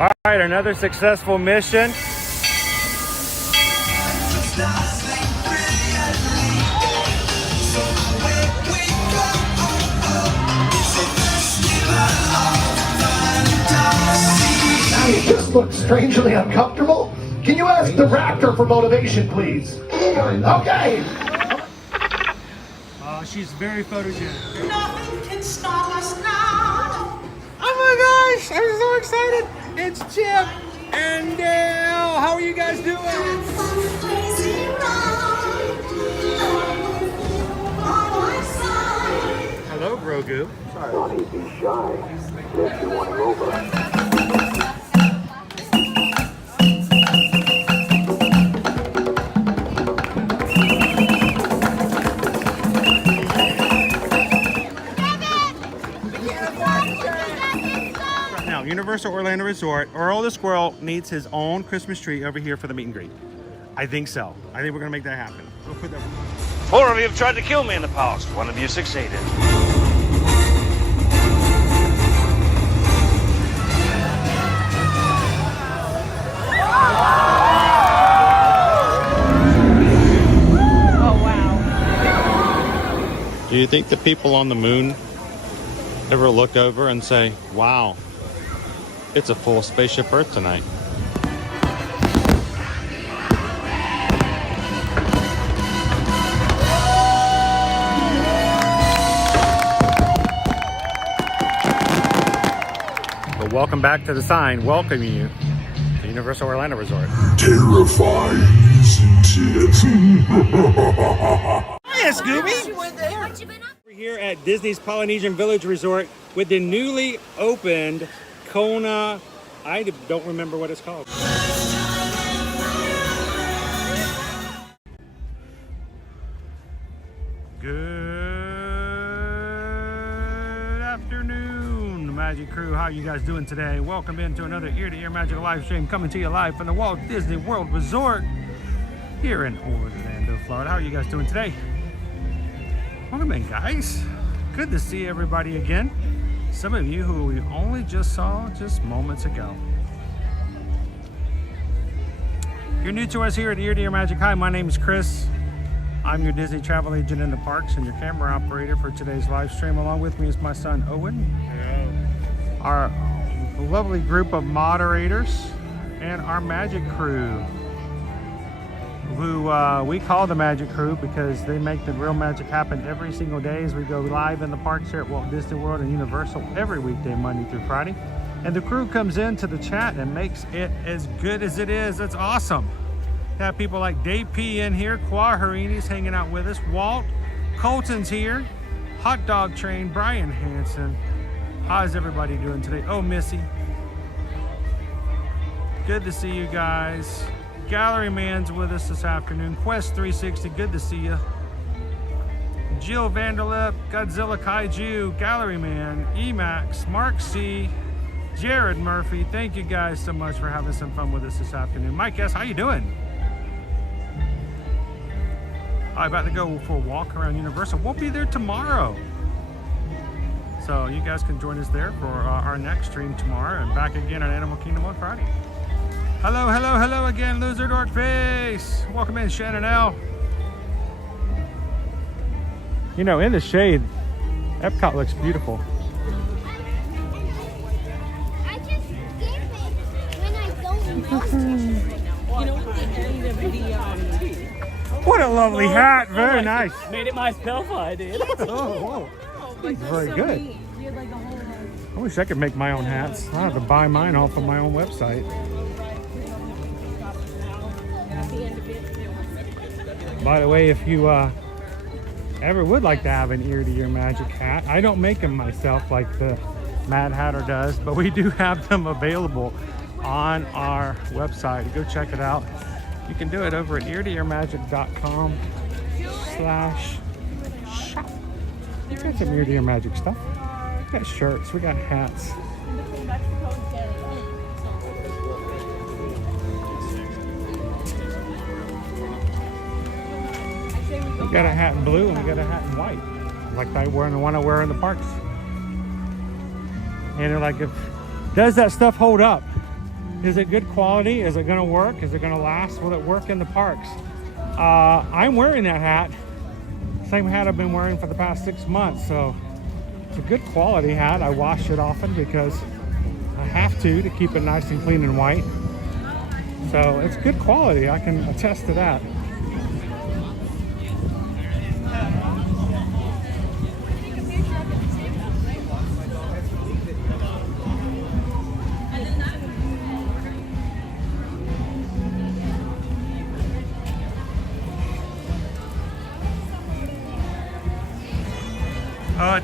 All right, another successful mission. You just look strangely uncomfortable. Can you ask the raptor for motivation, please? Okay. She's very photogenic. Nothing can stop us now. Oh my gosh, I'm so excited. It's Chip and Dale. How are you guys doing? Hello, Grogu. Sorry. Thought he'd be shy. Guess you want him over. Universal Orlando Resort, Earl the Squirrel needs his own Christmas tree over here for the meet and greet. I think so. I think we're gonna make that happen. We'll put that. 4 of you have tried to kill me in the past. 1 of you succeeded. Oh wow. Do you think the people on the moon ever look over and say, wow, it's a full Spaceship Earth tonight? But welcome back to the sign welcoming you to Universal Orlando Resort. Terrifying, isn't it? Hiya, Scooby! We're here at Disney's Polynesian Village Resort with the newly opened Kona, I don't remember what it's called. Good afternoon, Magic Crew. How you guys doing today? Welcome into another Ear-to-Ear Magic live stream coming to you live from the Walt Disney World Resort here in Orlando, Florida. How are you guys doing today? Welcome in, guys. Good to see everybody again. Some of you who we only just saw just moments ago. If you're new to us here at Ear-to-Ear Magic, hi, my name is Chris. I'm your Disney travel agent in the parks and your camera operator for today's live stream. Along with me is my son, Owen. Hello. Our lovely group of moderators and our Magic Crew, who we call the Magic Crew because they make the real magic happen every single day as we go live in the parks here at Walt Disney World and Universal every weekday, Monday through Friday. And the crew comes into the chat and makes it as good as it is. It's awesome. To have people like Dave P in here, Quaharini's hanging out with us, Walt, Colton's here, Hot Dog Train, Brian Hansen. How's everybody doing today? Oh, Missy. Good to see you guys. Gallery Man's with us this afternoon. Quest 360, good to see you. Jill Vanderlip, Godzilla Kaiju, Gallery Man, Emax, Mark C, Jared Murphy. Thank you guys so much for having some fun with us this afternoon. Mike S, how you doing? I'm about to go for a walk around Universal. We'll be there tomorrow. So you guys can join us there for our next stream tomorrow and back again at Animal Kingdom on Friday. Hello, hello, hello again, Loser Dork Face. Welcome in, Shannon L. You know, in the shade, Epcot looks beautiful. I just gave it when I don't know. What a lovely hat, very nice. Made it myself, I did. Oh, whoa. Very good. I wish I could make my own hats. I have to buy mine off of my own website. By the way, if you ever would like to have an Ear-to-Ear Magic hat, I don't make them myself like the Mad Hatter does, but we do have them available on our website. Go check it out. You can do it over at eartoearmagic.com/shop. We got some Ear-to-Ear Magic stuff. We got shirts, we got hats. We got a hat in blue and we got a hat in white, like the one I wear in the parks. And they're like, does that stuff hold up? Is it good quality? Is it going to work? Is it going to last? Will it work in the parks? I'm wearing that hat. Same hat I've been wearing for the past 6 months. So it's a good quality hat. I wash it often because I have to keep it nice and clean and white. So it's good quality. I can attest to that.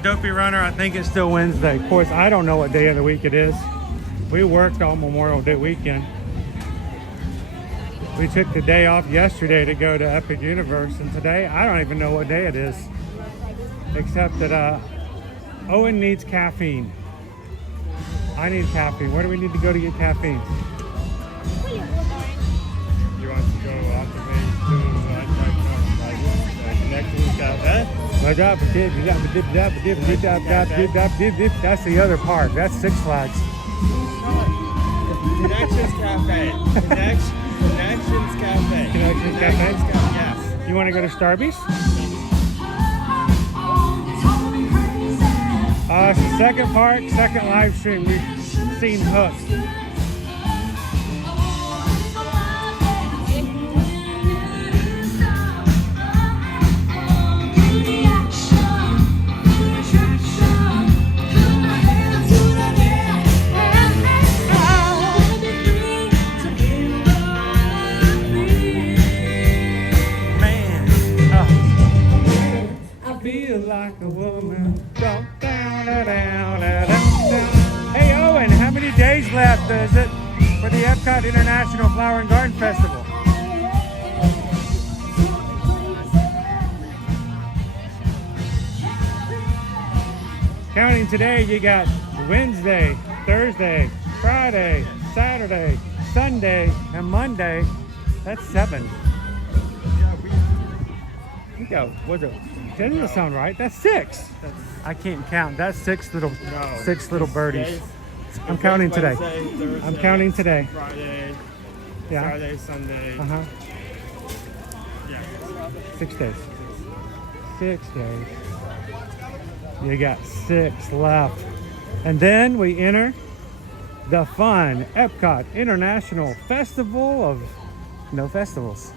Dopey Runner, I think it's still Wednesday. Of course, I don't know what day of the week it is. We worked on Memorial Day weekend. We took the day off yesterday to go to Epic Universe, and today, I don't even know what day it is. Except that Owen needs caffeine. I need caffeine. Where do we need to go to get caffeine? You want to go off the way to Connections Cafe? That's the other park. That's Six Flags. Connections Cafe. Connections Cafe. Connections Cafe? Yes. You want to go to Starbucks? It's the second park, second live stream. We've seen Hooked. Like a woman. Hey Owen, how many days left is it for the Epcot International Flower and Garden Festival? Counting today, you got Wednesday, Thursday, Friday, Saturday, Sunday, and Monday. That's 7. You go, what's it? That doesn't sound right. That's 6. I can't count. That's 6 little birdies. I'm counting today. Thursday, I'm counting today. Friday, Yeah. Saturday, Sunday. Yeah. 6 days. 6 days. You got 6 left. And then we enter the fun Epcot International Festival of No Festivals.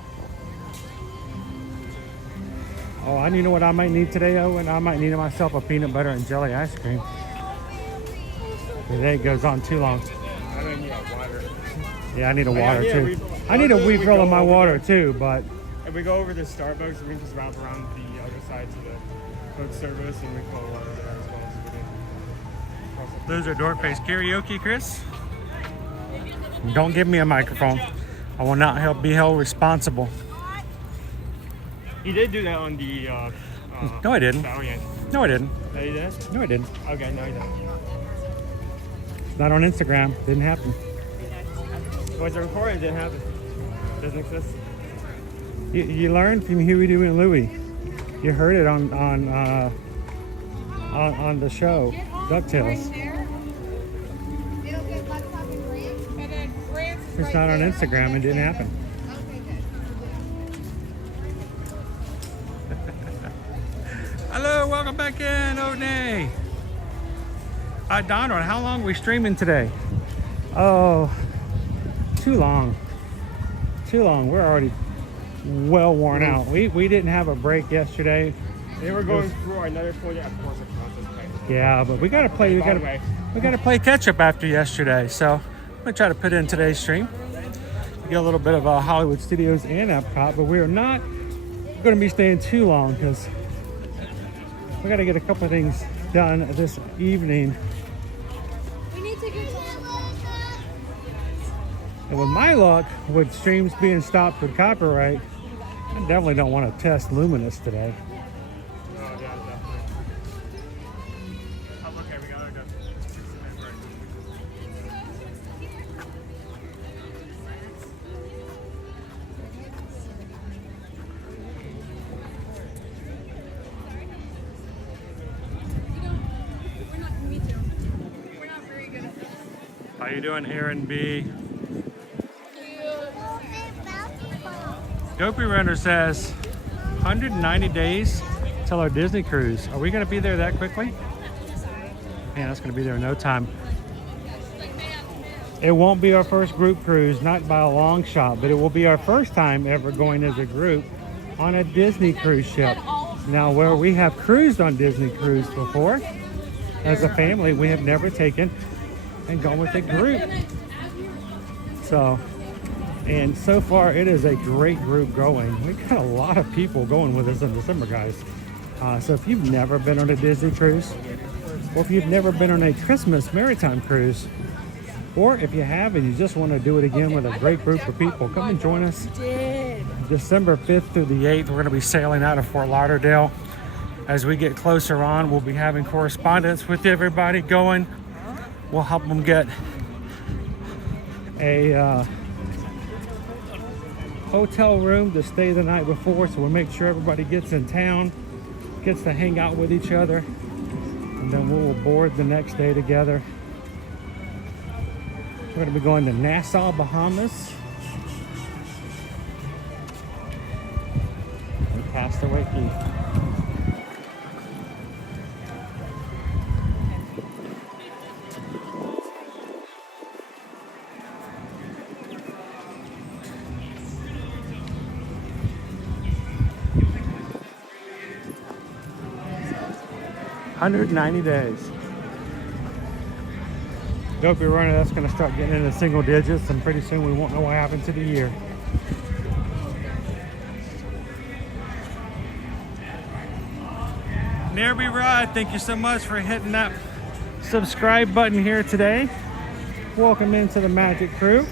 Oh, and you know what I might need today, Owen? I might need myself a peanut butter and jelly ice cream. Today goes on too long. I don't need water. Yeah, I need a water too. I need a refill of my water too, but if we go over to Starbucks, we can just wrap around the other side to the food service and we fill water there as well. So those are door face karaoke, Chris. Don't give me a microphone. I will not be held responsible. You did do that on the No, I didn't. Stallion. No, I didn't. No, you did? No, I didn't. Okay, no, you didn't. Not on Instagram. Didn't happen. Was it recorded? It didn't happen. Doesn't exist. You learned from Huey, Dewey, and Louie. You heard it on the show, DuckTales. It's not on Instagram. It didn't happen. Hello, welcome back in, Odney. Donald, how long are we streaming today? Oh, too long. Too long. We're already well worn out. We didn't have a break yesterday. They were going through another 40 at course of process. Yeah, but we gotta play. We gotta play catch up after yesterday. So I'm gonna try to put in today's stream. We get a little bit of Hollywood Studios and Epcot, but we are not going to be staying too long because we got to get a couple of things done this evening. We need to get And with my luck, with streams being stopped with copyright, I definitely don't want to test Luminous today. Oh, yeah, definitely. Oh, okay, we got to go. 60-minute break. How you doing, Aaron B? Dopey Runner says 190 days till our Disney cruise. Are we going to be there that quickly? Man, that's going to be there in no time. It won't be our first group cruise, not by a long shot, but it will be our first time ever going as a group on a Disney cruise ship. Now, where we have cruised on Disney cruise before, as a family, we have never taken and gone with a group. So, and so far it is a great group going. We've got a lot of people going with us in December, guys. So if you've never been on a Disney cruise, or if you've never been on a Christmas maritime cruise, or if you have and you just want to do it again with a great group of people, come and join us. December 5th through the 8th, we're going to be sailing out of Fort Lauderdale. As we get closer on, we'll be having correspondence with everybody going. We'll help them get a hotel room to stay the night before, so we'll make sure everybody gets in town, gets to hang out with each other, and then we'll board the next day together. We're going to be going to Nassau, Bahamas, and Castaway Cay. $190 days. Dopey Runner, that's going to start getting into single digits, and pretty soon we won't know what happened to the year. Nerby Rod, thank you so much for hitting that subscribe button here today. Welcome into the Magic Crew.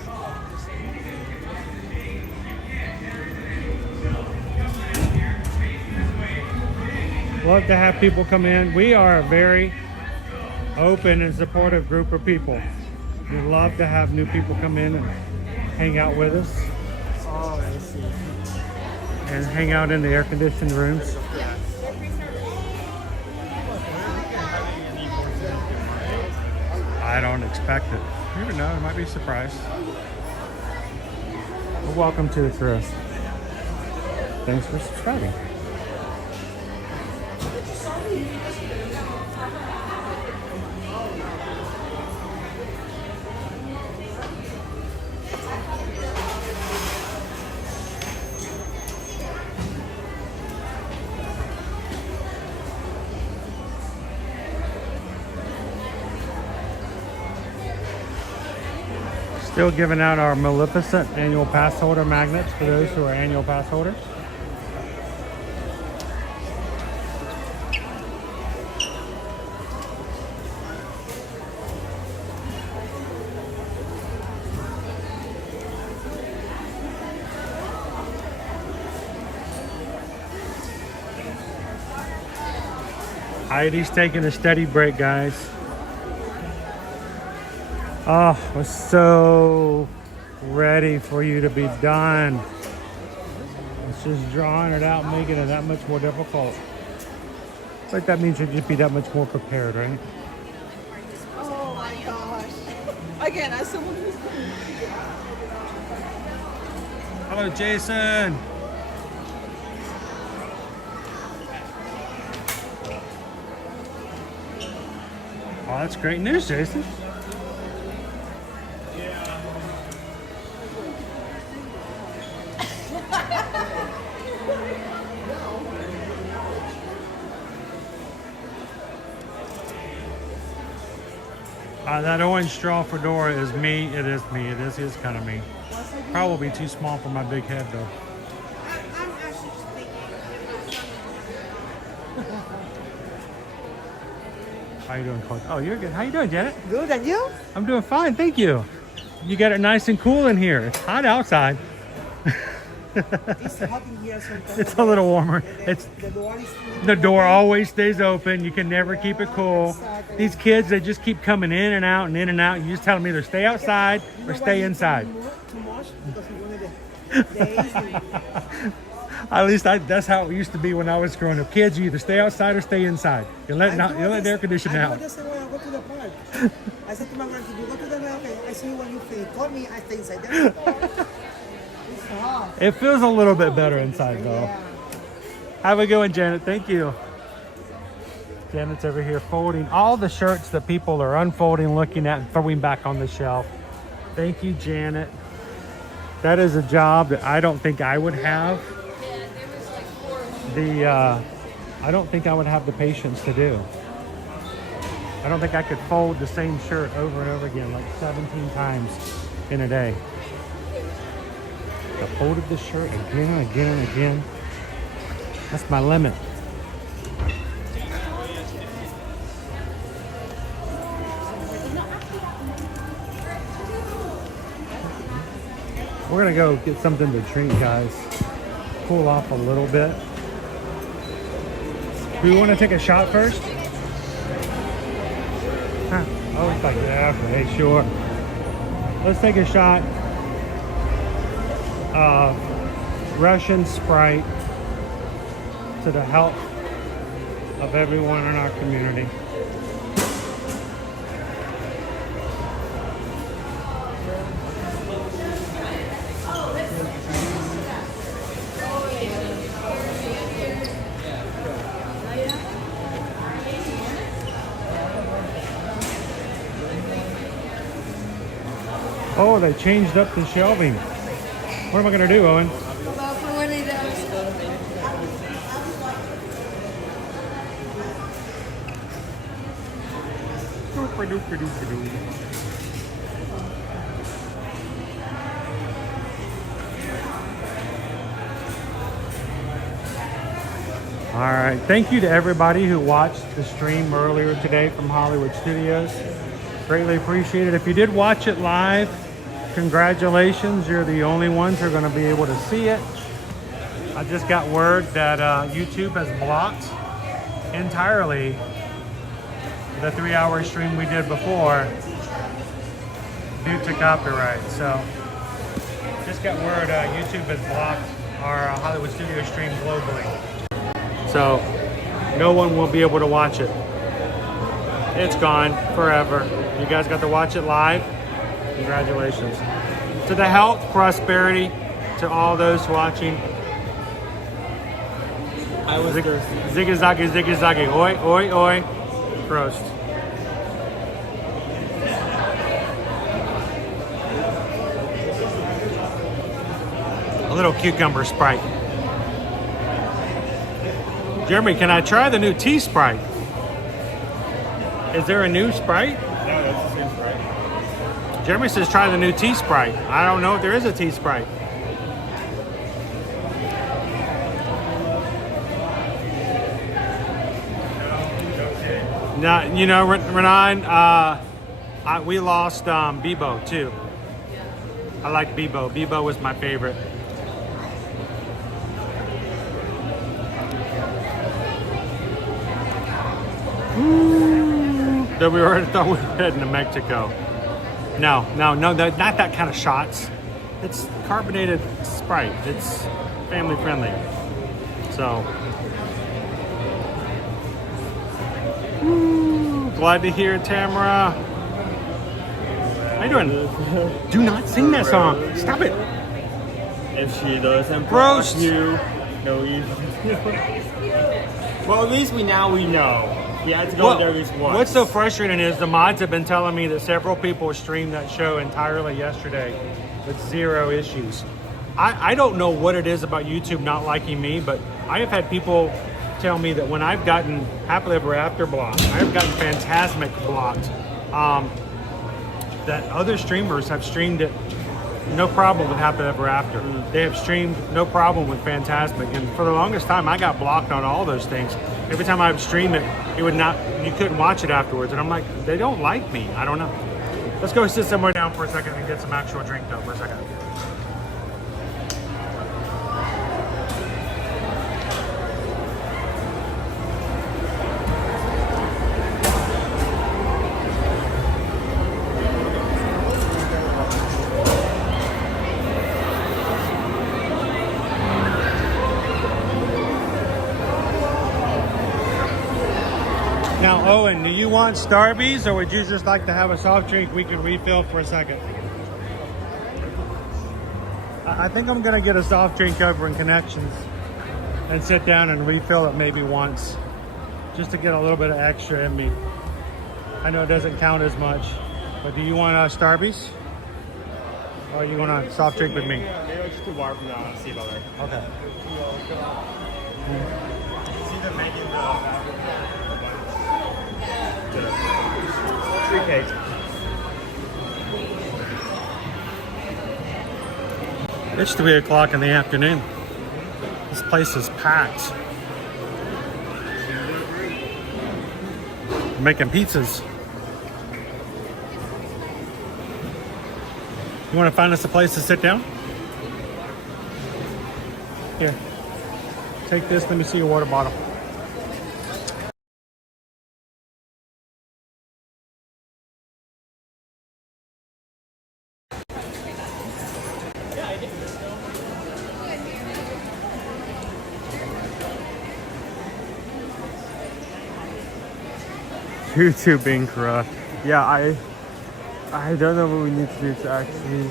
Love to have people come in. We are a very open and supportive group of people. We love to have new people come in and hang out with us. Oh, I see. And hang out in the air-conditioned rooms. I don't expect it. You never know, it might be a surprise. But welcome to the cruise. Thanks for subscribing. Still giving out our Maleficent annual pass holder magnets for those who are annual pass holders. Heidi's taking a steady break, guys. Oh, we're so ready for you to be done. It's just drawing it out, making it that much more difficult. But that means you'll just be that much more prepared, right? Oh my gosh. Again, as someone who's Hello, Jason. Oh, that's great news, Jason. That orange straw fedora is me. It is me. It is kind of me. Probably too small for my big head, though. I'm actually just thinking. How you doing, Coach? Oh, you're good. How you doing, Janet? Good, and you? I'm doing fine, thank you. You got it nice and cool in here. It's hot outside. It's hot in here sometimes. It's a little warmer. It's The door is the door always stays open. You can never keep it cool. These kids, they just keep coming in and out and in and out. You just tell them either stay outside or stay inside. Too much because one of the days. At least that's how it used to be when I was growing up. Kids, you either stay outside or stay inside. You let the air conditioning out. I just when I go to the park. I said to my grandkids, you go to the park, okay, I see you when you feel. Call me, I stay inside there. soft. It feels a little bit better inside though. Yeah. Have a good one, Janet. Thank you. Janet's over here folding all the shirts that people are unfolding, looking at, and throwing back on the shelf. Thank you, Janet. That is a job that I don't think I would have. I don't think I would have the patience to do. I don't think I could fold the same shirt over and over again, like 17 times in a day. I folded the shirt again and again and again. That's my limit. We're gonna go get something to drink, guys. Cool off a little bit. Do we want to take a shot first? Huh. Oh, it's like, yeah, okay, sure. Let's take a shot of Russian Sprite to the health of everyone in our community. Oh, they changed up the shelving. What am I going to do, Owen? Well, for one of All right. Thank you to everybody who watched the stream earlier today from Hollywood Studios. Greatly appreciate it. If you did watch it live, congratulations. You're the only ones who are going to be able to see it. I just got word that YouTube has blocked entirely the 3-hour stream we did before due to copyright. So just got word YouTube has blocked our Hollywood Studio stream globally. So no one will be able to watch it. It's gone forever. You guys got to watch it live. Congratulations. To the health, prosperity, to all those watching. I was thirsty. Ziggy-zaggy, ziggy-zaggy. Oi, oi, oi. Prost. A little cucumber Sprite. Jeremy, can I try the new tea Sprite? Is there a new Sprite? No, that's the same Sprite. Jeremy says try the new tea Sprite. I don't know if there is a tea Sprite. No, you know, Renan, we lost Bebo too. I like Bebo. Bebo was my favorite. That we already thought we were heading to Mexico. No, not that kind of shots. It's carbonated Sprite. It's family friendly. So, glad to hear it, Tamara. How you doing? Do not sing that song. Stop it. If she doesn't Roast. block you, no you. Well, at least we know. We had to go there at least once. What's so frustrating is the mods have been telling me that several people streamed that show entirely yesterday with 0 issues. I don't know what it is about YouTube not liking me, but I have had people tell me that when I've gotten Happily Ever After blocked, I've gotten Phantasmic blocked, that other streamers have streamed it no problem with Happily Ever After. They have streamed no problem with Phantasmic, and for the longest time I got blocked on all those things. Every time I would stream it, you couldn't watch it afterwards, and I'm like, they don't like me. I don't know. Let's go sit somewhere down for a second and get some actual drink though for a second. Now, Owen, do you want Starbies, or would you just like to have a soft drink we can refill for a second? I think I'm gonna get a soft drink over in Connections and sit down and refill it maybe once, just to get a little bit of extra in me. I know it doesn't count as much, but do you want a Starbucks? Or you want a soft drink with me? Yeah, maybe I'll just do water from now on and see about that. Okay. See the menu in the 3 cakes. It's 3 o'clock in the afternoon. This place is packed. We're making pizzas. You want to find us a place to sit down? Here. Take this. Let me see your water bottle. YouTube being corrupt. Yeah, I don't know what we need to do to actually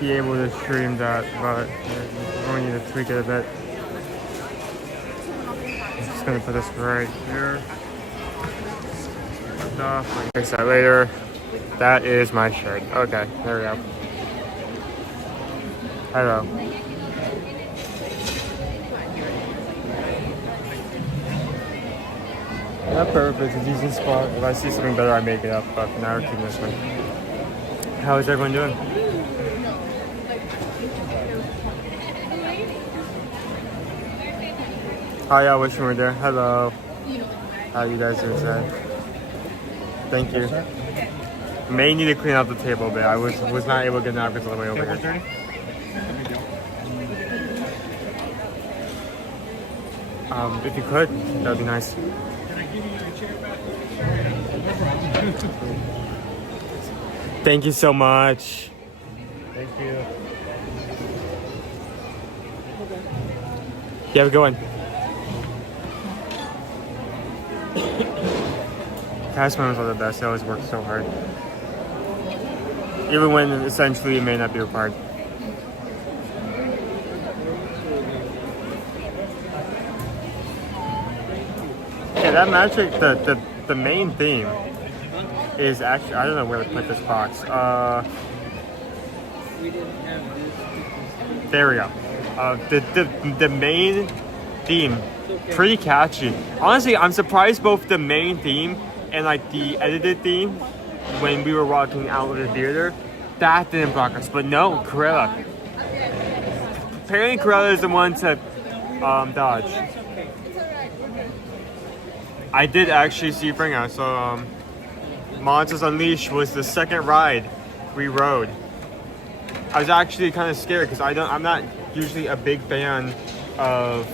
be able to stream that, but we're going to need to tweak it a bit. I'm just gonna put this right here. Fix that later. That is my shirt. Okay, there we go. Hello. Not perfect, it's a decent spot. If I see something better, I make it up, but for now we're keeping this one. How is everyone doing? Oh yeah, wishing we were there. Hello. How you guys doing today? Thank you. May need to clean out the table a bit. I was not able to get napkins all the way over here. If you could, that would be nice. Thank you so much. Thank you. You have a good one. Cast members are the best. They always work so hard. Even when essentially it may not be required. Yeah, that magic, the main theme is actually, I don't know where to put this box. There we go. The main theme, pretty catchy. Honestly, I'm surprised both the main theme and like the edited theme when we were walking out of the theater, that didn't block us. But no, Corella. Apparently Corella is the one to dodge. I did actually see Fringa, so Monsters Unleashed was the second ride we rode. I was actually kind of scared because I'm not usually a big fan of,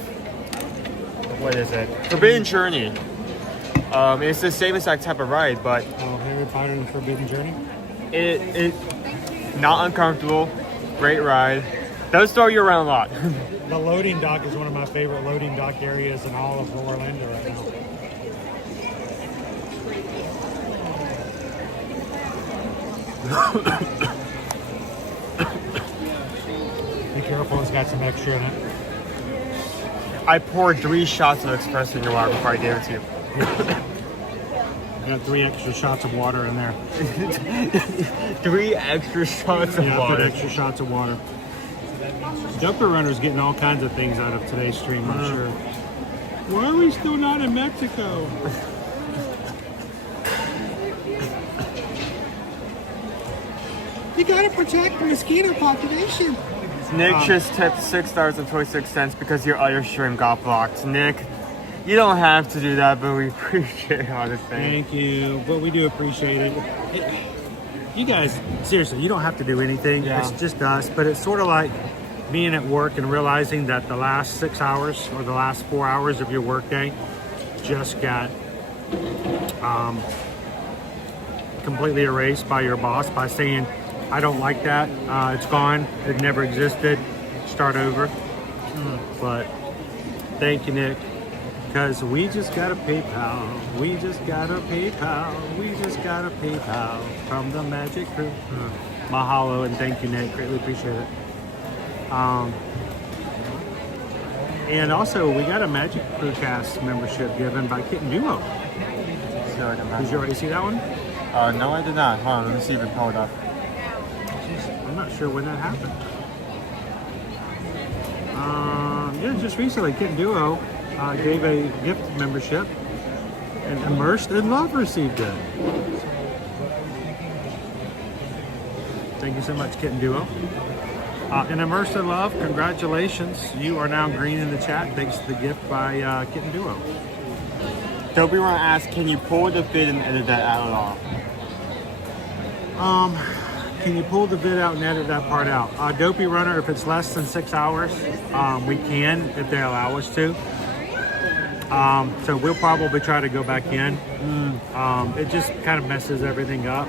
what is it? Forbidden Journey. It's the same exact type of ride, but Harry Potter and the Forbidden Journey. It not uncomfortable, great ride. Does throw you around a lot. The loading dock is one of my favorite loading dock areas in all of Orlando right now. Be careful, it's got some extra in it. I poured 3 shots of espresso in your water before I gave it to you. I got 3 extra shots of water in there. 3 extra shots of water. 3 extra shots of water. Jumper Runner's getting all kinds of things out of today's stream, I'm sure. Why are we still not in Mexico? You gotta protect the mosquito population. Nick just tipped $6.26 because your other stream got blocked. Nick, you don't have to do that, but we appreciate it, honestly. Thank you, but we do appreciate it. You guys, seriously, you don't have to do anything. Yeah. It's just us, but it's sort of like being at work and realizing that the last 6 hours or the last 4 hours of your workday just got completely erased by your boss by saying, I don't like that, it's gone, it never existed, start over. But thank you, Nick. Because we just got a PayPal. We just got a PayPal. We just got a PayPal from the Magic Crew. Mahalo and thank you, Nick. Greatly appreciate it. And also, we got a Magic Crew Cast membership given by Kitten Duo. Did you already see that one? No, I did not. Hold on, let me see if it pulled up. I'm not sure when that happened. Yeah, just recently, Kitten Duo gave a gift membership, and Immersed in Love received it. Thank you so much, Kitten Duo. And Immersed in Love, congratulations. You are now green in the chat thanks to the gift by Kitten Duo. Dopey want to ask, can you pull the vid and edit that out at all? Can you pull the vid out and edit that part out? Dopey Runner, if it's less than 6 hours, we can if they allow us to. So we'll probably try to go back in. It just kind of messes everything up,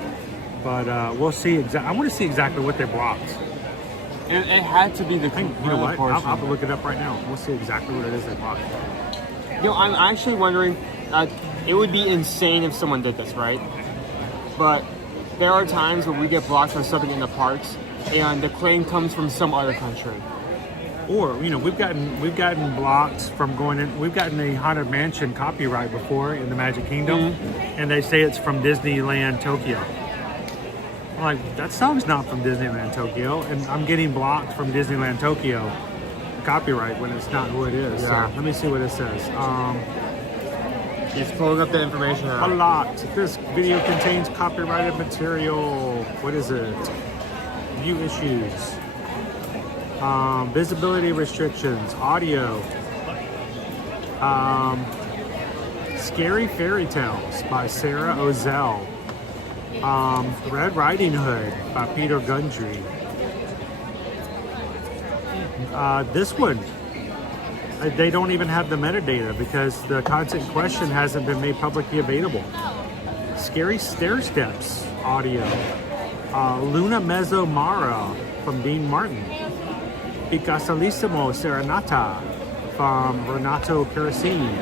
but we'll see. I want to see exactly what they blocked. It had to be the You know what? I'll look it up right now. We'll see exactly what it is they blocked. I'm actually wondering, it would be insane if someone did this, right? But there are times when we get blocked for something in the parks, and the claim comes from some other country. Or we've gotten blocked from going in. We've gotten a Haunted Mansion copyright before in the Magic Kingdom, and they say it's from Disneyland Tokyo. I'm like, that song's not from Disneyland Tokyo, and I'm getting blocked from Disneyland Tokyo copyright when it's not who it is. Yeah. So let me see what it says. It's pulling up the information A out. lot. This video contains copyrighted material. What is it? View issues. Visibility restrictions. Audio. Scary Fairy Tales by Sarah Ozell. Red Riding Hood by Peter Gundry. This one, they don't even have the metadata because the content in question hasn't been made publicly available. Scary Stair Steps audio. Luna Mezzo Mara from Dean Martin. Picassolissimo Serenata from Renato Carasini.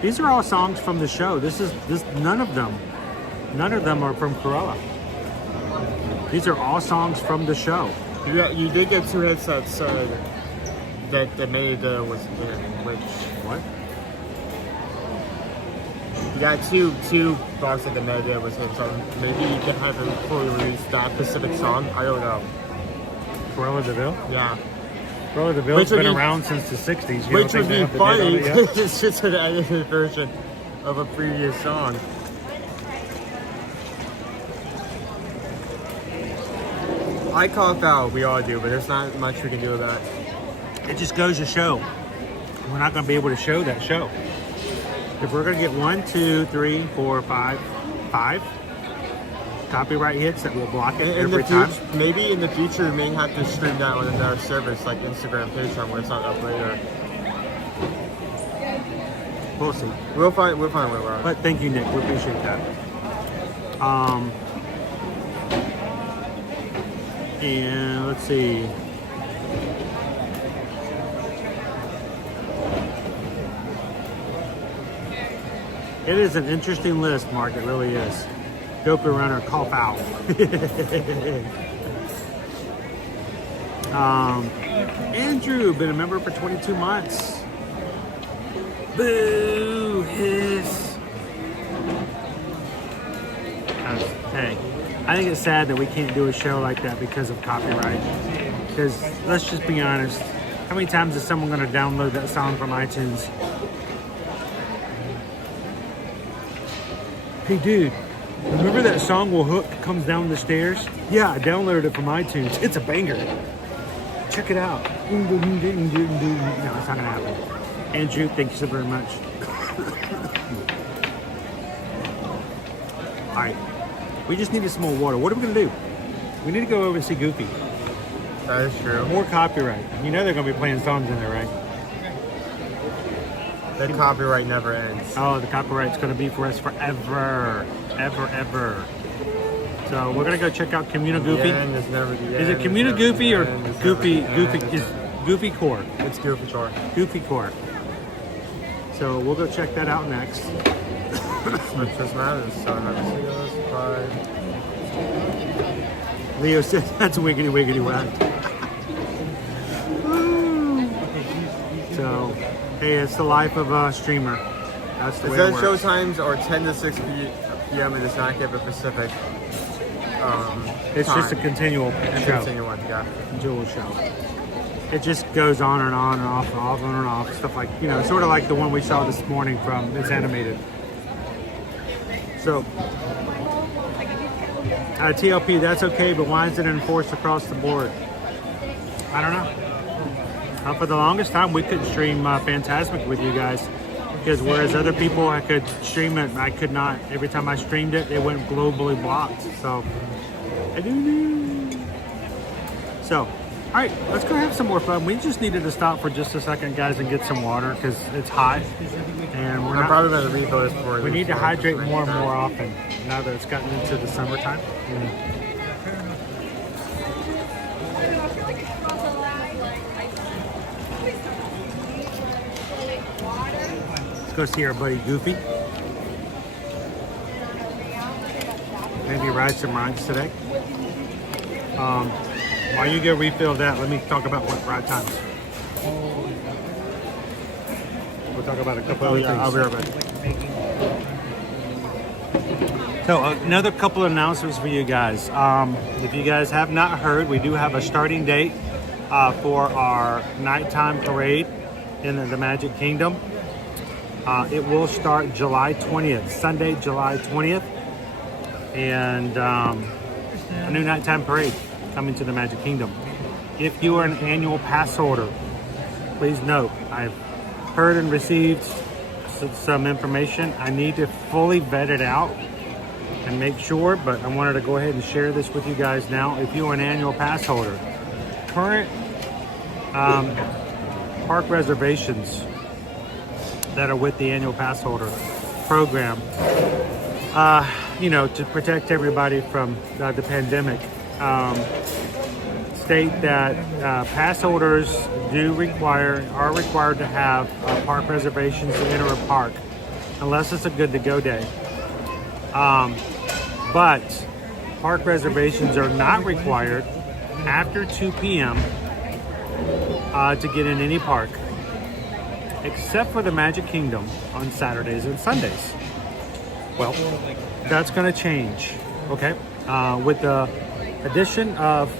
These are all songs from the show. None of them are from Cruella. These are all songs from the show. You did get 2 headsets that the metadata was in, which... What? You got two boxes that the metadata was in, so maybe you can have them fully release that specific song. I don't know. Cruella de Vil? Yeah. Cruella de Vil's been around since the 60s. Which would be funny because it's just an edited version of a previous song. I call foul, we all do, but there's not much we can do about it. It just goes to show we're not going to be able to show that show. If we're going to get 1, 2, 3, 4, 5 copyright hits that will block it every time. Maybe in the future we may have to stream that on another service like Instagram, Patreon, where it's not up later. We'll see. We'll find where we're at. But thank you, Nick. We appreciate that. And let's see. It is an interesting list, Mark. It really is. Dopey Runner, call foul. Andrew, been a member for 22 months. Boo! Hiss. Hey, I think it's sad that we can't do a show like that because of copyright. Because let's just be honest, how many times is someone going to download that song from iTunes? Hey dude, remember that song "Will Hook" comes down the stairs? Yeah, I downloaded it from iTunes. It's a banger. Check it out. No, it's not gonna happen. Andrew, thank you so very much. Alright. We just needed some more water. What are we gonna do? We need to go over and see Goofy. That is true. More copyright. You know they're gonna be playing songs in there, right? The copyright never ends. Oh, the copyright's going to be for us forever. Ever. So we're going to go check out Communal Goofy. Is it Communal Goofy or Goofy Core? It's Goofy Core. Goofy Core. So So we'll go check that out next. Princess Madness, so happy to see us. Bye. Leo said that's wiggity wiggity whack. So, hey, it's the life of a streamer. That's the It way says it show works. times are 10 to 6 p.m. and it's not give a Pacific. It's just a time. continual show. Continual, yeah. Dual show. It just goes on and on and off and off and off. Stuff like, you know, sort of like the one we saw this morning from, it's animated. So, TLP, that's okay, but why is it enforced across the board? I don't know. For the longest time, we couldn't stream Fantasmic with you guys. Because whereas other people, I could stream it, I could not. Every time I streamed it, it went globally blocked. So, I do know. So, all right, let's go have some more fun. We just needed to stop for just a second, guys, and get some water because it's hot. And we're I'm not, probably going to refill this for we need to hydrate more and more often now that it's gotten into the summertime. Let's go see our buddy Goofy. Maybe ride some rides today. While you go refill that, let me talk about what ride times. We'll talk about a couple other things. I'll be right back. So another couple of announcements for you guys. If you guys have not heard, we do have a starting date for our nighttime parade in the Magic Kingdom. It will start July 20th, Sunday, July 20th. And a new nighttime parade coming to the Magic Kingdom. If you are an annual pass holder, please note, I've heard and received some information. I need to fully vet it out and make sure, but I wanted to go ahead and share this with you guys now. If you are an annual pass holder, current park reservations that are with the annual pass holder program, you know, to protect everybody from the pandemic, state that pass holders are required to have park reservations to enter a park, unless it's a good to go day. But park reservations are not required after 2 p.m. To get in any park, except for the Magic Kingdom on Saturdays and Sundays. Well, that's going to change, okay? With the addition of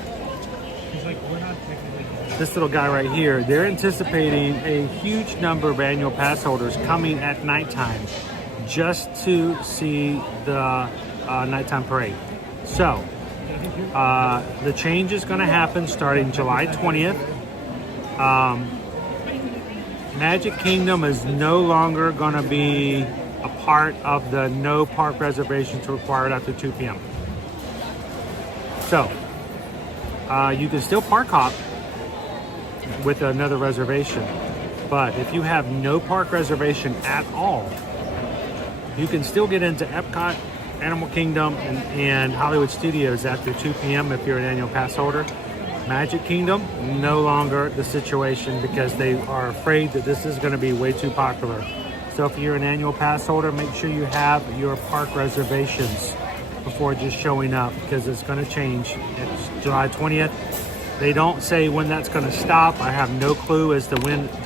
this little guy right here, they're anticipating a huge number of annual pass holders coming at nighttime just to see the nighttime parade. So, the change is going to happen starting July 20th. Magic Kingdom is no longer going to be a part of the no park reservations required after 2 p.m. So, you can still park hop with another reservation, but if you have no park reservation at all, you can still get into Epcot, Animal Kingdom, and Hollywood Studios after 2 p.m. if you're an annual pass holder. Magic Kingdom, no longer the situation because they are afraid that this is going to be way too popular. So if you're an annual pass holder, make sure you have your park reservations before just showing up because it's going to change. It's July 20th. They don't say when that's going to stop. I have no clue as to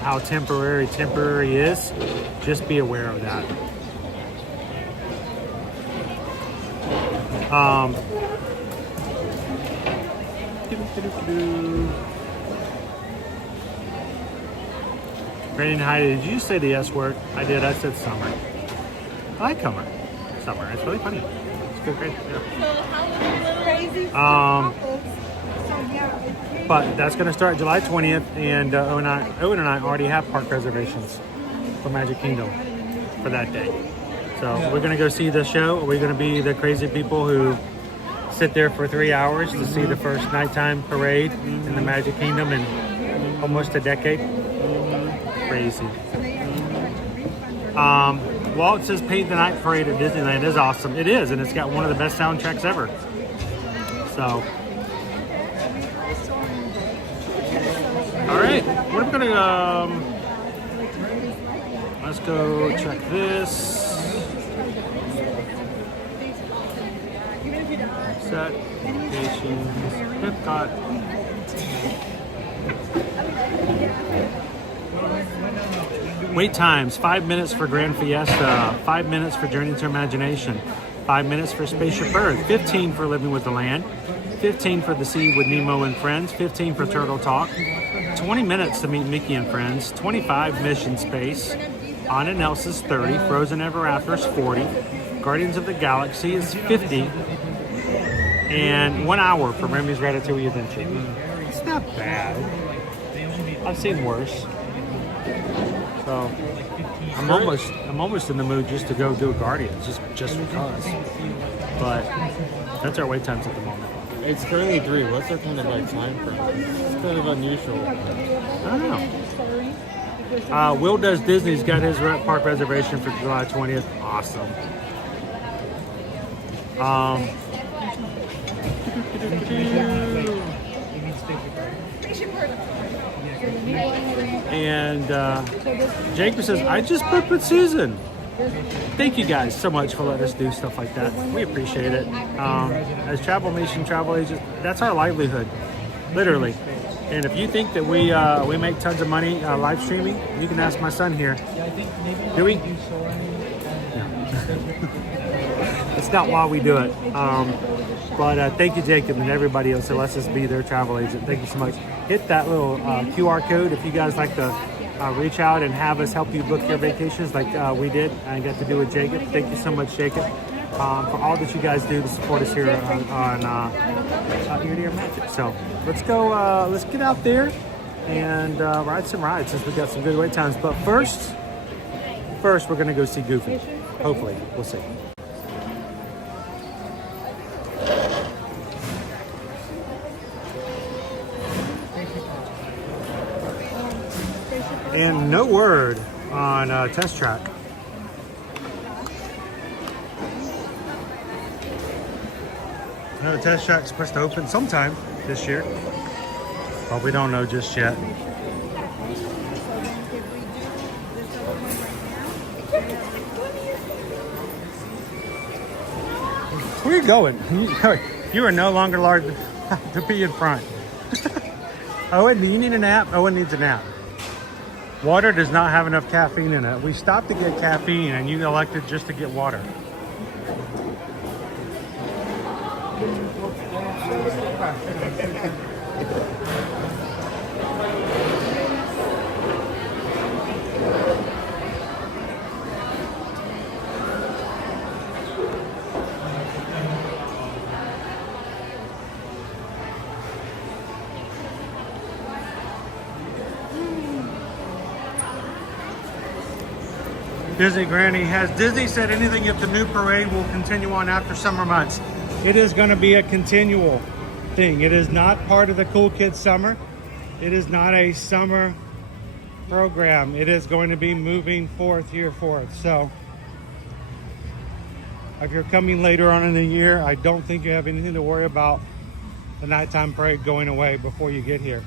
how temporary is. Just be aware of that. Brandon Heidi, did you say the S word? I did. I said summer. I like summer. Summer. It's really funny. It's good. Great. Yeah. But that's going to start July 20th, and Owen and I already have park reservations for Magic Kingdom for that day. So we're going to go see the show. We're going to be the crazy people who sit there for 3 hours to see the first nighttime parade in the Magic Kingdom in almost a decade. Crazy. Walt says Paint the Night Parade at Disneyland is awesome. It is, and it's got one of the best soundtracks ever. So, all right, what are we gonna? Let's go check this. Set locations. Epcot. Wait times: 5 minutes for Grand Fiesta, 5 minutes for Journey to Imagination, 5 minutes for Spaceship Earth, 15 for Living with the Land, 15 for The Sea with Nemo and Friends, 15 for Turtle Talk, 20 minutes to meet Mickey and Friends, 25 Mission Space, Anna and Elsa's 30, Frozen Ever After is 40, Guardians of the Galaxy is 50, and 1 hour for Remy's Ratatouille Adventure. It's not bad. I've seen worse. So I'm almost in the mood just to go do a Guardians, just because. But that's our wait times at the moment. It's currently 3. What's our kind of like time frame? It's kind of unusual. I don't know. Will Does Disney's got his park reservation for July 20th. Awesome. And Jacob says, I just booked with Susan. Thank you guys so much for letting us do stuff like that. We appreciate it. As Travel Nation travel agents, that's our livelihood, literally. And if you think that we make tons of money live streaming, you can ask my son here. Do we? No. It's not why we do it. But thank you, Jacob, and everybody else that lets us be their travel agent. Thank you so much. Hit that little QR code if you guys like to reach out and have us help you book your vacations like we did. I got to do with Jacob. Thank you so much, Jacob, for all that you guys do to support us here on Ear to Ear Magic. So let's go. Let's get out there and ride some rides since we got some good wait times. But first we're gonna go see Goofy. Hopefully, we'll see. And no word on Test Track. I know the Test Track's supposed to open sometime this year, but we don't know just yet. Where are you going? You are no longer allowed to be in front. Owen, do you need a nap? Owen needs a nap. Water does not have enough caffeine in it. We stopped to get caffeine and you elected just to get water. Disney Granny, has Disney said anything if the new parade will continue on after summer months? It is going to be a continual thing. It is not part of the Cool Kids Summer. It is not a summer program. It is going to be moving forth. So if you're coming later on in the year, I don't think you have anything to worry about the nighttime parade going away before you get here.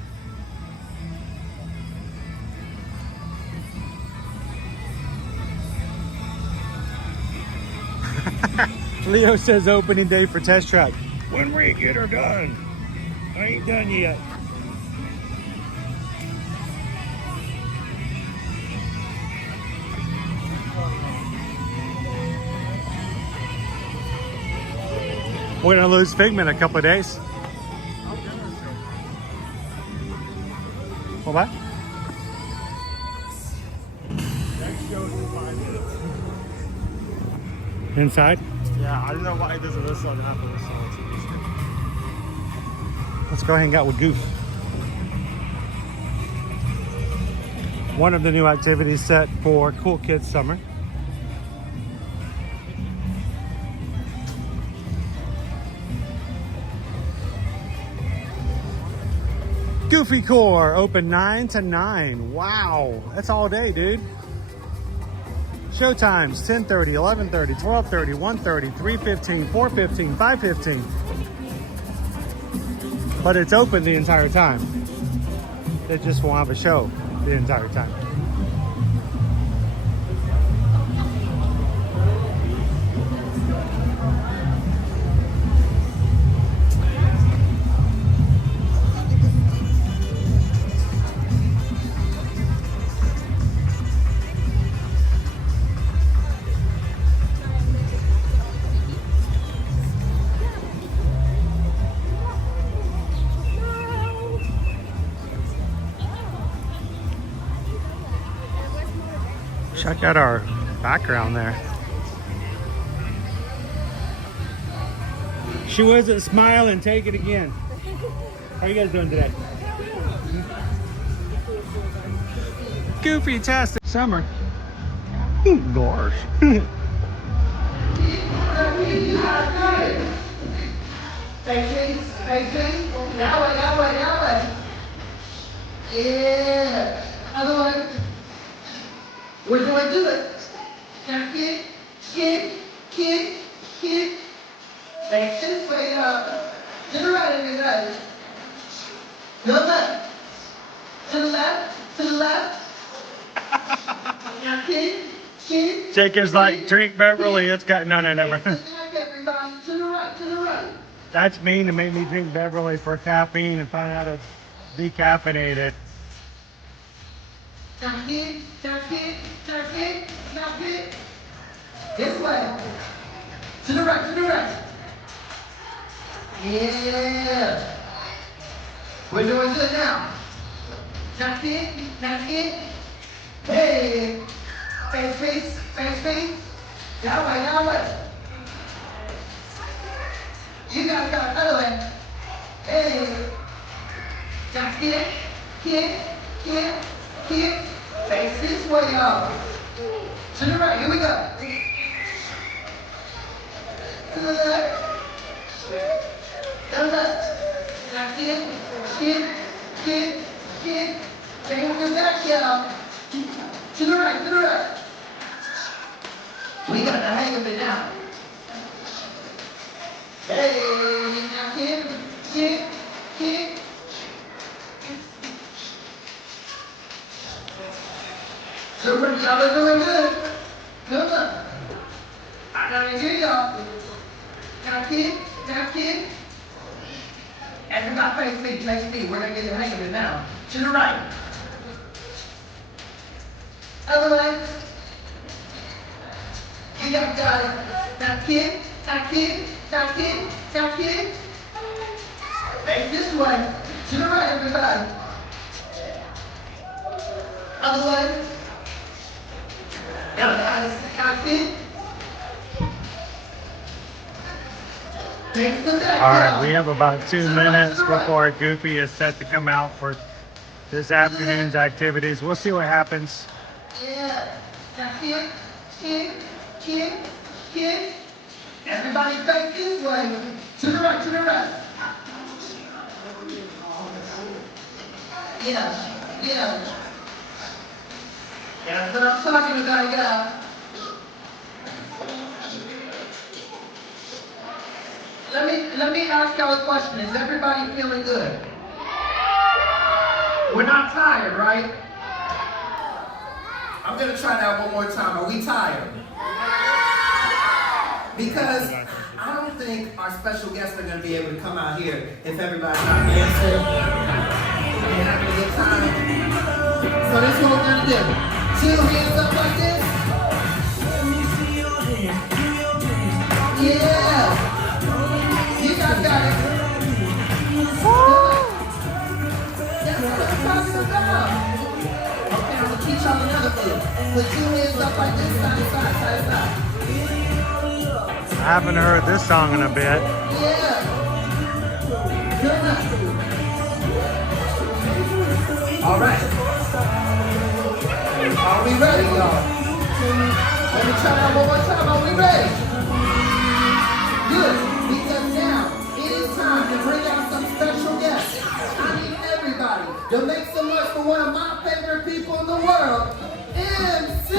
Leo says opening day for Test Track. When we get her done. I ain't done yet. We're gonna lose Figment in a couple of days. What? Inside? Yeah, I don't know why it doesn't whistle and have to whistle. Let's go hang out with Goof. One of the new activities set for Cool Kids Summer. Goofy Core, open 9 to 9. Wow, that's all day, dude. Show times 10:30, 11:30, 12:30, 1:30, 3:15, 4:15, 5:15. But it's open the entire time. They just won't have a show the entire time. Check out our background there. She wasn't smiling. Take it again. How are you guys doing today? Goofy-tastic summer. Gosh. That way. Yeah. Other one. We're going to do it. Now kick. Face this way up. To the right of your right. To the left. To the left. Now kick. Jake is like, drink Beverly. It's got no. Everybody, to the right. That's mean to make me drink Beverly for caffeine and find out it's decaffeinated. Now kick. This way. To the right. Yeah. We're doing good now. Now kick. Hey. Face. That way. You gotta go other way. Hey. Now kick. Face this way up. To the right. Here we go. To the left. Now kick. Bring your back out. To the right. We got the hang of it now. Hey, now kick. So y'all are doing good. Good luck. I gotta hear y'all. Now kick. Everybody face me. We're gonna get the hang of it now. To the right. Other way. You got it. Now kick. Face this way. To the right, everybody. Other way. Now kick. Face the back. All right, we have about 2 minutes before Goofy is set to come out for this afternoon's activities. We'll see what happens. Yeah. Now kick. Everybody face this way. To the right. Yeah. That's what I'm talking about, y'all. Let me ask y'all a question. Is everybody feeling good? We're not tired, right? I'm gonna try that one more time. Are we tired? Because I don't think our special guests are gonna be able to come out here if everybody's not dancing and having a good time. So this is what we're gonna do. 2 hands up like this. Yeah. You guys got it. That's what I'm talking about. Okay, I'm gonna teach y'all another move. Put 2 hands up like this, side to side. I haven't heard this song in a bit. Yeah. Good enough. All right. Are we ready, y'all? Let me try that one more time. Are we ready? Good. Because now it is time to bring out some special guests. I need everybody to make some noise for one of my favorite people in the world, MC.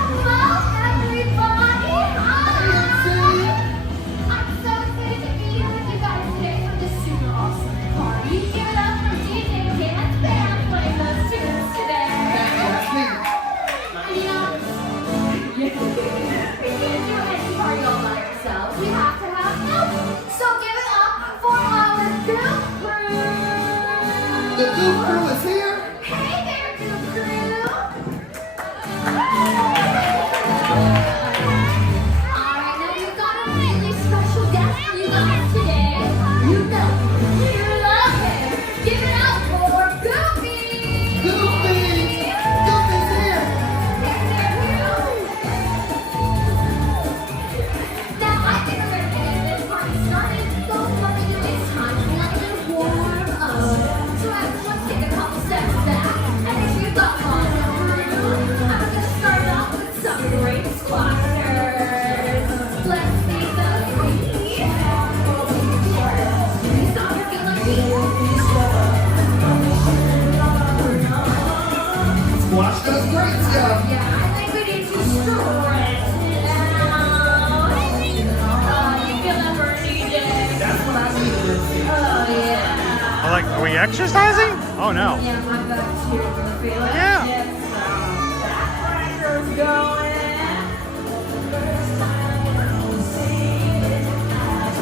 Hello, everybody. Hi. MC. I'm so excited to be here with you guys today for this super awesome party. Give it up for DJ Dance Band playing those tunes today. That's me. We can't do any party all by ourselves. We have to have help. So give it up for our Goop Crew. The Goop Crew is here. Hey there, Goop Crew. Alright, now we've got a really special guest for you guys today. You know, you love him. Give it up for Goofy. Goofy. exercising? Oh no. Yeah, my butt's here. Feel it? Yeah. That pressure's going.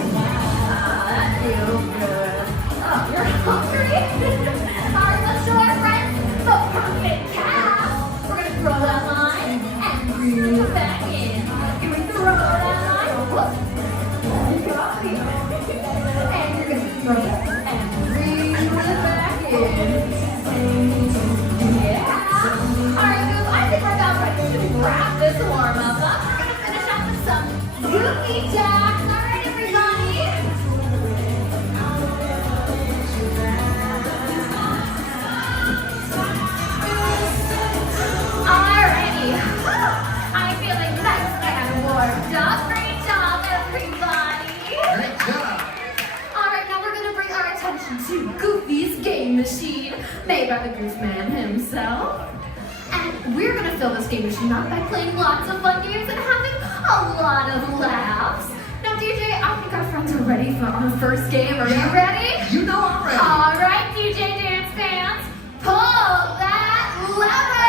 That feels good. Oh, you're hungry? Alright, let's show our friends the perfect calf. We're gonna throw that line and reel it back in. Can we throw that line? Whoop. You got me. And you're gonna throw it and reel it back in. Yeah. Alright, Goop, I think we're about ready to wrap this warm up. We're gonna finish up with some goofy jacks. Alright, everybody. Alrighty. I'm feeling nice and warmed up. Great job, everybody. Great job. Alright, now we're gonna bring our attention to Goofy's game machine, made by the Goof Man himself. And we're gonna fill this game machine up by playing lots of fun games and having a lot of laughs. Now, DJ, I think our friends are ready for our first game. Are you ready? You know I'm ready. Alright, DJ Dance Fans, pull that lever!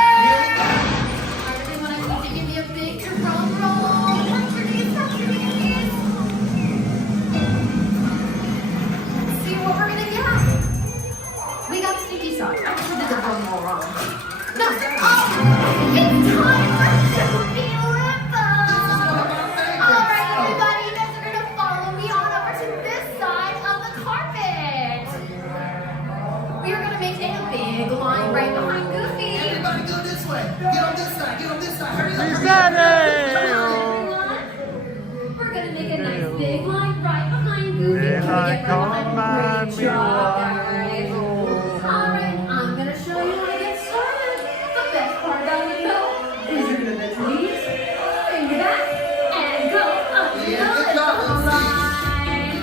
Everyone, I need to give me a big drum roll. Punch your knees, punch your knees. Let's see what we're gonna get. We got sticky sauce. I just did the drum roll wrong. No, oh, it's time for Goofy Limbo. Alright, everybody, you guys are gonna follow me on over to this side of the carpet. We are gonna make a big line right behind Goofy. Everybody go this way. Get on this side. Get on this side. Hurry up. He's Hurry up. We're gonna make a nice big line right behind Goofy. Daylight Can we get right behind come him? on, Great me job, one. guys. Alright, I'm gonna show you how to get started. The best part about Limbo is you're gonna bend your knees, finger back, and go up the Yeah, good job, limbo Lucy. line.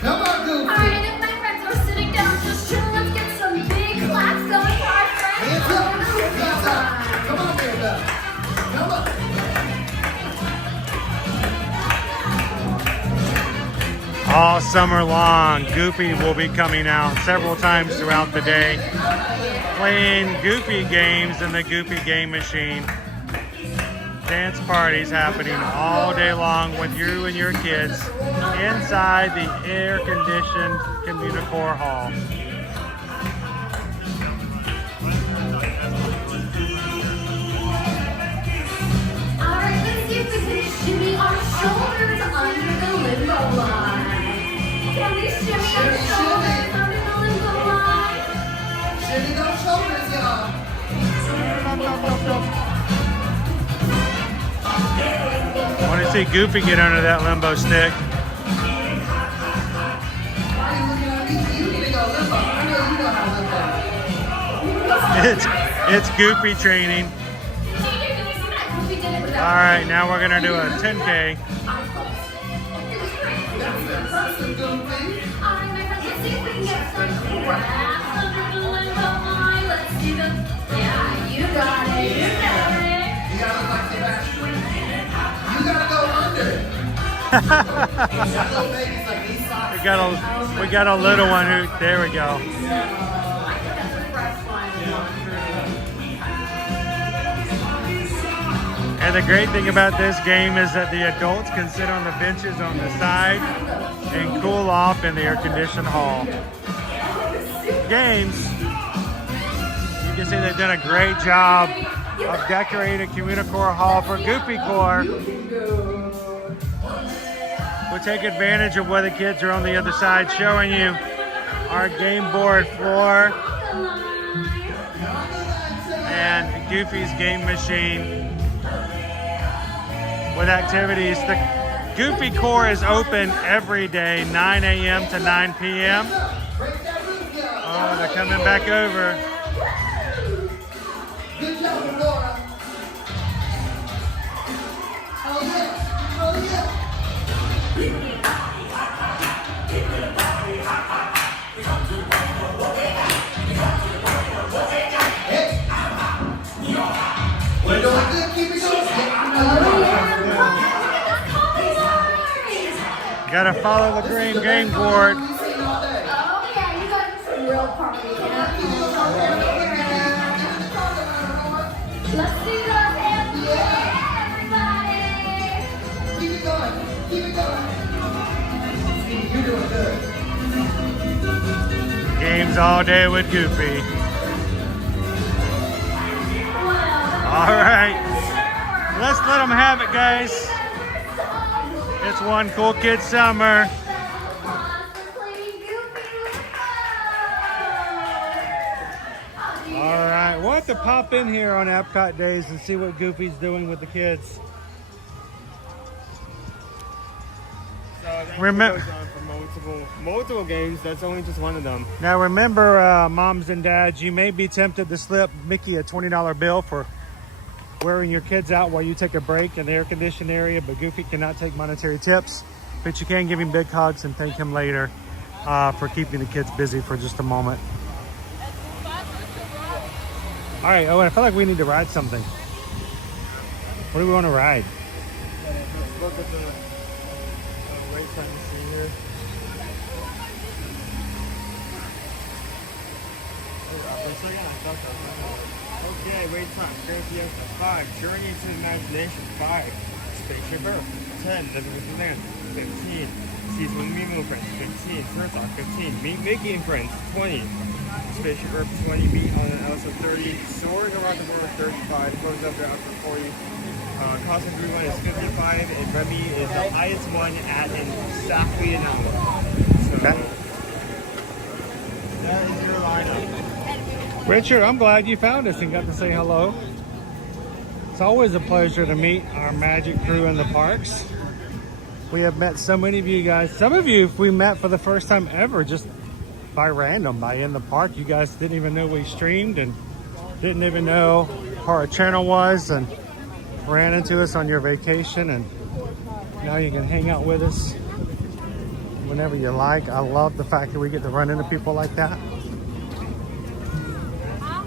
Come on, Goofy. Alright, and if my friends are sitting down, just chill. Let's get some big claps going for our friends. Hands on up. the Goofy Hands up. line. Come on there, Bella. Come on. All summer long, Goofy will be coming out several times throughout the day, playing Goofy games in the Goofy game machine. Dance parties happening all day long with you and your kids inside the air-conditioned Communicore Hall. Alright, let's see if we can shimmy our shoulders under the limbo line. Can we shimmy our shoulders under the limbo line? Shimmy those shoulders, y'all. I want to see Goofy get under that limbo stick. Why are you looking at me? You need to go limbo. I know you know how to limbo. It's Goofy training. DJ, can you see that Goofy did it without All right, now we're gonna do a 10K. That's some Goofy. Alright, my friends, let's see if we can get some crabs under the limbo line. Let's see them. Yeah, you got it. You got it. You gotta look like the back. You gotta go under. That little baby's like these socks. We got a little one who. There we go. I think that's a fresh one. And the great thing about this game is that the adults can sit on the benches on the side and cool off in the air-conditioned hall. Games. You can see they've done a great job of decorating Communicore Hall for Goofy Core. We'll take advantage of where the kids are on the other side, showing you our game board floor and Goofy's game machine with activities. The Goofy Core is open every day, 9 a.m. to 9 p.m. Oh, they're coming back over. Good job, Laura. Oh yeah. Oh yeah. Hey. We're doing good. Keep it going. Gotta follow the green game board. Oh yeah, you got real party. Let's see those hands, everybody. Keep it going. Keep it going. You're doing good. Games all day with Goofy. All right. Let's let them have it, guys. It's one cool kid summer. All right, we'll have to pop in here on Epcot days and see what Goofy's doing with the kids. So that Remember- goes on for multiple games. That's only just one of them. Now remember, moms and dads, you may be tempted to slip Mickey a $20 bill for wearing your kids out while you take a break in the air-conditioned area, but Goofy cannot take monetary tips. But you can give him big hugs and thank him later for keeping the kids busy for just a moment. All right, Owen, I feel like we need to ride something. What do we want to ride? Let's look at the wait time to see here. Okay, wait time. Grand Fiesta 5. Journey to Imagination 5. Spaceship Earth 10. Living with the Land 15. Season with Nemo Friends 15. Turtle 15. Meet Mickey and Friends 20. Spaceship Earth 20. Meet on an Elsa 30. Soaring around the world 35. Close up there up to 40. Cost of everyone is 55. And Remy is the highest one at exactly an hour. So that is your lineup. Richard, I'm glad you found us and got to say hello. It's always a pleasure to meet our magic crew in the parks. We have met so many of you guys. Some of you we met for the first time ever, just by random, by in the park. You guys didn't even know we streamed and didn't even know how our channel was and ran into us on your vacation, and now you can hang out with us whenever you like. I love the fact that we get to run into people like that.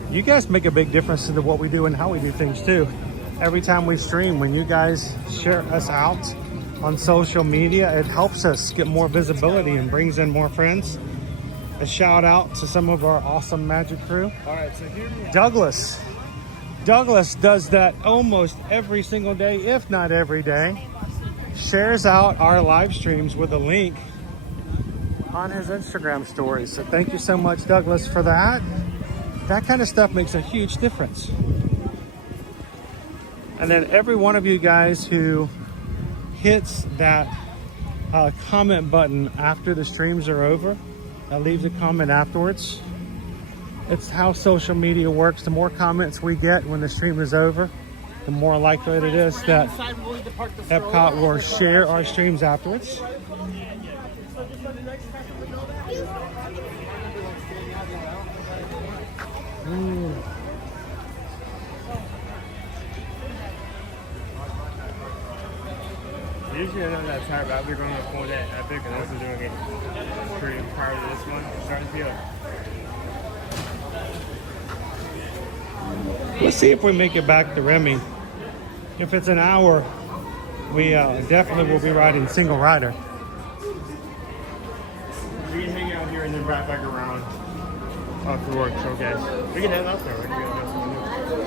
You guys make a big difference into what we do and how we do things too. Every time we stream, when you guys share us out on social media, it helps us get more visibility and brings in more friends. A shout out to some of our awesome magic crew. All right, so here we Douglas does that almost every single day, if not every day. Shares out our live streams with a link on his Instagram stories. So thank you so much, Douglas, for that. That kind of stuff makes a huge difference. And then every one of you guys who hits that comment button after the streams are over, that leaves a comment afterwards. It's how social media works. The more comments we get when the stream is over, the more likely it is that Epcot will share our streams afterwards. Usually I know that tire, but we're going to pull that Epic, and also doing it pretty prior to this one. It's starting to feel. Let's see if we make it back to Remy. If it's an hour, we definitely will be riding single rider. We can hang out here and then right back around after work, so guys. We can head out there. We can go do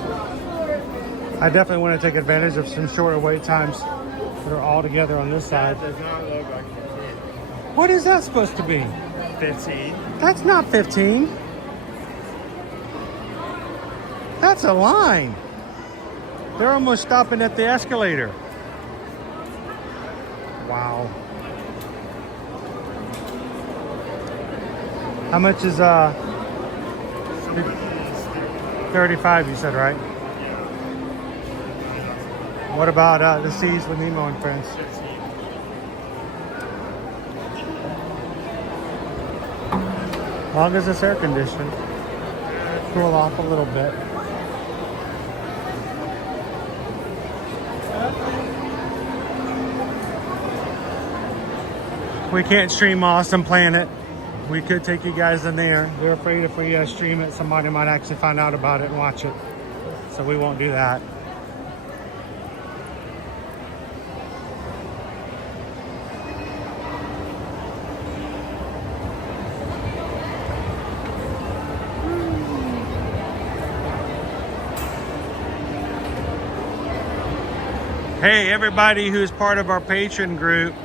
something. I definitely want to take advantage of some shorter wait times that are all together on this side. That does not look like 15. What is that supposed to be? 15. That's not 15. That's a line. They're almost stopping at the escalator. Wow. How much is 35 you said, right? What about the Seas with Nemo and Friends? 15. As long as it's air conditioned. Cool off a little bit. We can't stream Awesome Planet. We could take you guys in there. They're afraid if we stream it, somebody might actually find out about it and watch it. So we won't do that. Hey, everybody who's part of our patron group.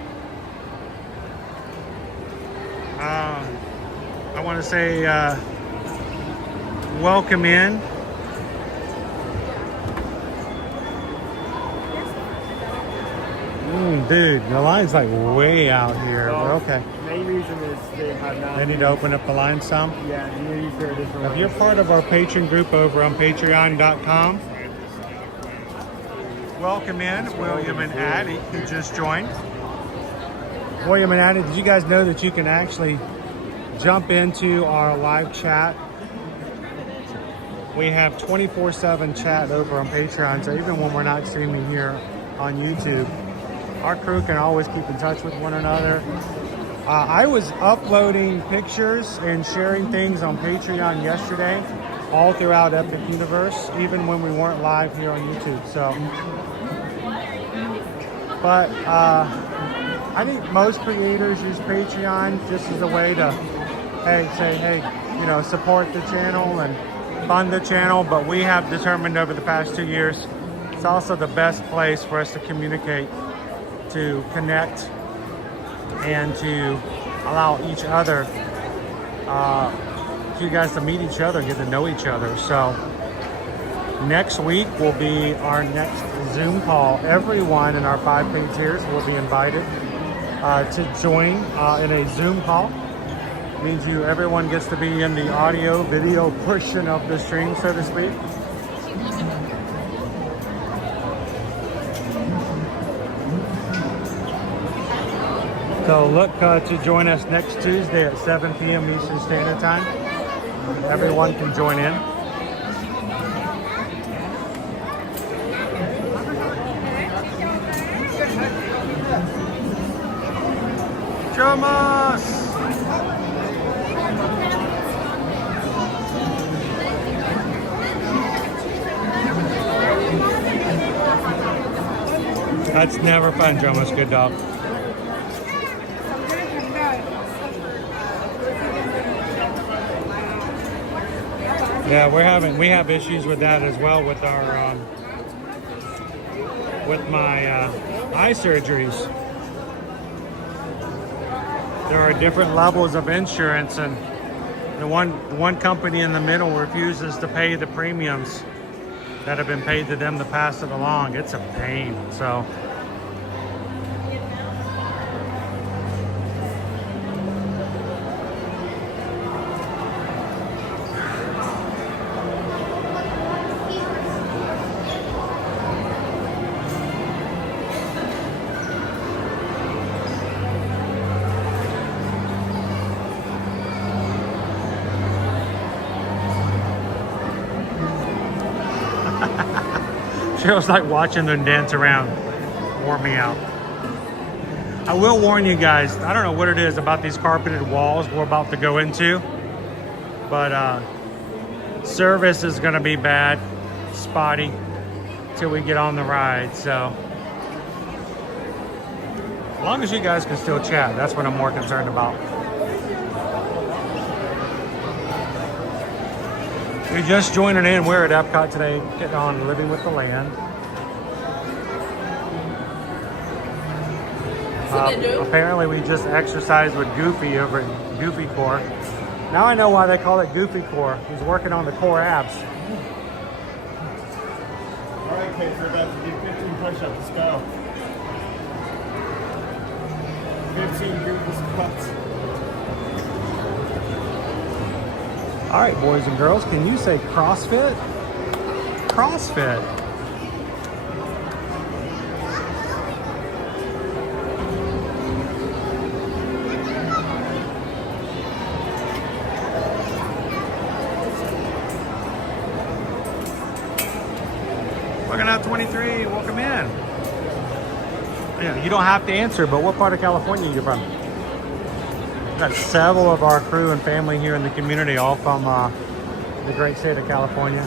I want to say welcome in. Dude, the line's like way out here. But okay. Main reason is they have not. They need to open up the line some. Yeah, you need to use different. If you're part of our patron group over on patreon.com, welcome in William and Addie who just joined. William and Addie, did you guys know that you can actually jump into our live chat? We have 24/7 chat over on Patreon, so even when we're not streaming here on YouTube, our crew can always keep in touch with one another. I was uploading pictures and sharing things on Patreon yesterday, all throughout Epic Universe, even when we weren't live here on YouTube. So, but I think most creators use Patreon just as a way to, hey, you know, support the channel and fund the channel. But we have determined over the past 2 years, it's also the best place for us to communicate, to connect, and to allow each other, for you guys to meet each other, get to know each other. So next week will be our next Zoom call. Everyone in our 5 paid tiers will be invited to join in a Zoom call. Means everyone gets to be in the audio video portion of the stream, so to speak. So look to join us next Tuesday at 7 p.m. Eastern Standard Time. Everyone can join in. Chamas! That's never fun, Chamas. Good dog. Yeah, we have issues with that as well with our with my eye surgeries. There are different levels of insurance, and the one company in the middle refuses to pay the premiums that have been paid to them to pass it along. It's a pain. So it was like watching them dance around. Wore me out. I will warn you guys, I don't know what it is about these carpeted walls we're about to go into, but service is gonna be bad, spotty, till we get on the ride. So as long as you guys can still chat, that's what I'm more concerned about. If you're just joining in, we're at Epcot today, getting on Living with the Land. Apparently we just exercised with Goofy over at Goofy Core. Now I know why they call it Goofy Core. He's working on the core abs. Alright kids, we're about to do 15 push-ups. Let's go. 15 group squats. All right, boys and girls, can you say CrossFit? CrossFit. Looking at 23, welcome in. Yeah, you don't have to answer, but what part of California are you from? Got several of our crew and family here in the community, all from the great state of California.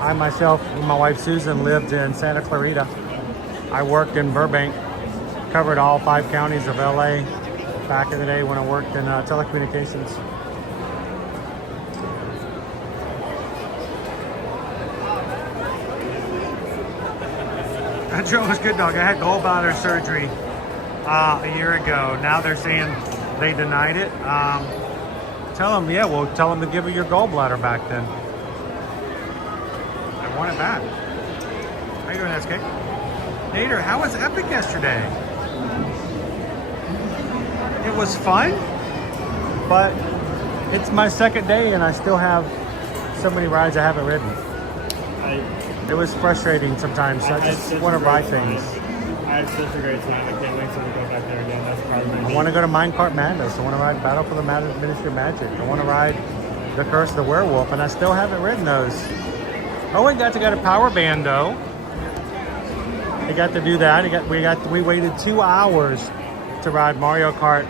I myself and my wife Susan lived in Santa Clarita. I worked in Burbank, covered all 5 counties of LA back in the day when I worked in telecommunications. I chose Good Dog. I had gallbladder surgery a year ago. Now they're saying they denied it. Tell them, yeah, well, tell them to give you your gallbladder back then. I want it back. How you doing, SK? Nader, how was Epic yesterday? It was fun, but it's my second day and I still have so many rides I haven't ridden. It was frustrating sometimes. I just want to ride things. I had such a great time. I can't wait till we go back there again. That's probably my I want to go to Minecart Madness. I want to ride Battle for the Ministry of Magic. I want to ride The Curse of the Werewolf, and I still haven't ridden those. Owen got a power band though. He got to do that. We waited 2 hours to ride Mario Kart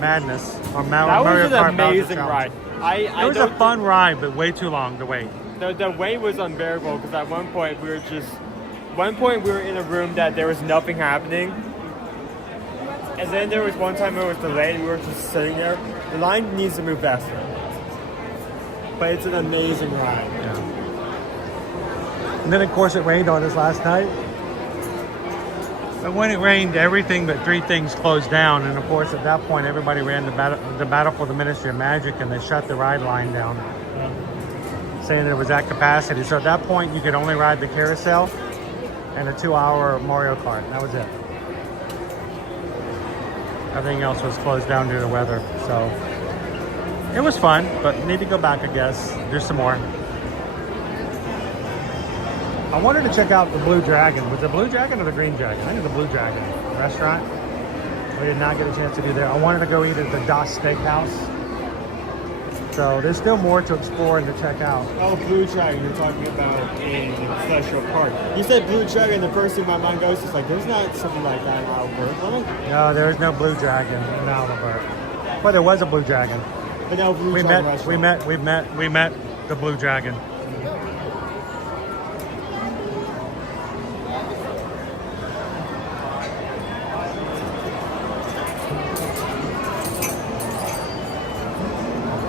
Madness or Mario That was Kart an Bowser amazing Challenge. ride. It was a fun ride, but way too long to wait. The wait was unbearable because at one point we were in a room that there was nothing happening. And then there was one time it was delayed and we were just sitting there. The line needs to move faster. But it's an amazing ride. Yeah. And then of course it rained on us last night. But when it rained, everything but 3 things closed down. And of course at that point everybody ran the battle for the Ministry of Magic and they shut the ride line down. Saying it was at capacity. So at that point you could only ride the carousel and a 2-hour Mario Kart. That was it. Everything else was closed down due to weather. So it was fun, but need to go back, I guess. Do some more. I wanted to check out the Blue Dragon. Was it Blue Dragon or the Green Dragon? I think the Blue Dragon restaurant. We did not get a chance to do that. I wanted to go eat at the Das Steakhouse. So there's still more to explore and to check out. Oh, Blue Dragon, you're talking about in Celestial Park. You said Blue Dragon, the first thing my mind goes is like, there's not something like that in Albert, right? No, there is no Blue Dragon in Albert. But there was a Blue Dragon. But no Blue Dragon restaurant. We met the Blue Dragon.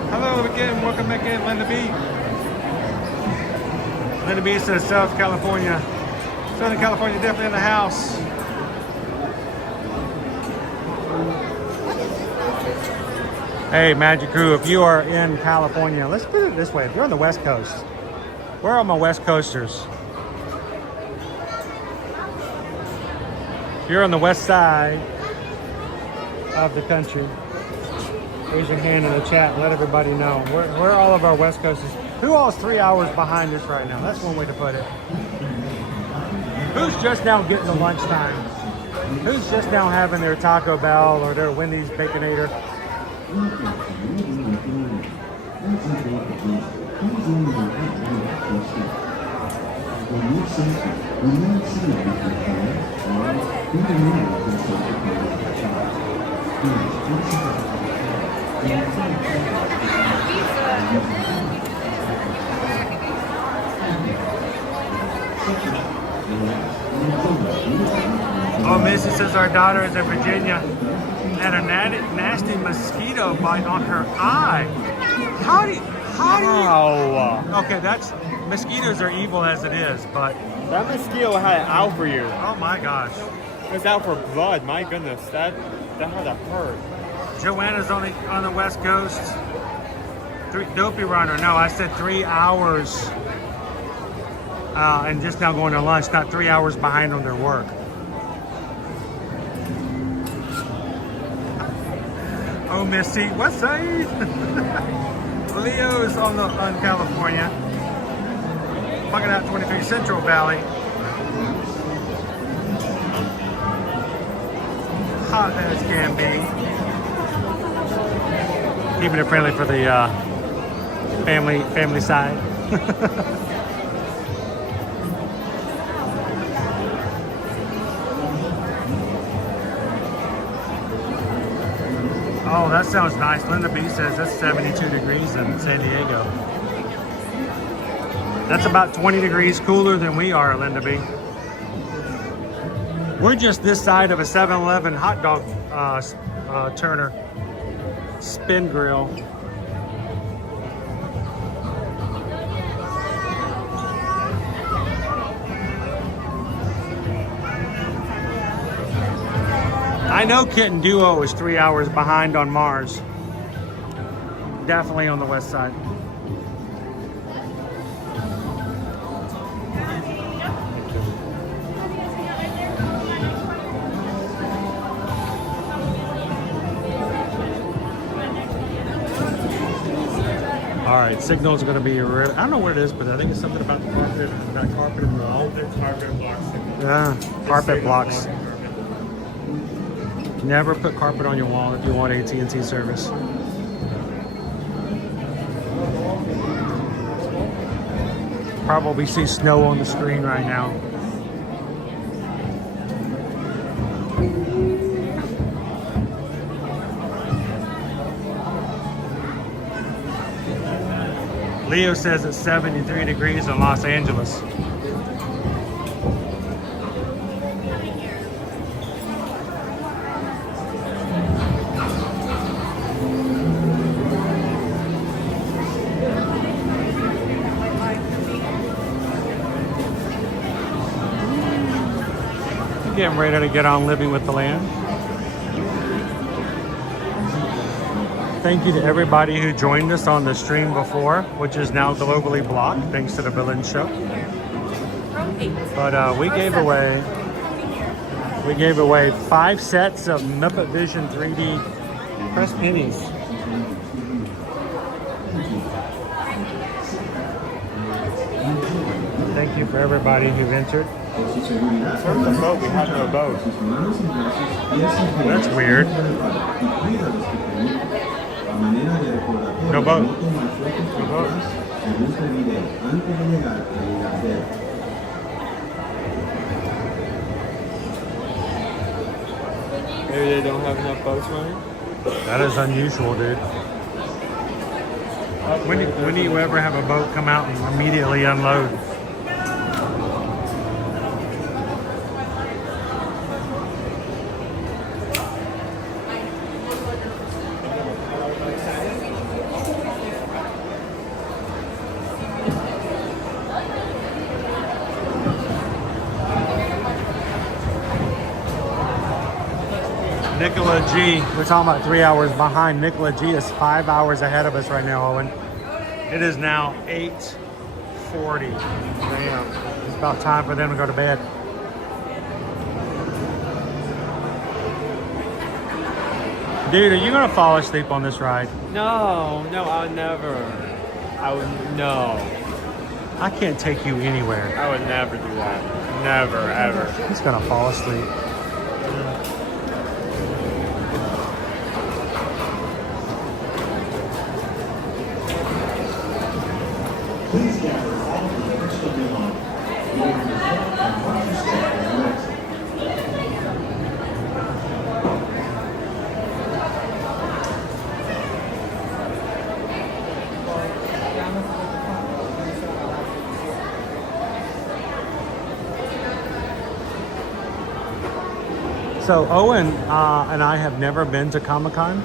Hello again, welcome back in, Linda B. Linda B says Southern California definitely in the house. Hey, Magic Crew, if you are in California, let's put it this way, if you're on the West Coast, where are my West Coasters? If you're on the west side of the country, raise your hand in the chat, let everybody know. Where are all of our West Coasters? Who all is 3 hours behind us right now? That's one way to put it. Who's just now getting to lunchtime? Who's just now having their Taco Bell or their Wendy's Baconator? Oh, Missy says our daughter is in Virginia and a nasty mosquito bite on her eye. How do you? Okay, mosquitoes are evil as it is, but that mosquito had it out for you. Oh my gosh. It was out for blood. My goodness, that had to hurt. Joanna's on the West Coast. Dopey Runner. No, I said 3 hours. And just now going to lunch, not 3 hours behind on their work. Oh, Missy, what's side? Leo's on California. Bucket out 23 Central Valley. Hot as can be. Keeping it friendly for the family side. Oh, that sounds nice. Linda B says that's 72 degrees in San Diego. That's about 20 degrees cooler than we are, Linda B. We're just this side of a 7-Eleven hot dog turner spin grill. I know Kitten Duo is 3 hours behind on Mars. Definitely on the west side. All right, signal's going to be, I don't know what it is, but I think it's something about the carpet, not carpet and wall. It's carpet blocks. Yeah, carpet blocks. Never put carpet on your wall if you want AT&T service. Probably see snow on the screen right now. Leo says it's 73 degrees in Los Angeles. Getting ready to get on Living with the Land. Thank you to everybody who joined us on the stream before, which is now globally blocked thanks to the Villain Show. But we gave away 5 sets of Muppet Vision 3D press pennies. Thank you for everybody who entered. Where's the boat? We have no boat. That's weird. No boat. No boat. Maybe they don't have enough boats running? That is unusual, dude. When do you ever have a boat come out and immediately unload? Nicola G, we're talking about 3 hours behind. Nicola G is 5 hours ahead of us right now, Owen. It is now 8:40. Damn, it's about time for them to go to bed. Dude, are you gonna fall asleep on this ride? No, I would never. No. I can't take you anywhere. I would never do that. Never, ever. He's gonna fall asleep. Please gather all of your personal belongings. Lower your head and watch your step as you exit. So Owen and I have never been to Comic-Con,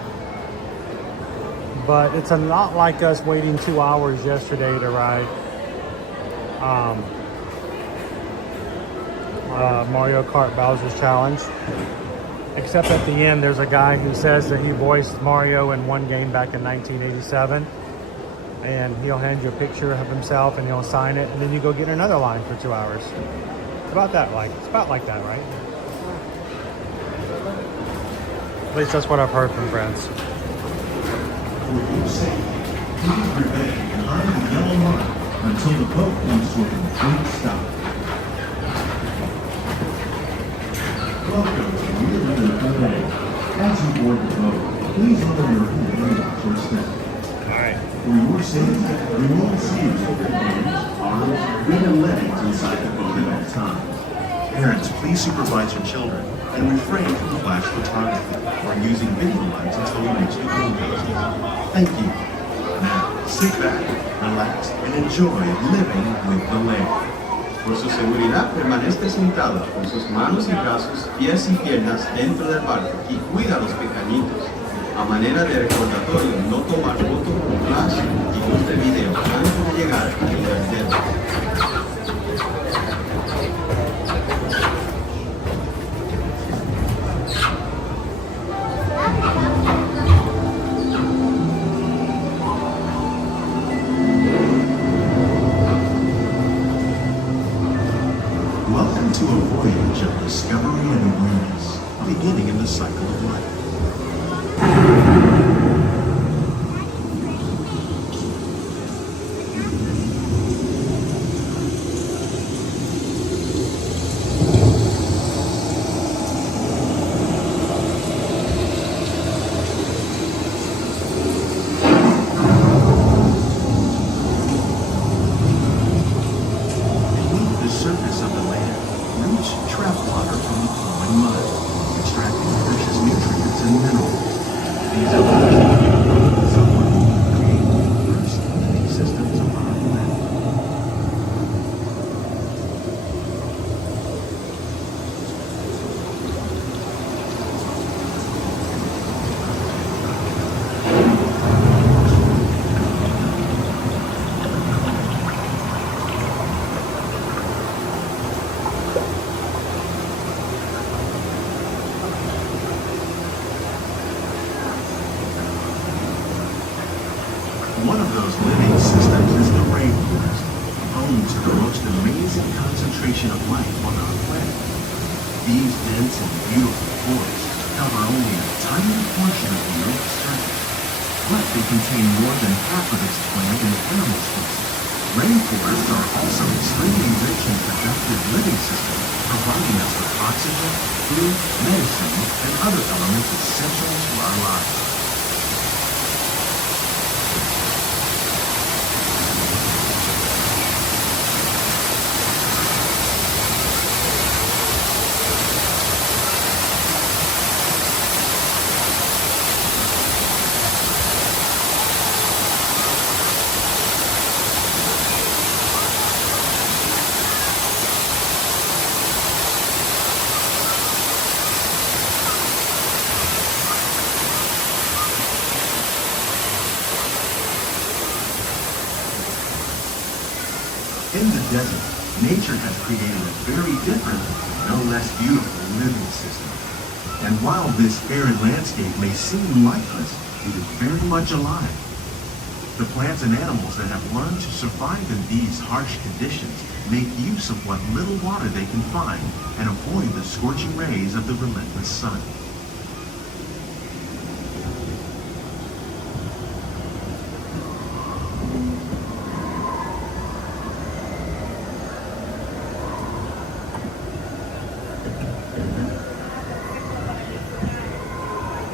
but it's a lot like us waiting 2 hours yesterday to ride Mario Kart Bowser's Challenge. Except at the end, there's a guy who says that he voiced Mario in one game back in 1987, and he'll hand you a picture of himself and he'll sign it, and then you go get another line for 2 hours. It's about that, it's about like that, right? At least that's what I've heard from friends. For your safety, please remain behind the yellow line until the boat comes to a complete stop. Welcome to Living with the Land. As you board the boat, please lower your hands or step. Alright. For your safety, remove seats with your hands, arms, and legs inside the boat at all times. Parents, please supervise your children and refrain from flash photography or using video lights until we reach the greenhouses. Thank you. Now, sit back, relax, and enjoy living with the land. Por su seguridad, permanezca sentado con sus manos y brazos, pies y piernas dentro del barco y cuida a los pequeñitos. A manera de recordatorio, no tomar foto, flash y use video antes de llegar al divertidero. beginning in the cycle of life. One of those living systems is the rainforest, home to the most amazing concentration of life on our planet. These dense and beautiful forests cover only a tiny portion of the Earth's surface, but they contain more than half of its plant and animal species. Rainforests are also extremely rich and productive living systems, providing us with oxygen, food, medicine, and other elements essential to our lives. In the desert, nature has created a very different, no less beautiful living system. And while this arid landscape may seem lifeless, it is very much alive. The plants and animals that have learned to survive in these harsh conditions make use of what little water they can find and avoid the scorching rays of the relentless sun.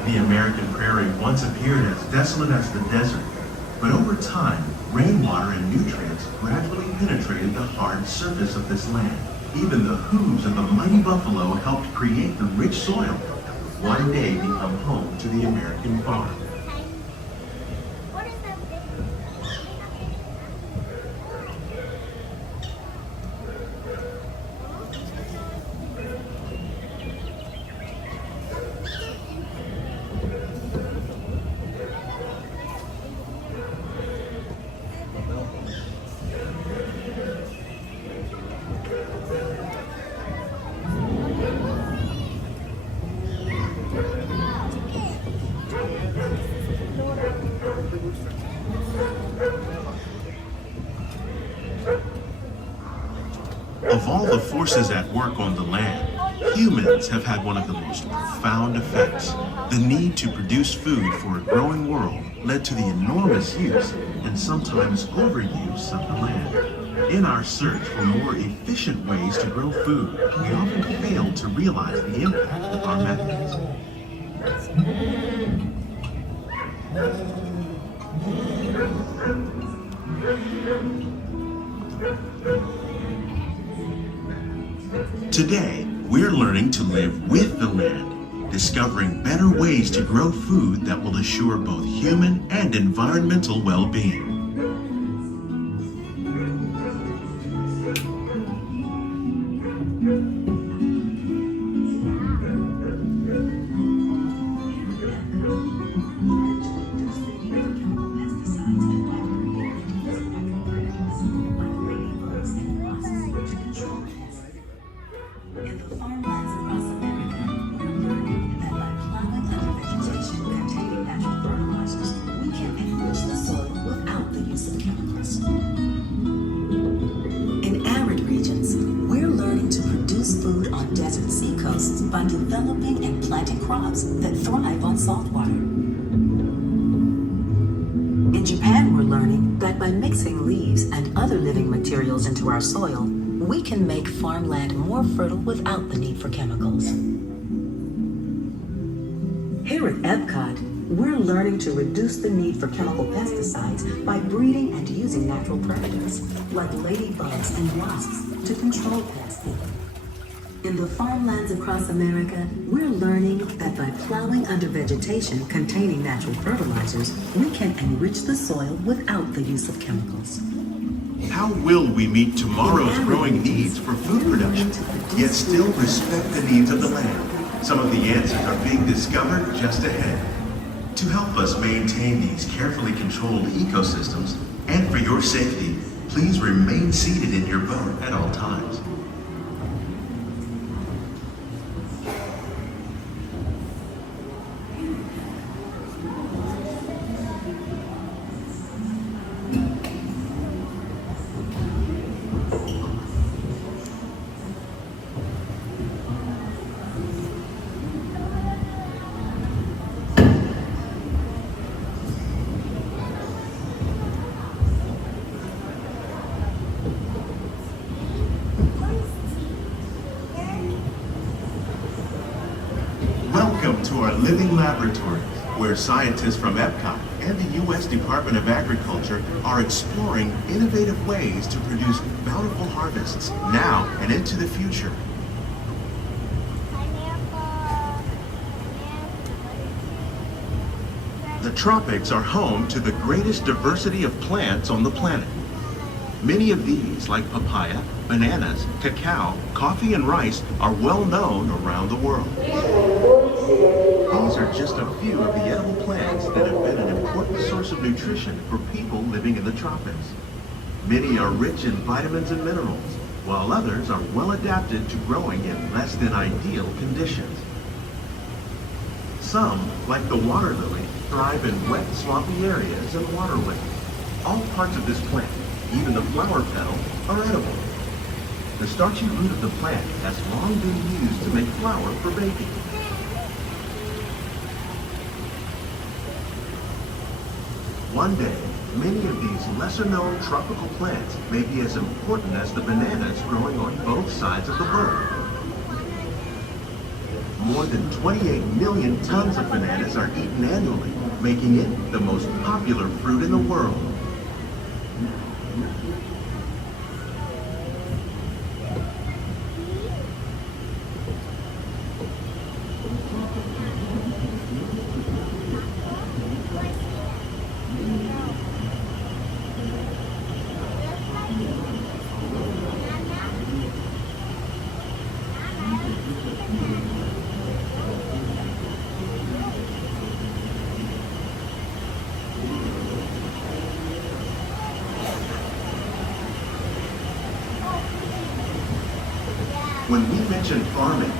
The American prairie once appeared as desolate as the desert, but over time, rainwater and nutrients gradually penetrated the hard surface of this land. Even the hooves of the mighty buffalo helped create the rich soil, one day become home to the American farm. Of all the forces at work on the land, humans have had one of the most profound effects. The need to produce food for a growing world led to the enormous use and sometimes overuse of the land. In our search for more efficient ways to grow food, we often fail to realize the impact of our methods. Today, we're learning to live with the land, discovering better ways to grow food that will assure both human and environmental well-being. planting crops that thrive on salt water. In Japan, we're learning that by mixing leaves and other living materials into our soil, we can make farmland more fertile without the need for chemicals. Here at Epcot, we're learning to reduce the need for chemical pesticides by breeding and using natural predators, like ladybugs and wasps, to control pests. In the farmlands across America, we're learning that by plowing under vegetation containing natural fertilizers, we can enrich the soil without the use of chemicals. How will we meet tomorrow's growing needs for food production, yet still respect the needs of the land? Some of the answers are being discovered just ahead. To help us maintain these carefully controlled ecosystems, and for your safety, please remain seated in your boat at all times. Welcome to our living laboratory, where scientists from Epcot and the U.S. Department of Agriculture are exploring innovative ways to produce bountiful harvests now and into the future. The tropics are home to the greatest diversity of plants on the planet. Many of these, like papaya, bananas, cacao, coffee, and rice, are well known around the world. These are just a few of the edible plants that have been an important source of nutrition for people living in the tropics. Many are rich in vitamins and minerals, while others are well adapted to growing in less than ideal conditions. Some, like the water lily, thrive in wet, swampy areas and waterways. All parts of this plant, even the flower petal, are edible. The starchy root of the plant has long been used to make flour for baking. One day, many of these lesser-known tropical plants may be as important as the bananas growing on both sides of the boat. More than 28 million tons of bananas are eaten annually, making it the most popular fruit in the world. When we mention farming,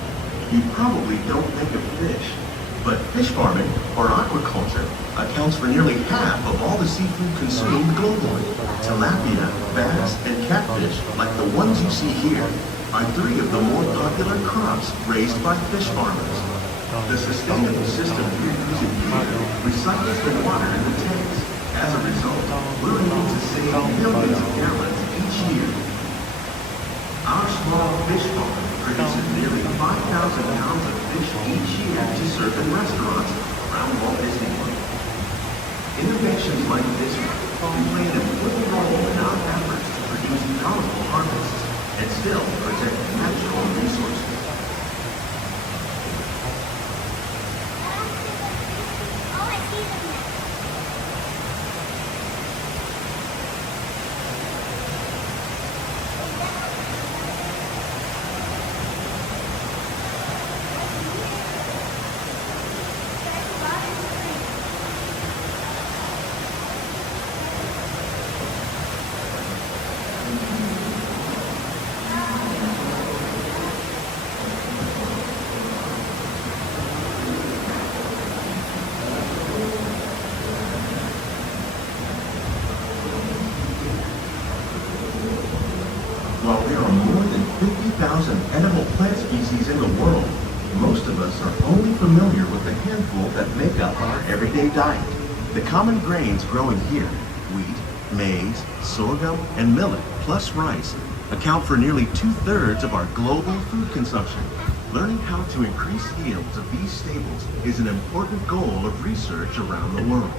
you probably don't think of fish. But fish farming, or aquaculture, accounts for nearly half of all the seafood consumed globally. Tilapia, bass, and catfish, like the ones you see here, are three of the more popular crops raised by fish farmers. The sustainable system we're using here recycles the water in the tanks. As a result, we're able to save millions of gallons each year. Our small fish farm produces nearly 5,000 pounds of fish each year to serve in restaurants around Walt Disney World. Innovations like this one play an important role in our efforts to produce powerful harvests and still protect natural resources. familiar with the handful that make up our everyday diet. The common grains growing here, wheat, maize, sorghum, and millet, plus rice, account for nearly 2/3 of our global food consumption. Learning how to increase yields of these staples is an important goal of research around the world.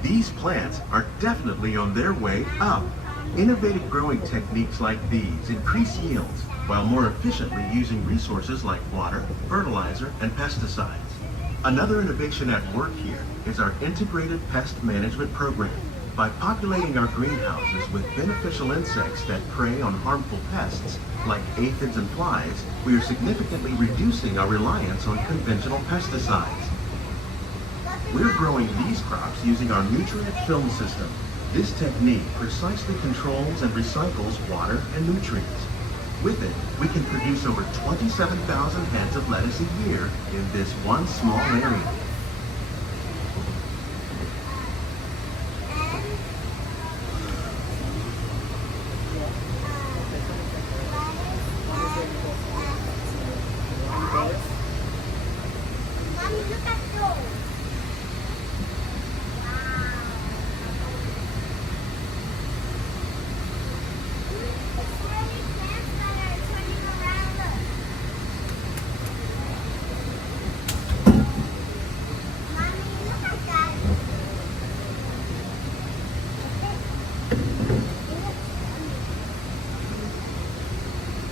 These plants are definitely on their way up. Innovative growing techniques like these increase yields while more efficiently using resources like water, fertilizer, and pesticides. Another innovation at work here is our integrated pest management program. By populating our greenhouses with beneficial insects that prey on harmful pests like aphids and flies, we are significantly reducing our reliance on conventional pesticides. We're growing these crops using our nutrient film system. This technique precisely controls and recycles water and nutrients. With it, we can produce over 27,000 heads of lettuce a year in this one small area.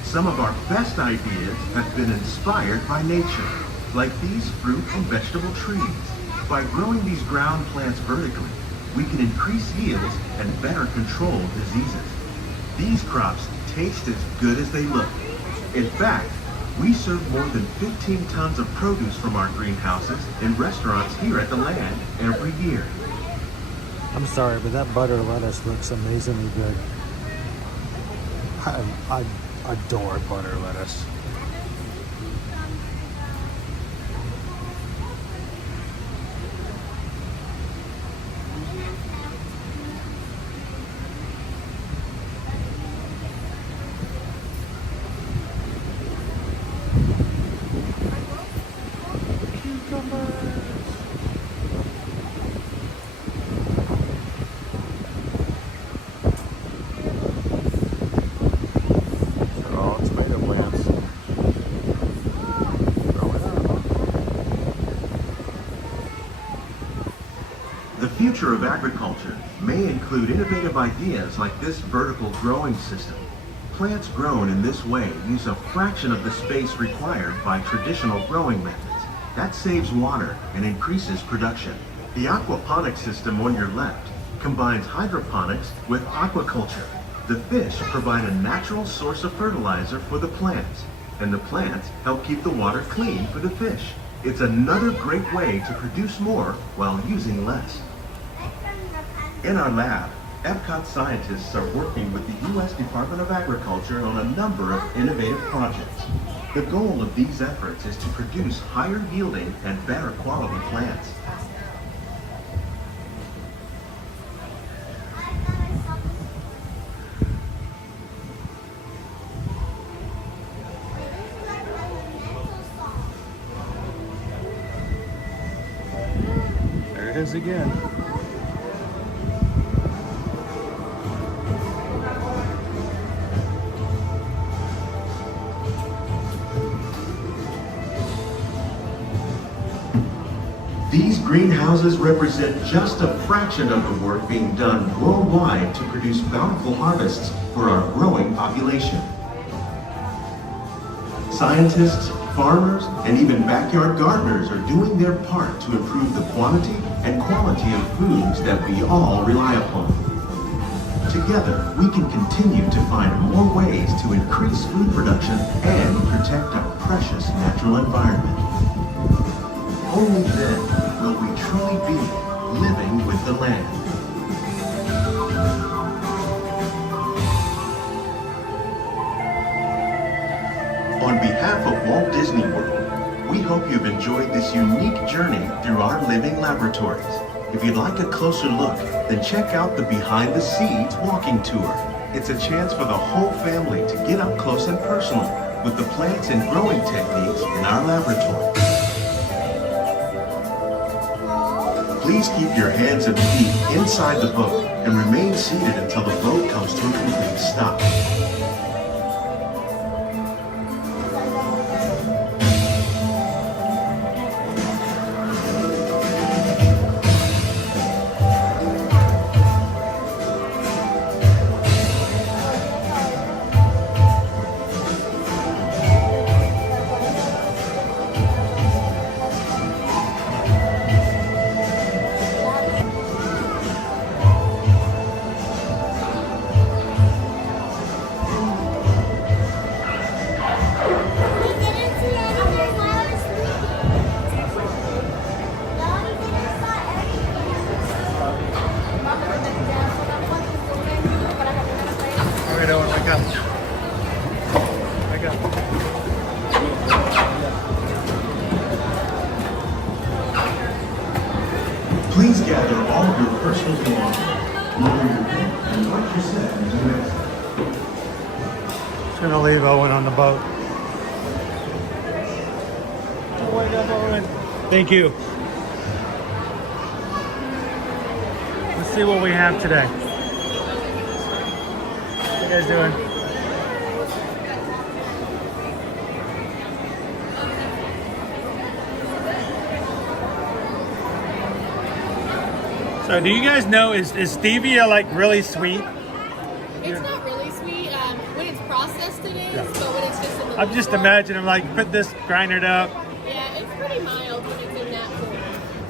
Some of our best ideas have been inspired by nature, like these fruit and vegetable trees. By growing these ground plants vertically, we can increase yields and better control diseases. These crops taste as good as they look. In fact, we serve more than 15 tons of produce from our greenhouses in restaurants here at the land every year. I'm sorry, but that butter lettuce looks amazingly good. I adore butter lettuce. The future of agriculture may include innovative ideas like this vertical growing system. Plants grown in this way use a fraction of the space required by traditional growing methods. That saves water and increases production. The aquaponics system on your left combines hydroponics with aquaculture. The fish provide a natural source of fertilizer for the plants, and the plants help keep the water clean for the fish. It's another great way to produce more while using less. In our lab, Epcot scientists are working with the U.S. Department of Agriculture on a number of innovative projects. The goal of these efforts is to produce higher yielding and better quality plants. There it is again. These greenhouses represent just a fraction of the work being done worldwide to produce bountiful harvests for our growing population. Scientists, farmers, and even backyard gardeners are doing their part to improve the quantity and quality of foods that we all rely upon. Together, we can continue to find more ways to increase food production and protect our precious natural environment. Only then will we truly be living with the land. of Walt Disney World, we hope you've enjoyed this unique journey through our living laboratories. If you'd like a closer look, then check out the Behind the Seeds walking tour. It's a chance for the whole family to get up close and personal with the plants and growing techniques in our laboratory. Please keep your hands and feet inside the boat and remain seated until the boat comes to a complete stop. Please gather all of your personal belongings, lower your head, and watch your set as you exit. Just gonna leave Owen on the boat. Wake up, Owen. Thank you. Let's see what we have today. What you guys doing? So do you guys know, is stevia like really sweet? It's not really sweet when it's processed it is, but when it's just in the I'm just imagining like put this, grind it up. Yeah, it's pretty mild when it's in that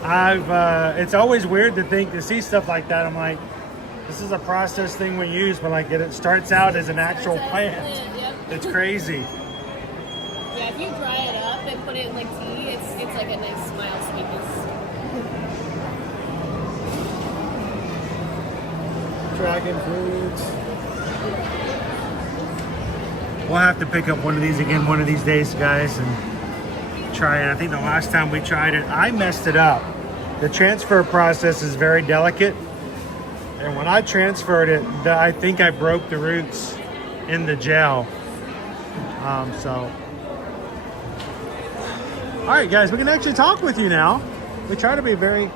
form. It's always weird to see stuff like that. I'm like, this is a process thing we use, but like it starts out as an actual plant. Yep. It's crazy. Yeah, if you dry it up and put it in like tea, it's like a nice mild sweetness. Dragon fruits. We'll have to pick up one of these again one of these days, guys, and try it. I think the last time we tried it, I messed it up. The transfer process is very delicate, and when I transferred it, I think I broke the roots in the gel. All right, guys, we can actually talk with you now. We try to be very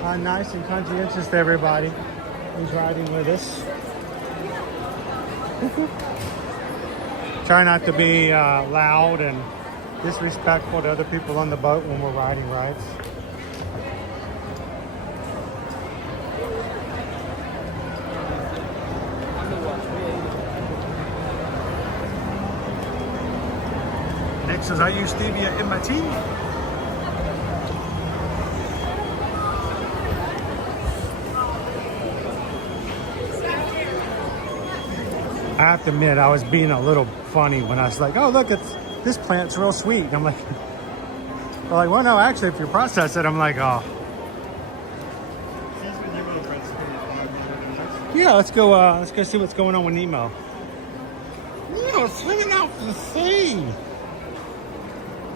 nice and conscientious to everybody who's riding with us. Try not to be loud and disrespectful to other people on the boat when we're riding rides. Nick says, I use stevia in my tea. I have to admit, I was being a little funny when I was like, oh, look, this plant's real sweet. I'm like, well, no, actually, if you process it, I'm like, oh. Yeah, let's go see what's going on with Nemo. Nemo's swimming out to sea.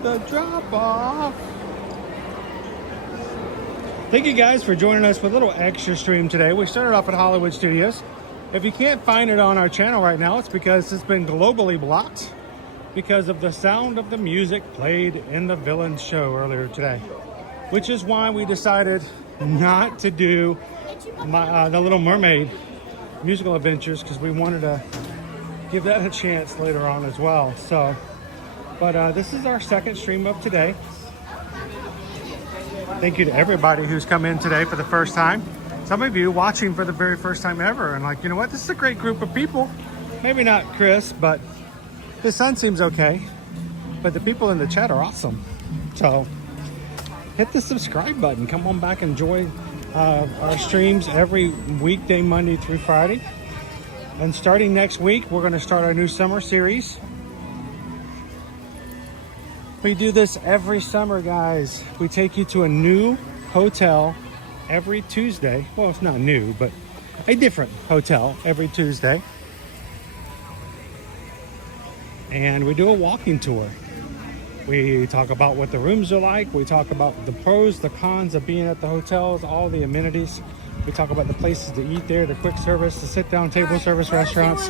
The drop off. Thank you guys for joining us for a little extra stream today. We started off at Hollywood Studios. If you can't find it on our channel right now, it's because it's been globally blocked because of the sound of the music played in the Villains show earlier today, which is why we decided not to do the Little Mermaid musical adventures, because we wanted to give that a chance later on as well. So, but this is our second stream of today. Thank you to everybody who's come in today for the first time. Some of you watching for the very first time ever, and like, you know what, this is a great group of people. Maybe not Chris, but his son seems okay. But the people in the chat are awesome. So hit the subscribe button. Come on back and enjoy our streams every weekday, Monday through Friday. And starting next week, we're going to start our new summer series. We do this every summer, guys. We take you to a new hotel every Tuesday. Well, it's not new, but a different hotel every Tuesday. And we do a walking tour. We talk about what the rooms are like. We talk about the pros, the cons of being at the hotels, all the amenities. We talk about the places to eat there, the quick service, the sit-down table service restaurants.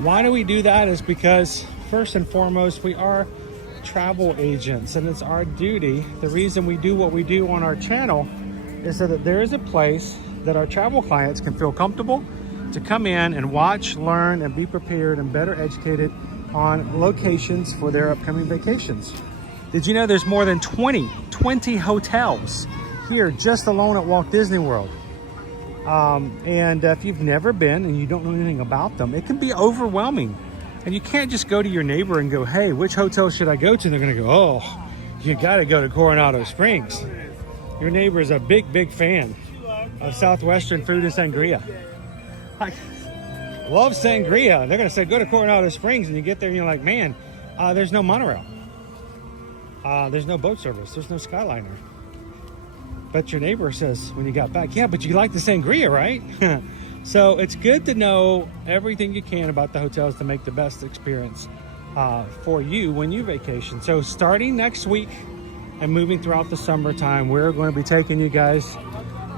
Why do we do that is because, first and foremost, we are travel agents, and it's our duty. The reason we do what we do on our channel is so that there is a place that our travel clients can feel comfortable to come in and watch, learn, and be prepared and better educated on locations for their upcoming vacations. Did you know there's more than 20 hotels here just alone at Walt Disney World? And if you've never been and you don't know anything about them, it can be overwhelming. And you can't just go to your neighbor and go, hey, which hotel should I go to? And they're gonna go, oh, you gotta go to Coronado Springs. Your neighbor is a big fan of Southwestern food and sangria. I love sangria. They're gonna say, go to Coronado Springs, and you get there and you're like, man, there's no monorail. There's no boat service, there's no Skyliner. But your neighbor says when you got back, yeah, but you like the sangria, right? So it's good to know everything you can about the hotels to make the best experience for you when you vacation. So starting next week and moving throughout the summertime, we're going to be taking you guys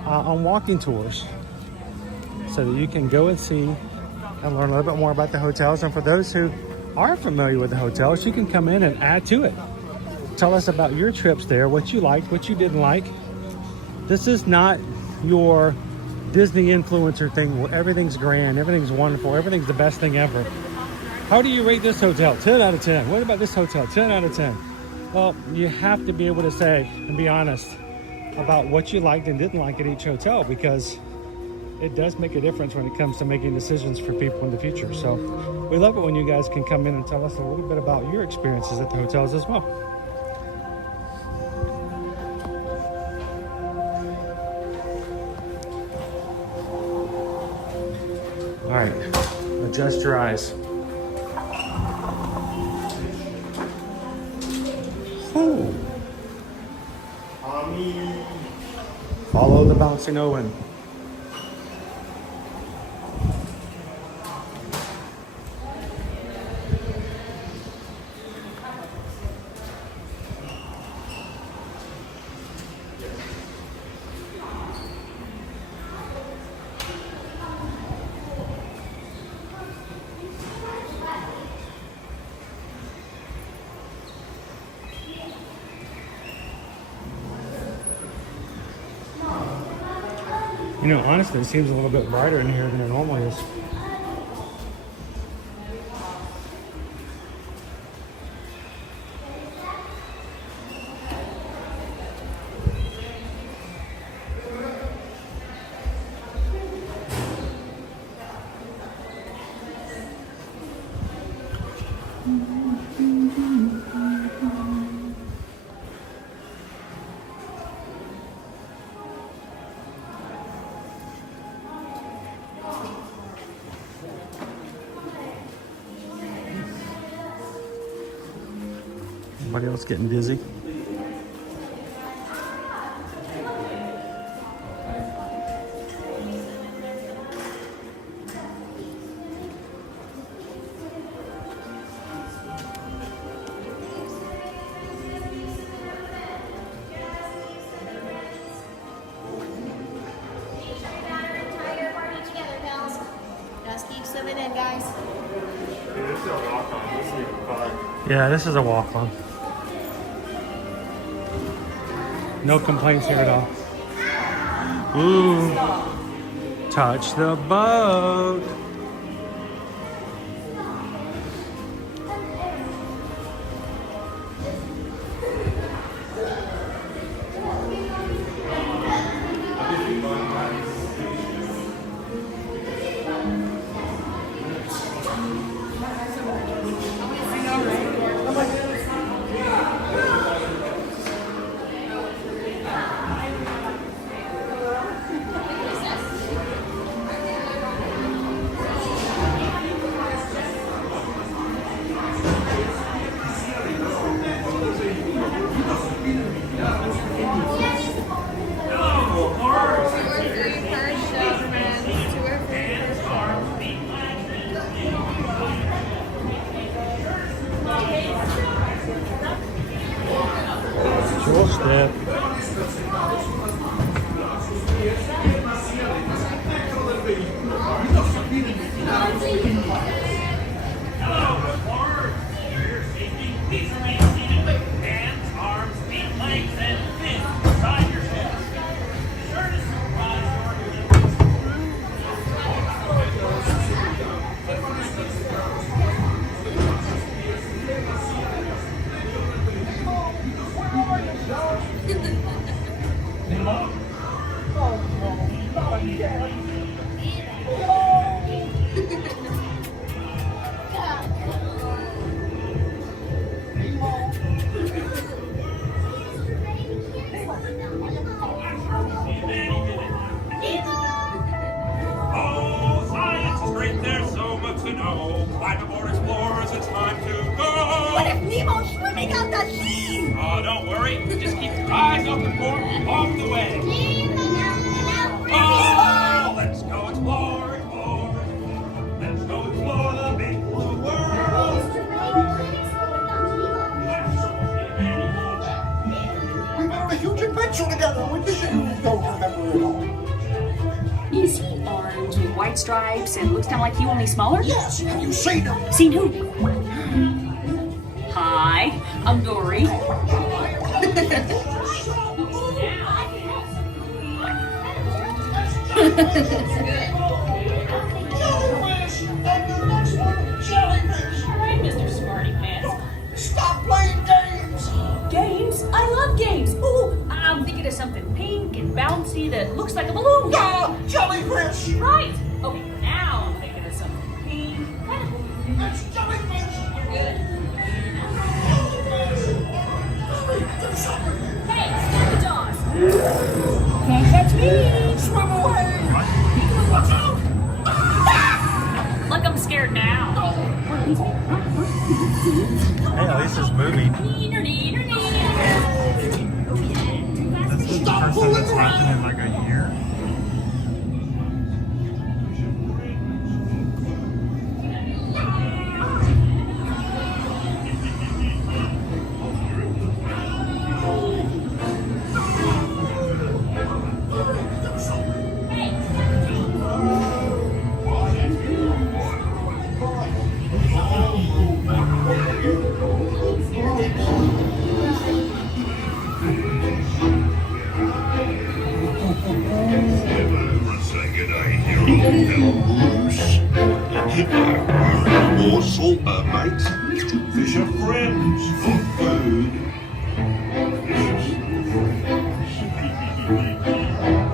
on walking tours so that you can go and see and learn a little bit more about the hotels. And for those who are familiar with the hotels, you can come in and add to it. Tell us about your trips there, what you liked, what you didn't like. This is not your Disney influencer thing where everything's grand, everything's wonderful, everything's the best thing ever. How do you rate this hotel? 10 out of 10. What about this hotel? 10 out of 10. Well, you have to be able to say and be honest about what you liked and didn't like at each hotel, because it does make a difference when it comes to making decisions for people in the future. So we love it when you guys can come in and tell us a little bit about your experiences at the hotels as well. All right, adjust your eyes. Ooh. Follow the bouncing Owen. You know, honestly, it seems a little bit brighter in here than it normally is. Anybody else getting dizzy? Just keep swimming in, guys. This is a walk-on. This is even fun. Yeah, this is a walk-on. No complaints here at all. Ooh, touch the boat. Climb aboard, explorers, it's time to go! What if Nemo's swimming out the sea? Oh, don't worry. Just keep your eyes open for him along the way. Oh, let's go explore, explore. Let's go explore the big blue world. We've had a huge adventure together. We don't remember it all. Is he orange with white stripes and looks kind of like you, only smaller? Yes, have you seen him? Seen who? Hi, I'm Dory. Mr. Smarty Pants. Stop playing games! Games? I love games. Ooh, I'm thinking of something pink and bouncy that looks like a balloon. Ah, jellyfish! Right. Okay, now I'm thinking of something pink and a balloon. It's jellyfish! Good. Hey, stop the jaws. Can't catch me. Swim away! Watch out. Look, I'm scared now. Hey, at least it's moving. This is the first time it's happened in like a year. More salt, mate. Fish are friends, not food.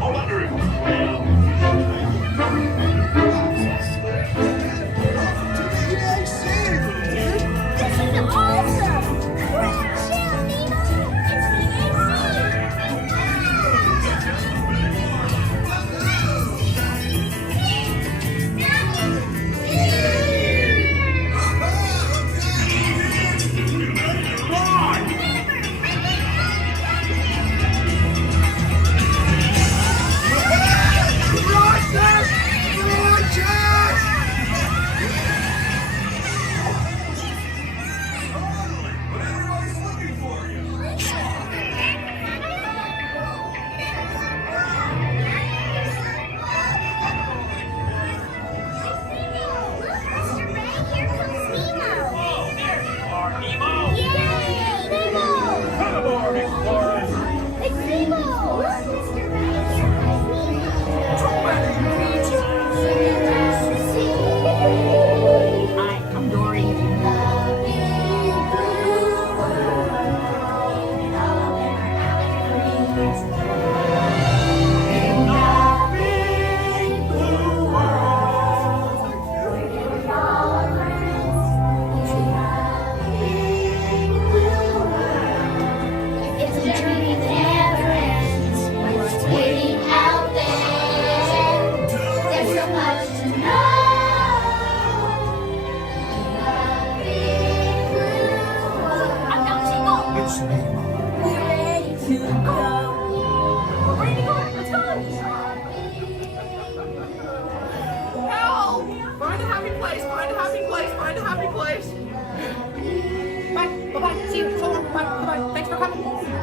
I wonder if This is awesome! Wow, chill, Nemo! It's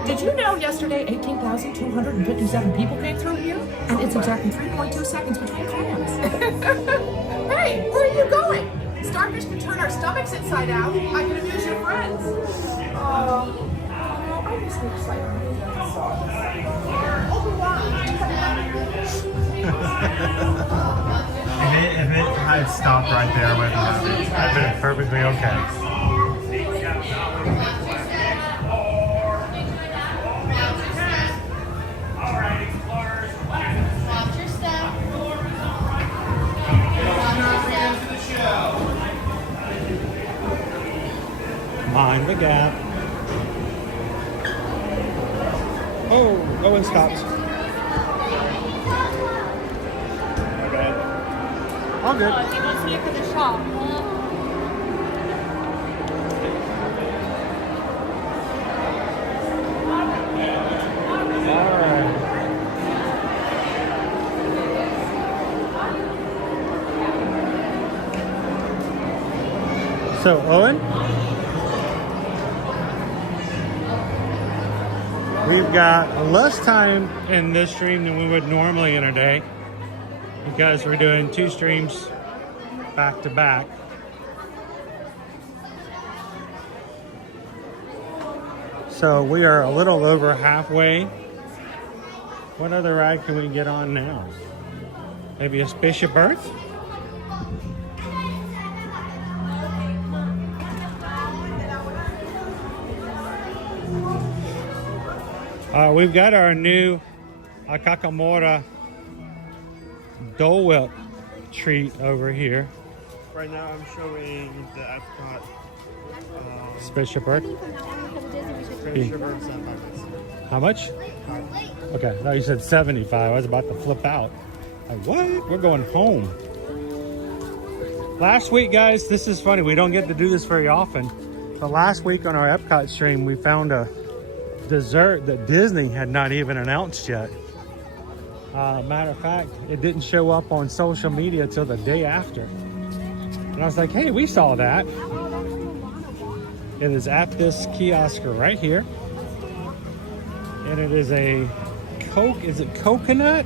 Did you know yesterday 18,257 people came through here? And it's exactly 3.2 seconds between clams. Hey, where are you going? Starfish can turn our stomachs inside out. I can amuse your friends. I'm just excited. If it had stopped right there, I'd been perfectly okay. Mind the gap. Oh, Owen stops. My bad. All good. He wants me for the shop. So, Owen, we've got less time in this stream than we would normally in a day because we're doing 2 streams back to back. So we are a little over halfway. What other ride can we get on now? Maybe a Spaceship Earth? We've got our new Kakamora Dole Whip treat over here. Right now I'm showing the Epcot Spaceship Earth. Spaceship Earth 75. How much? Okay, no, you said 75. I was about to flip out. Like, what? We're going home. Last week, guys, this is funny. We don't get to do this very often. But last week on our Epcot stream, we found a dessert that Disney had not even announced yet. Matter of fact, it didn't show up on social media till the day after. And I was like, hey, we saw that. It is at this kiosk right here. And it is a is it coconut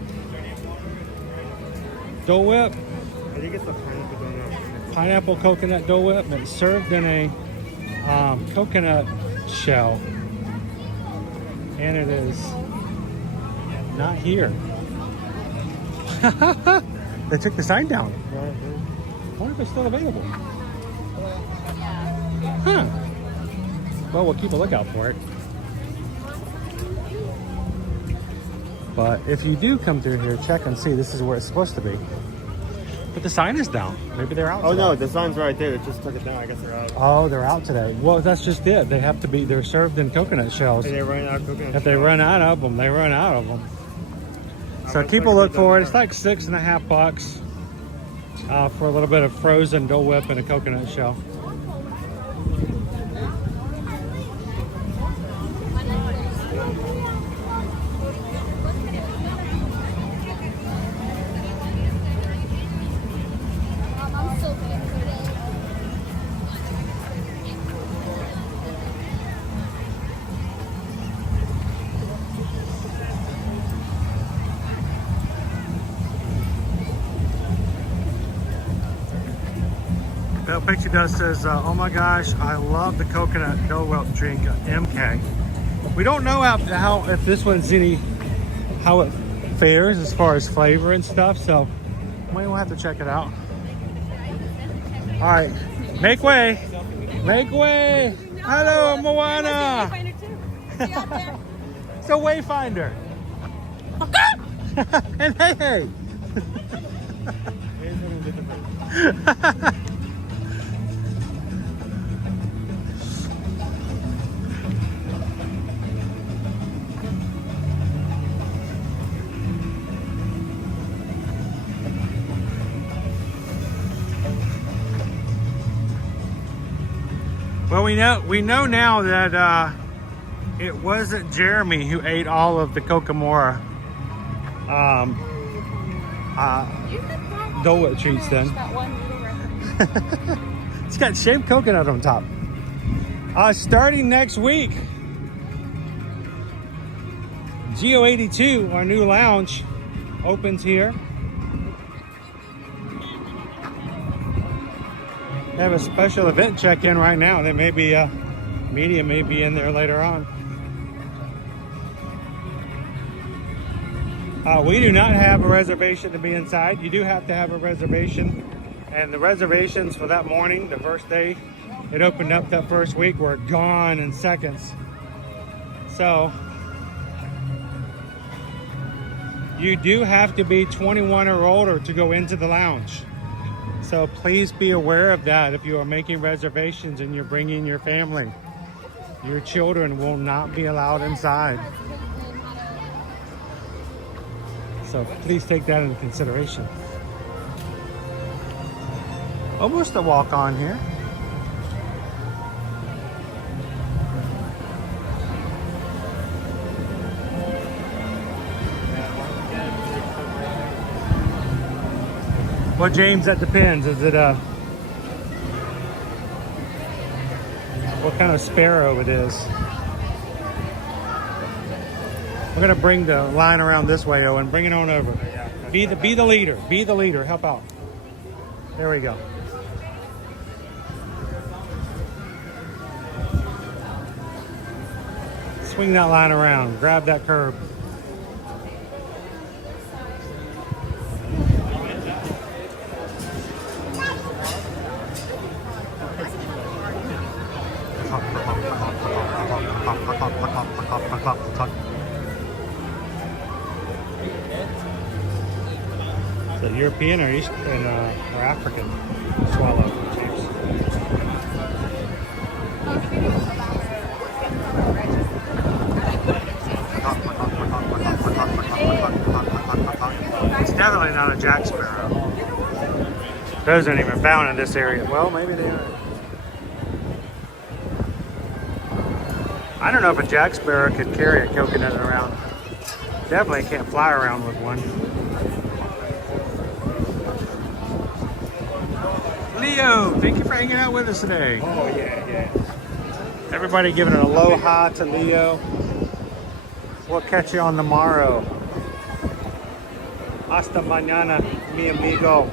Dole Whip? I think it's the pineapple donut. Pineapple coconut Dole Whip, and it's served in a coconut shell. And it is not here. They took the sign down. I wonder if it's still available. Huh. Well, we'll keep a lookout for it. But if you do come through here, check and see. This is where it's supposed to be. But the sign is down. Maybe they're out. Oh, today. No, the sign's right there. It just took it down. I guess they're out. Oh, they're out today. Well, that's just it. They have to be, they're served in coconut shells. And they run out of coconut If they run out of them, they run out of them. So keep a look for it. It's like $6.50 for a little bit of frozen Dole Whip and a coconut shell. Picture Dust says, oh my gosh, I love the coconut Dole Whip drink, MK. We don't know how if this one's how it fares as far as flavor and stuff, so we will have to check it out. All right, make way. Make way. Hello, Moana. It's a Wayfinder. And hey. Well, we know now that it wasn't Jeremy who ate all of the Kokomora Dole Whip treats then. It's got shaved coconut on top. Starting next week, Geo82, our new lounge, opens here. They have a special event check-in right now. There may be media may be in there later on. We do not have a reservation to be inside. You do have to have a reservation, and the reservations for that morning, the first day it opened up that first week, were gone in seconds. So you do have to be 21 or older to go into the lounge. So please be aware of that if you are making reservations and you're bringing your family. Your children will not be allowed inside. So please take that into consideration. Almost a walk on here. Well, James, that depends. Is it what kind of sparrow it is. We're gonna bring the line around this way, Owen. Bring it on over. Be the leader. Be the leader. Help out. There we go. Swing that line around. Grab that curb. Is it European or or African swallow? It's definitely not a Jack Sparrow. Those aren't even found in this area. Well, maybe they are. I don't know if a Jack Sparrow could carry a coconut around. Definitely can't fly around with one. Leo, thank you for hanging out with us today. Oh, yeah. Everybody giving an aloha to Leo. We'll catch you on the morrow. Hasta mañana, mi amigo.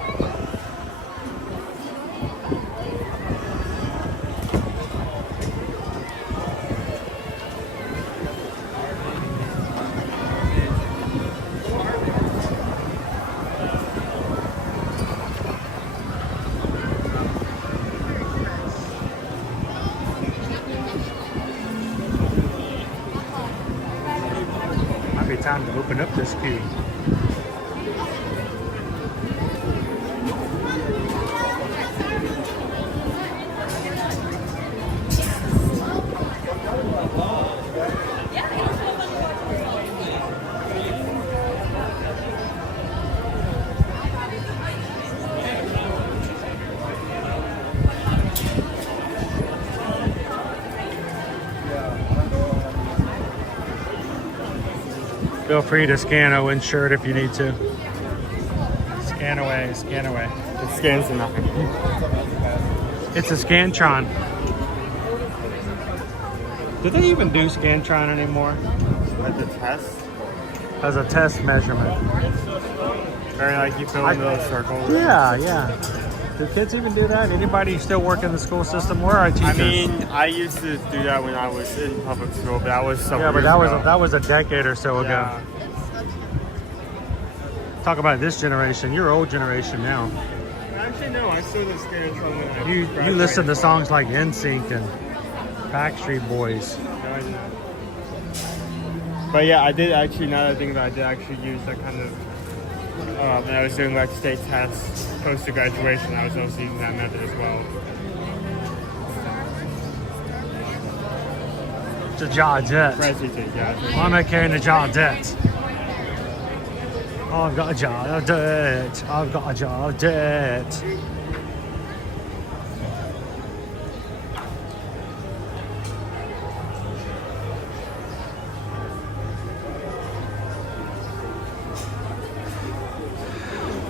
Might be time to open up this queue. Feel free to scan Owen's shirt if you need to. Scan away, scan away. It scans to nothing. It's a Scantron. Do they even do Scantron anymore? At the test? As a test measurement. Very like you fill in those circles. Yeah. Do kids even do that? Anybody still work in the school system? Where are teachers? I mean, I used to do that when I was in public school, but that was some yeah, but years ago. that was a decade or so ago. Yeah. Talk about this generation. You're old generation now. Actually, no, I still just scared something. You listen to songs like NSYNC and Backstreet Boys. No, I didn't. But yeah, I did actually, now that I think about it, I did actually use that kind of, when I was doing like state tests post to graduation, I was also using that method as well. The Jardette. President, yeah. I'm not carrying the Jardette. I've got a Jardette. I've got a Jardette.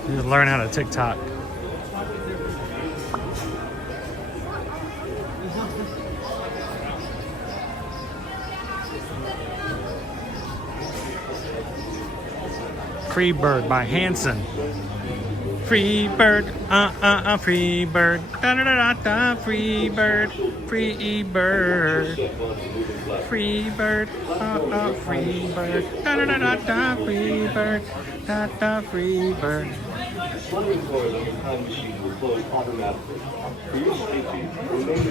You just learn how to TikTok. Free Bird by Hanson. Free bird, free bird, da da da da, free bird, free bird, free bird, free bird, da da da da, free bird, da free bird. One toilet on the time machine will close automatically. For your safety, remember to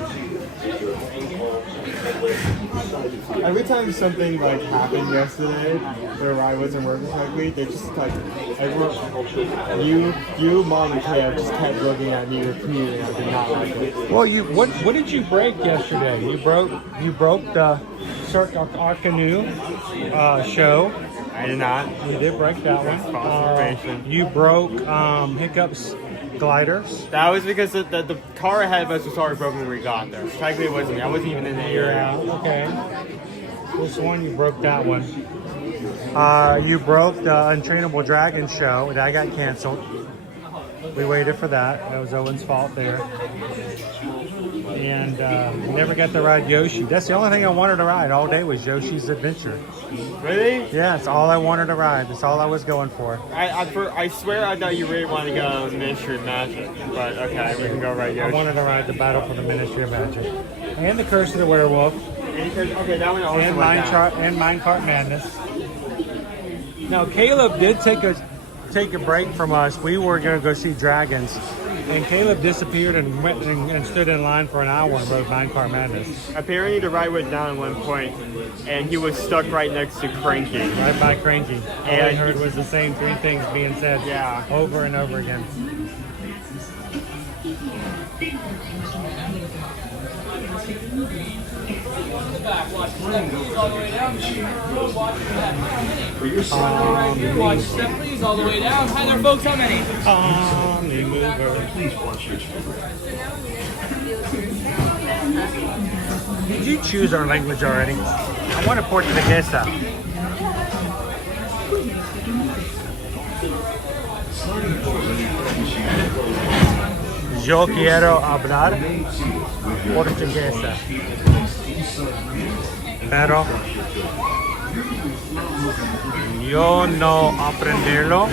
take your hand gloves and let decide to Every time something like happened yesterday where I wasn't working correctly, they just like everyone, you, mom, and Kev just kept looking at me repeatedly. I did not like it. Well, what did you break yesterday? You broke the Cirque du Canoe show. I did not. You did break that one. You broke Hiccup's gliders. That was because the car ahead of us was already broken when we got there. Technically, it wasn't me. I wasn't even in the area. Okay. This one, you broke that one. You broke the Untrainable Dragon show. That got canceled. We waited for that. That was Owen's fault there. And never got to ride Yoshi. That's the only thing I wanted to ride all day was Yoshi's Adventure. Really? Yeah, it's all I wanted to ride. That's all I was going for. I swear I thought you really wanted to go Ministry of Magic, but okay, we can go ride Yoshi. I wanted to ride the Battle for the Ministry of Magic. And the Curse of the Werewolf. Okay, that one also and Minecart Madness. Now Caleb did take a break from us. We were going to go see dragons, and Caleb disappeared and went and stood in line for an hour and rode Minecart Madness. Apparently the ride went down at one point, and he was stuck right next to Cranky. Right by Cranky. All I And heard was the same three things being said over and over again. Watch step please all the way down. Watch step. Right here, watch step please all the way down. Hi there, folks. How many? Please watch your Did you choose our language already? I want a Portuguesa. Yo quiero hablar portuguesa. Pero yo no aprenderlo.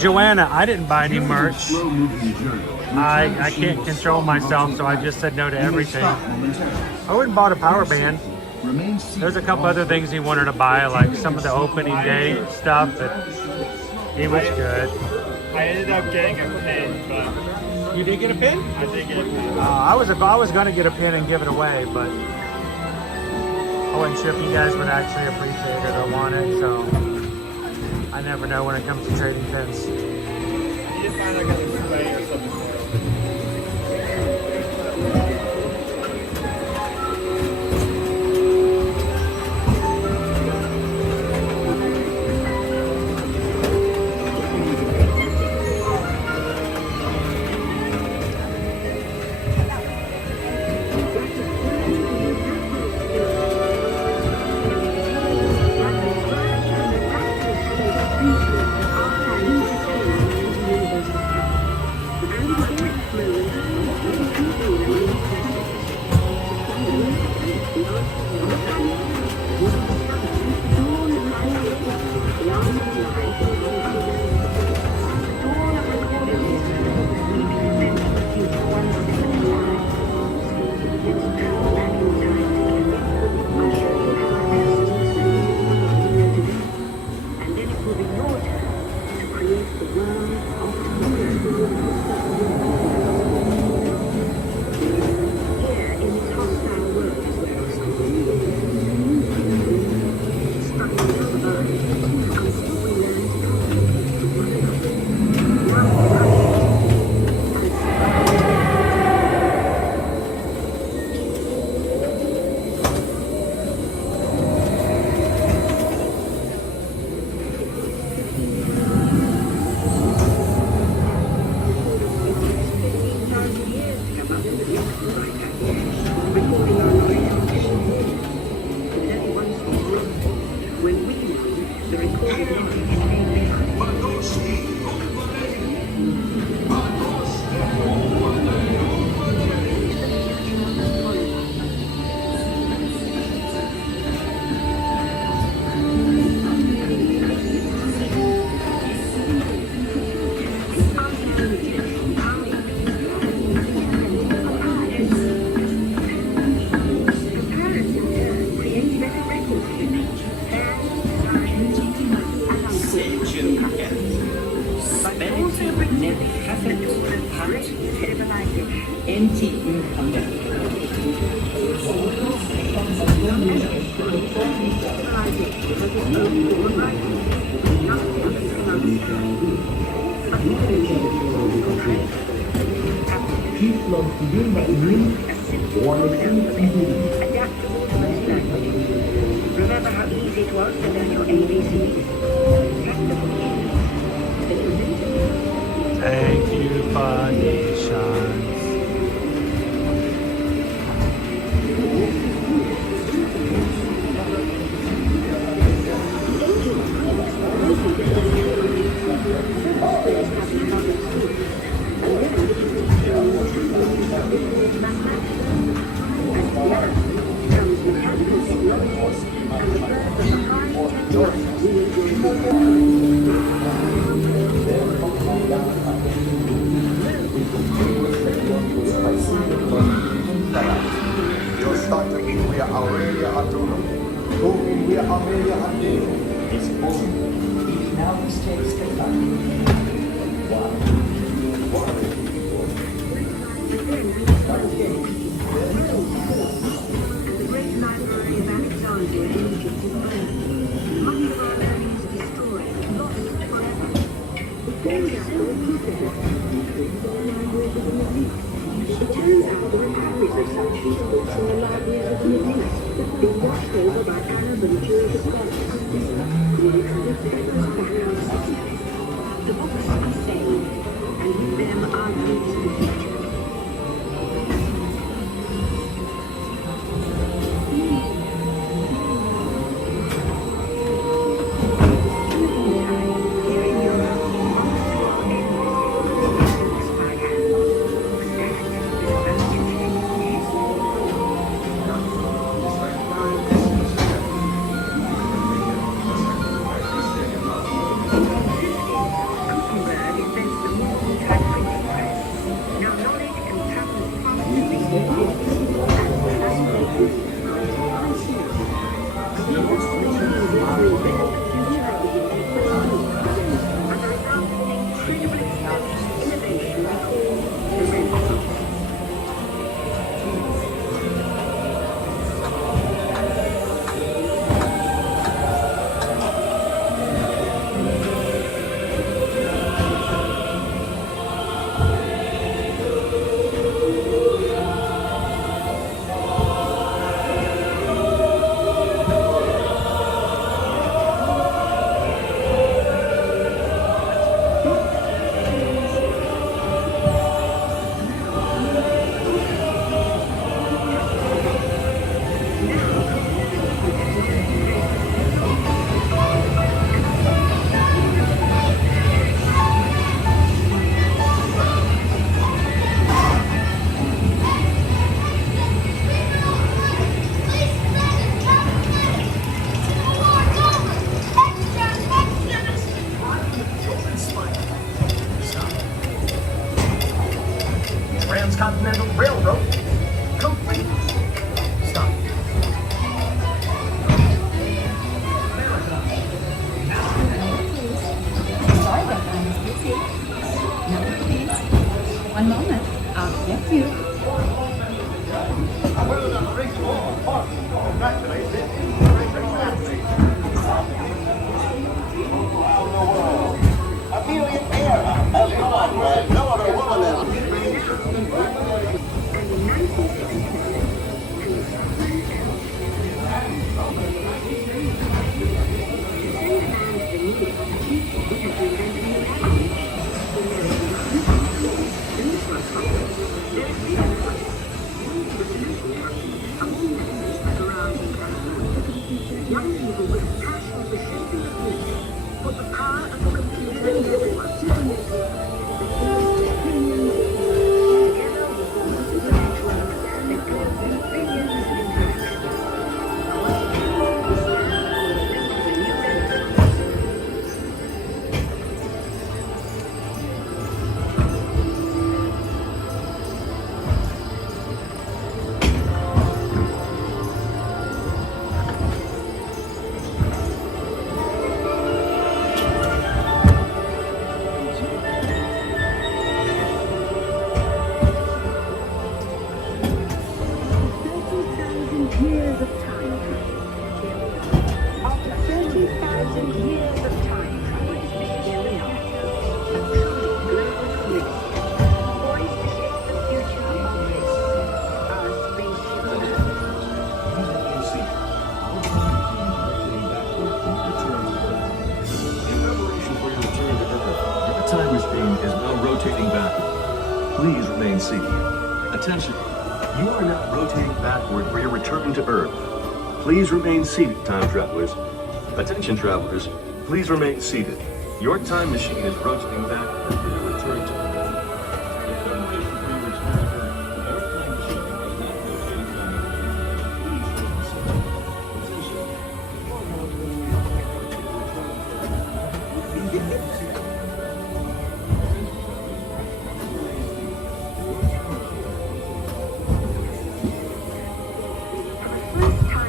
Joanna, I didn't buy any merch. I can't control myself, so I just said no to everything. Owen bought a power band. There's a couple other things he wanted to buy, like some of the opening day stuff, but he was good. I ended up getting a pin, but... You did get a pin? I did get a pin. I was going to get a pin and give it away, but I wasn't sure if you guys would actually appreciate it or want it, so I never know when it comes to trading pins. You just kind of got a display or something. Remember how easy it was to learn your ABCs? Thank you, Phoenicians. Aurelia Aduna, who we Aurelia Aduna is born. Now this takes the time. Why? The great library of Alexandria in Egypt is burned. Much of our learning is destroyed, lost forever. It turns out there are copies of such books in the libraries of the Middle East, being washed over by Arab and Jewish scholars. The books are saved, and with them our roots and future. Transcontinental Railroad, complete. Stop. Sorry about that, Miss Busy. Number, please. One moment. I'll get you. Amelia Earhart has gone where no other woman has been. Young people with a passion for shaping things, put the power of the computer in everyone's hands. Years of time. After 30,000 years of time, here we are. A truly global fleet, poised to shape the future of this, our spaceship Earth. In preparation for your return to Earth, your time machine is now rotating backward. Please remain seated. Attention. You are now rotating backward for your return to Earth. Please remain seated, time travelers. Attention, travelers. Please remain seated. Your time machine is rotating backward for your return to Earth. First time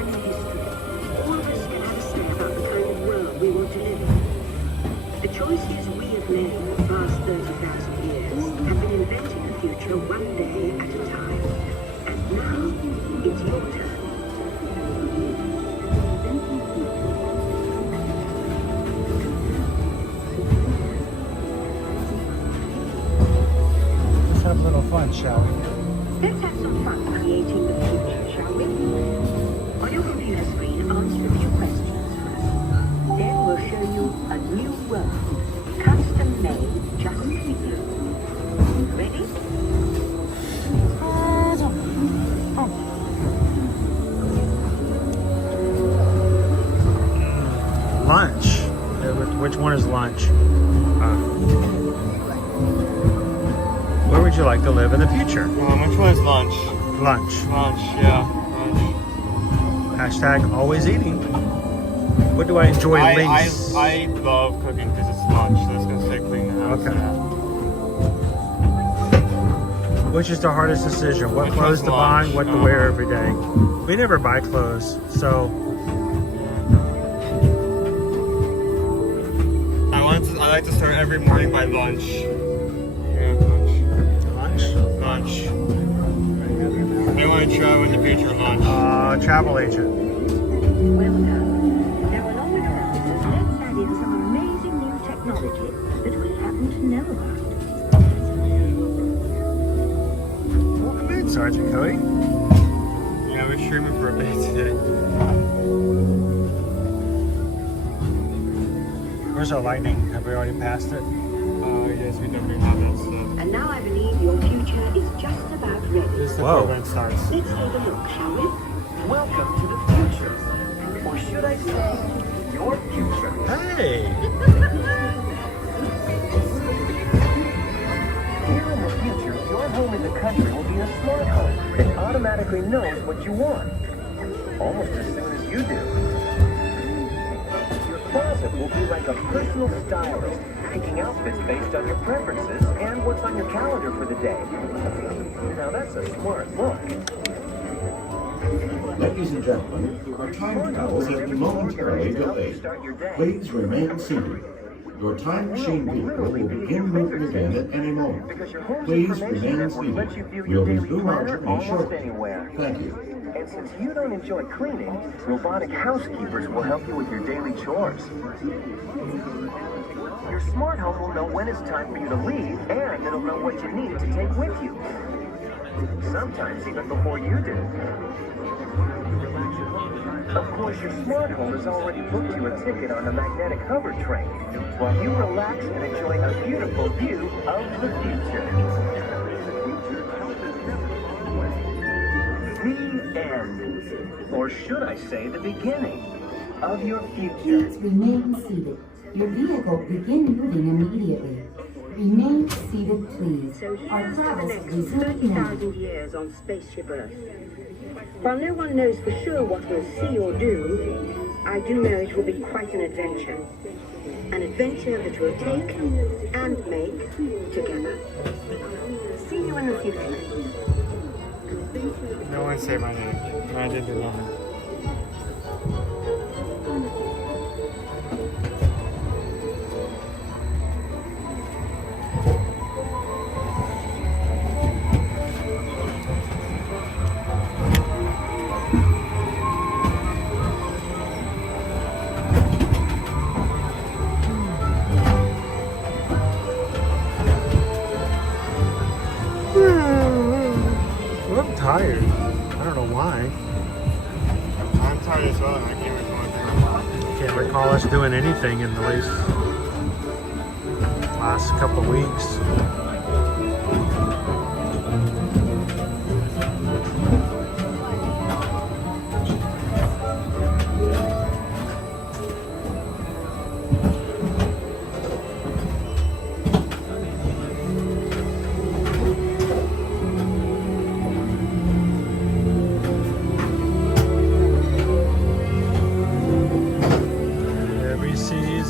have a little fun, shall we? Let's have some fun creating the future, shall we? On your computer screen, answer a few questions first. Then we'll show you a new world, custom made just for you. Ready? Lunch. Which one is lunch? Where would you like to live in the future? Which one is lunch? Lunch. Lunch, yeah. Lunch. Hashtag always eating. What do I enjoy least? I love cooking because it's lunch. So that's going to say clean the house. Okay. Which is the hardest decision? What clothes to buy, what to wear every day? We never buy clothes, so... I like to start every morning by lunch. Yeah, lunch. Lunch? Lunch. I want to travel in the future, lunch. Travel agent. Well done. Now, along with practices, let's add in some amazing new technology that we happen to know about. Welcome in, Sergeant Cody. Yeah, we're streaming for a bit today. Where's our lightning? Have we already passed it? Yes, we definitely have that stuff. And now I believe your future is just about ready. This is the Whoa. program starts. Let's take a look, shall we? Welcome to the future. Or should I say, your future. Hey! Here in the future, your home in the country will be a smart home that automatically knows what you want. Almost as soon as you do. Your closet will be like a personal stylist, picking outfits based on your preferences and what's on your calendar for the day. Now that's a smart look. Ladies and gentlemen, our time travel has been momentarily delayed. Please remain seated. Your time machine vehicle will begin moving again at any moment. Please remain seated. We'll resume our journey shortly. Thank you. And since you don't enjoy cleaning, robotic housekeepers will help you with your daily chores. Your smart home will know when it's time for you to leave, and it'll know what you need to take with you. Sometimes even before you do. Of course, your smart home has already booked you a ticket on a magnetic hover train, while you relax and enjoy a beautiful view of the future. The end, or should I say the beginning, of your future. Please remain seated. Your vehicle begin moving immediately. Remain seated, please. So Our here's to the travels next resume now. 30,000 years on Spaceship Earth. While no one knows for sure what we'll see or do, I do know it will be quite an adventure. An adventure that we'll take and make together. See you in the future. No one say my name. I did the number. I'm tired. I don't know why. I'm tired as well. I can't recall anything. Can't recall us doing anything in the last couple of weeks.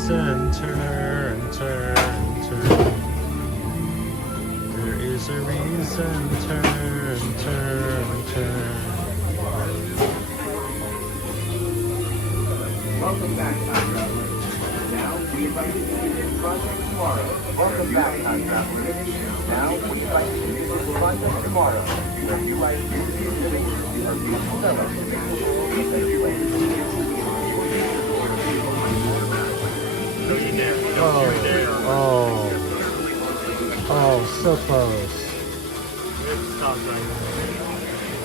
Turn, turn, turn. There is a reason. Turn, turn, turn. Welcome back, time travelers. Now we invite you to visit Project Tomorrow. Welcome back, time travelers. Now we invite you to visit Project Tomorrow, where you write new living a beautiful fellowship. Oh, so close. Stop that.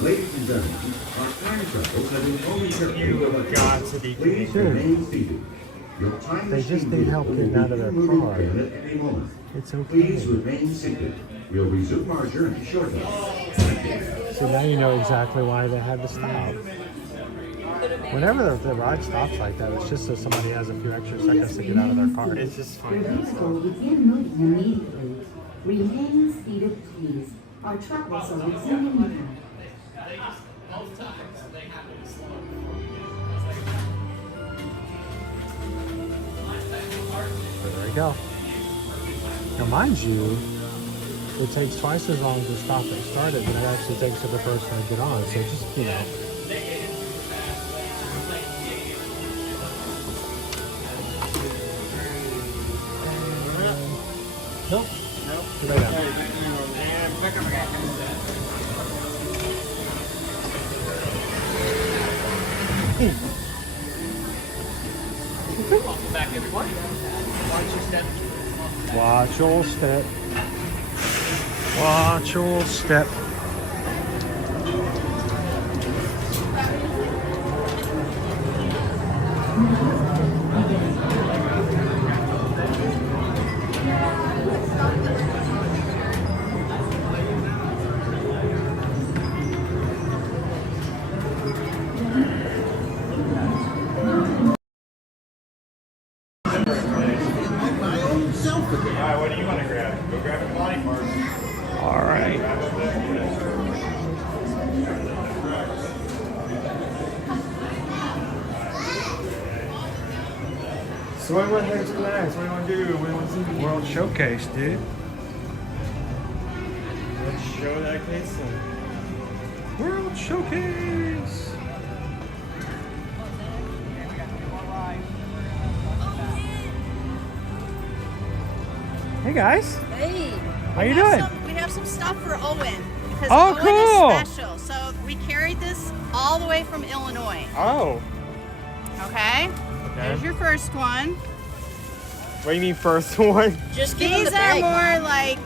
Ladies and gentlemen, our time shuttles have been momentarily delayed. Got to be Please remain seated. Your time They just machine need help will getting out of their begin moving car. again at any moment. It's okay. Please remain seated. We'll resume our journey shortly. So now you know exactly why they had to stop. Whenever the ride stops like that, it's just so somebody has a few extra seconds to get out of their car. It's just Your fun. vehicle will begin moving immediately. Remain seated, please. Our travels are resuming now. There we go. Now, mind you, it takes twice as long to stop and start it than it actually takes for the person to get on. So just, you know. Nope. Nope. Lay down. Welcome back, everyone. Watch your step. Watch your step. Watch your step. Alright, what do you want to grab? Go grab a body part. All right. So what do you want next? What do you want to do? What do you want to see? World Showcase, dude. Let's show that case. World Showcase. Hey guys. Hey. How you doing? We have some stuff for Owen. Because Oh, Owen cool. is special. So we carried this all the way from Illinois. Oh. Okay? There's your first one. What do you mean first one? Just These are more like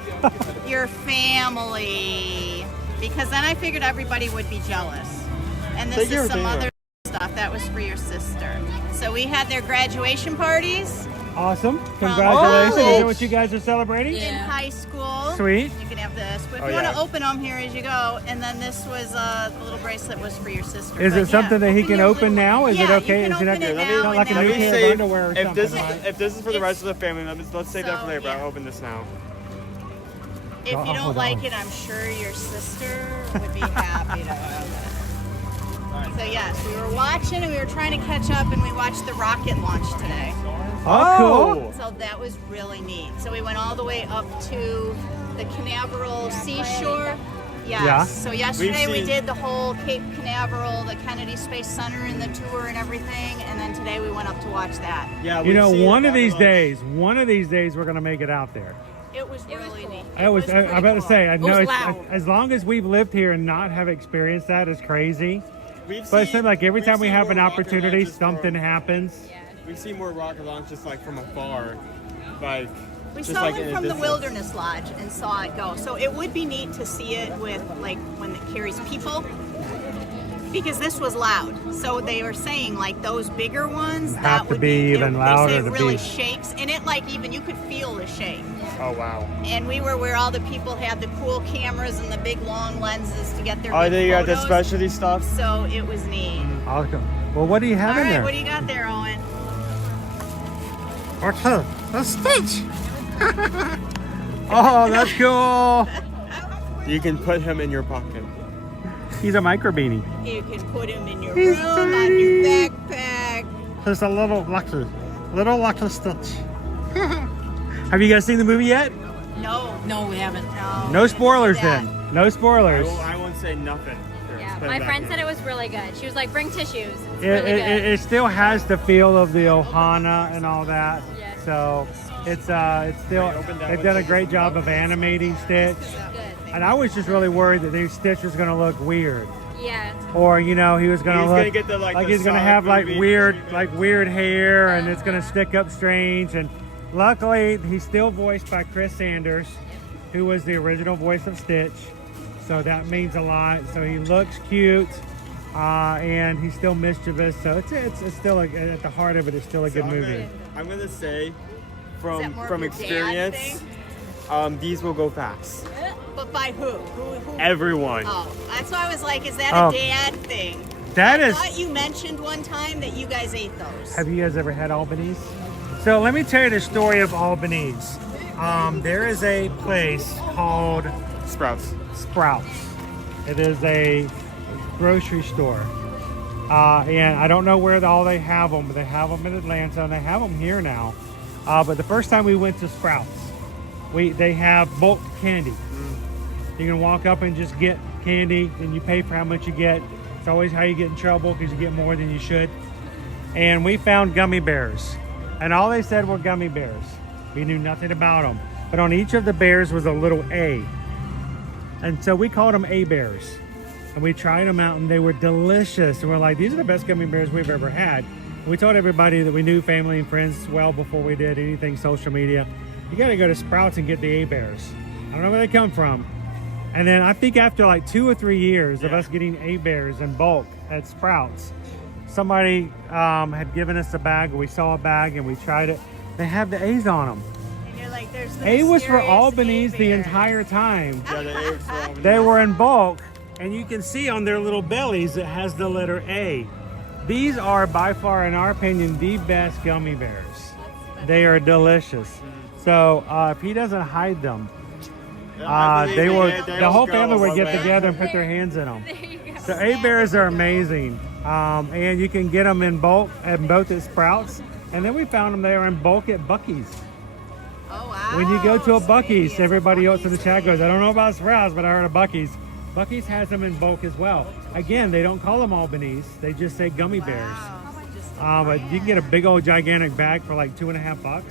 your family. Because then I figured everybody would be jealous. And this Take your is some camera. other stuff that was for your sister. So we had their graduation Awesome. Congratulations. Is that college. what you guys are celebrating? in high school. Sweet. You can have this. But if Oh, you want yeah. to open them here as you go. And then this was the little bracelet was for your sister. Is But it something that he can your open now? Is it Yeah, okay? you can Is it open it not, now not like a and new then- pair of Say, underwear or if something, this right? if this is for the rest of the family, let's save that for later. But yeah. I'll open this now. If Oh, you don't hold like on. it, I'm sure your sister would be happy to have it. So yes, we were watching and we were trying to catch up and we watched the rocket launch today. Oh, cool. So that was really neat. So we went all the way up to the Canaveral seashore. Yes. Yeah. So yesterday we seen- did the whole Cape Canaveral, the Kennedy Space Center and the tour and everything. And then today we went up to watch that. Yeah. You know, one of these days, we're going to make it out there. It was really neat. I was about to say, I know was it's, loud. as long as we've lived here and not have experienced that is crazy. We've But it seems like every we've time we seen have an more rocket opportunity, launches something happens. We've seen more rocket launches like from afar, like We just saw like it in a from the distance. Wilderness Lodge and saw it go. So it would be neat to see it with like when it carries people. Because this was loud. So they were saying like those bigger ones Have that to would be even louder they say to it really be- shakes and it like even you could feel the shake. Oh wow. And we were where all the people had the cool cameras and the big long lenses to get their Oh, big they got the photos. specialty stuff. So it was neat. Awesome. Well, what do you have All in right, there? what do you got there, Owen? Okay, a Stitch. Oh, that's cool. You can put him in your pocket. He's a micro beanie. You can put him in your He's room, on your backpack. Just a little lucky Stitch. Have you guys seen the movie yet? No, we haven't. No spoilers then. No spoilers. I won't say nothing. Yeah, my friend said it was really good. She was like, bring tissues. It's It, really good. it still has the feel of the Ohana and all that. So it's still, they've done a great job of animating Stitch. And I was just really worried that these Stitch was going to look weird. Yeah. Or, you know, he was going to He's look gonna get the, like the he's going to solid have like movie. weird hair and it's going to stick up strange. And luckily, he's still voiced by Chris Sanders, who was the original voice of Stitch. So that means a lot. So he looks cute, and he's still mischievous. So it's still at the heart of it. It's still a good movie. I'm gonna say, that more from of a dad experience, these will go fast. But by who? Who? Everyone. Oh, that's why I was like, is that a dad thing? I thought you mentioned one time that you guys ate those. Have you guys ever had Albanese? So let me tell you the story of Albanese. There is a place called Sprouts. It is a grocery store. And I don't know where all they have them, but they have them in Atlanta and they have them here now. But the first time we went to Sprouts, they have bulk candy. You can walk up and just get candy and you pay for how much you get. It's always how you get in trouble because you get more than you should. And we found gummy bears. And all they said were gummy bears. We knew nothing about them. But on each of the bears was a little A. And so we called them A-bears. And we tried them out and they were delicious. And we're like, these are the best gummy bears we've ever had. And we told everybody that we knew family and friends well before we did anything social media. You gotta go to Sprouts and get the A-bears. I don't know where they come from. And then I think after like 2 or 3 years of us getting A-bears in bulk at Sprouts, somebody had given us a bag, or we saw a bag and we tried it. They have the A's on them. And you're like, there's the A was for mysterious Albanese the A-bear. entire time. Yeah, the A was for Albanese. They were in bulk, and you can see on their little bellies it has the letter A. These are by far, in our opinion, the best gummy bears. They are delicious. So if he doesn't hide them, the whole family would get together and put their hands in them. So A-bears are amazing, and you can get them in bulk at both at Sprouts, and then we found them there in bulk at Buc-ee's. Oh wow! When you go to a Buc-ee's, everybody else in the chat goes, I don't know about Sprouts, but I heard of Buc-ee's. Buc-ee's has them in bulk as well. Again, they don't call them Albanese; they just say gummy bears. But you can get a big old gigantic bag for like $2.50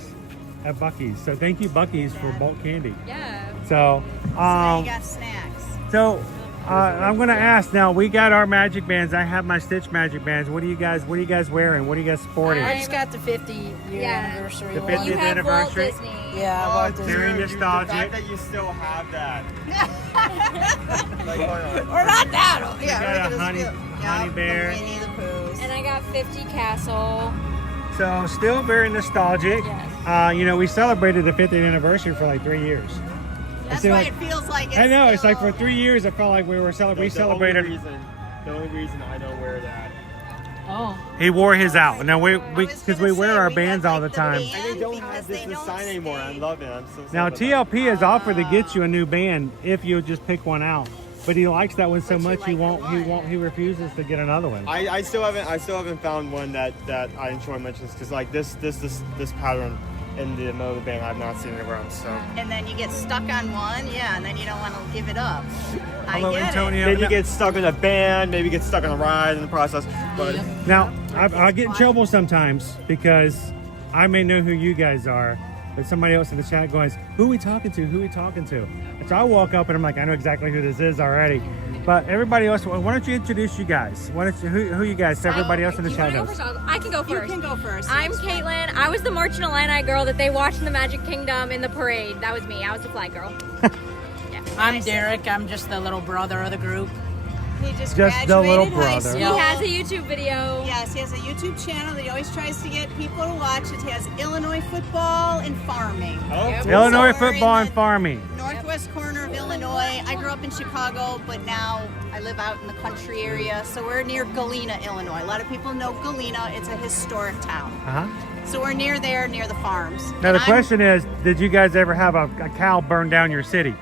at Buc-ee's. So thank you, Buc-ee's, for bulk candy. Yeah. So, you got snacks. So I'm gonna ask now. We got our magic bands. I have my Stitch magic bands. What are you guys wearing? What are you guys sporting? I just got the 50-year anniversary. The one. 50th anniversary. Yeah, I bought this. Very nostalgic. The fact that you still have that. We're not that old. You got a honey bear. Winnie the Poohs. And I got 50 Castle. So still very nostalgic. Yes. You know, we celebrated the 50th anniversary for like 3 years. That's why it feels like it's I know, it's still- like for 3 years it felt like we were celebrating. We celebrated. The only reason I don't wear that. Oh. He wore his out. Now because we wear our bands all the time. And they don't have this sign anymore. I love it. I'm so sad Now about TLP has offered to get you a new band if you just pick one out. But he likes that one so much he refuses to get another one. I still haven't found one that I enjoy much, because like this pattern in the middle of the band I've not seen anywhere else. So. And then you get stuck on one, and then you don't want to give it up. Hello, Antonio. Maybe you get stuck in a band, maybe get stuck on a ride in the process. But Now, I get in trouble sometimes because I may know who you guys are, but somebody else in the chat goes, who are we talking to? Who are we talking to? And so I walk up and I'm like, I know exactly who this is already. But everybody else, why don't you introduce you guys? Who you guys? So everybody else in the chat knows. I can go first. You can go first. I'm Caitlin. I was the Marching Illini girl that they watched in the Magic Kingdom in the parade. That was me. I was the flag girl. I'm Derek. I'm just the little brother of the group. He just the little graduated high brother. school. He has a YouTube video. Yes, he has a YouTube channel that he always tries to get people to watch. It has Illinois football and farming. Illinois football and farming. Northwest corner of Illinois. I grew up in Chicago, but now I live out in the country area. So we're near Galena, Illinois. A lot of people know Galena. It's a historic town. So we're near there, near the farms. Now the question is, did you guys ever have a cow burn down your city?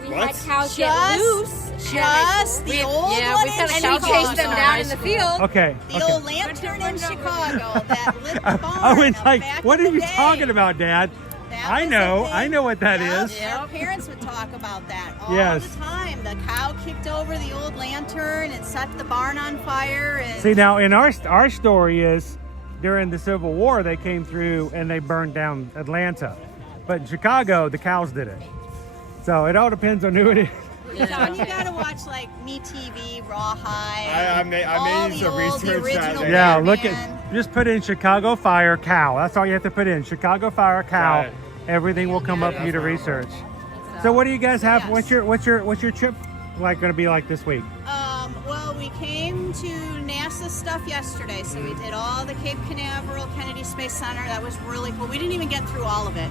We had cows get loose. Just the old one and we chased them down in the field. Okay. The old lantern in Chicago that lit the barn. Owen's like, back what in are the you day. talking about, Dad? I know what that is. Our parents would talk about that all Yes. the time. The cow kicked over the old lantern and set the barn on fire. And See, now in our story is during the Civil War they came through and they burned down Atlanta, but in Chicago the cows did it. So it all depends on who it is. So when you gotta watch like Me TV, Rawhide. I made some research that day. Yeah, Just put in Chicago Fire cow. That's all you have to put in. Chicago Fire cow. Got it. Everything will come up for you to research. So what do you guys have? What's your trip like going to be like this week? Well, we came to NASA stuff yesterday, so we did all the Cape Canaveral Kennedy Space Center. That was really cool. We didn't even get through all of it.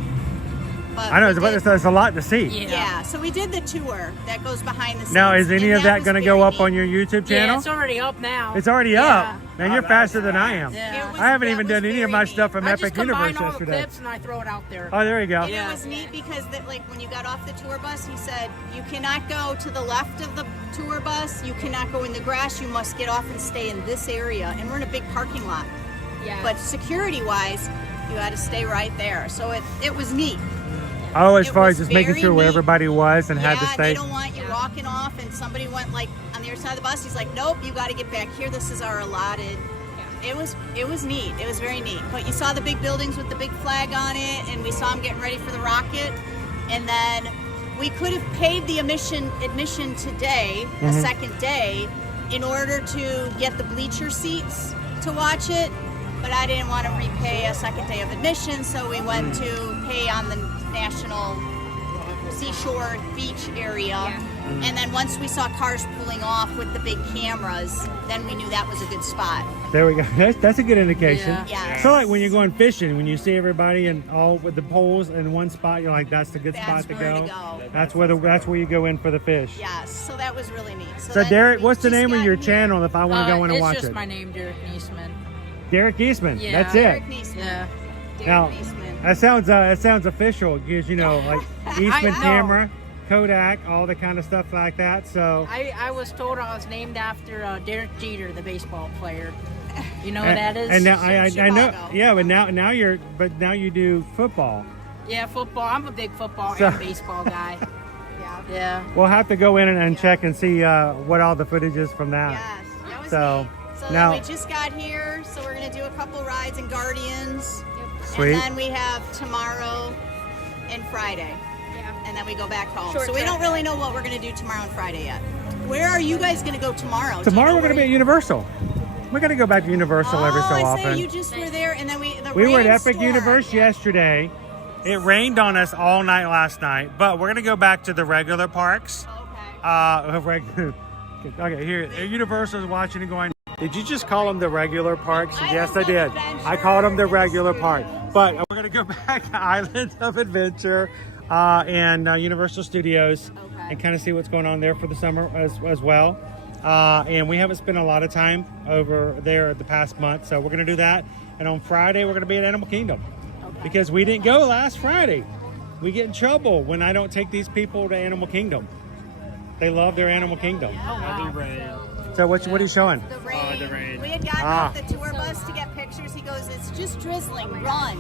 But I know, there's a lot to see. Yeah, so we did the tour that goes behind the scenes. Now, is any and of that was going to very go up neat. on your YouTube channel? Yeah, it's already up now. It's already up. Man, you're faster than I am. Yeah. I haven't even done any of my stuff from I Epic just combine Universe all yesterday. the clips and I throw it out there. Oh, there you go. And it was neat because like when you got off the tour bus, he said you cannot go to the left of the tour bus. You cannot go in the grass. You must get off and stay in this area. And we're in a big parking lot. Yeah. But security-wise, you had to stay right there. So it was neat. Oh, as It far was as just making very sure where neat. everybody was and had to Yeah, stay. they don't want you walking off and somebody went like on the other side of the bus. He's like, nope, you got to get back here. This is our allotted. It was neat. It was very neat. But you saw the big buildings with the big flag on it, and we saw them getting ready for the rocket. And then we could have paid the admission today, the second day, in order to get the bleacher seats to watch it. But I didn't want to repay a second day of admission, so we went to pay on the National Seashore Beach area. And then once we saw cars pulling off with the big cameras, then we knew that was a good spot. There we go. That's a good indication. Yeah. So like when you're going fishing, when you see everybody and all with the poles in one spot, you're like, that's the good spot to where go. to go. That's where you go in for the fish. Yes, so that was really neat. So then Derek, we what's the just name of got your here. channel if I want to go in and watch It's just it? my name, Derek Niesman. Derek Eastman. Yeah. That's Derek it. Niesman. Yeah. Now that sounds official because you know like Eastman know. camera, Kodak, all the kind of stuff like that. So I was told I was named after Derek Jeter, the baseball player. You know who that is? And now I know. Chicago. Yeah, but now you do football. Yeah, football. I'm a big football So- and baseball guy. Yeah. We'll have to go in and check and see what all the footage is from that. Yes, that was So neat. So now then we just got here, so we're gonna do a couple rides in Guardians. Sweet. And then we have tomorrow and Friday. And then we go back home. Short so we trip. don't really know what we're gonna do tomorrow and Friday yet. Where are you guys gonna go tomorrow? Do you tomorrow know we're going to be where at Universal. We're going to go back to Universal every so I often. say you just were there, and then the We were at Epic rainstorm. Universe yesterday. It rained on us all night last night, but we're going to go back to the regular parks. Okay, here, Universal's watching and going, did you just call them the regular parks? Yes, I did. I called them the regular park. But we're going to go back to Island of Adventure and Universal Studios and kind of see what's going on there for the summer as well. And we haven't spent a lot of time over there the past month, so we're going to do that. And on Friday, we're going to be at Animal Kingdom because we didn't go last Friday. We get in trouble when I don't take these people to Animal Kingdom. They love their Animal Kingdom. So what are you showing? The rain. the rain. We had gotten Ah. off the tour bus to get pictures. He goes, "It's just drizzling. Run!"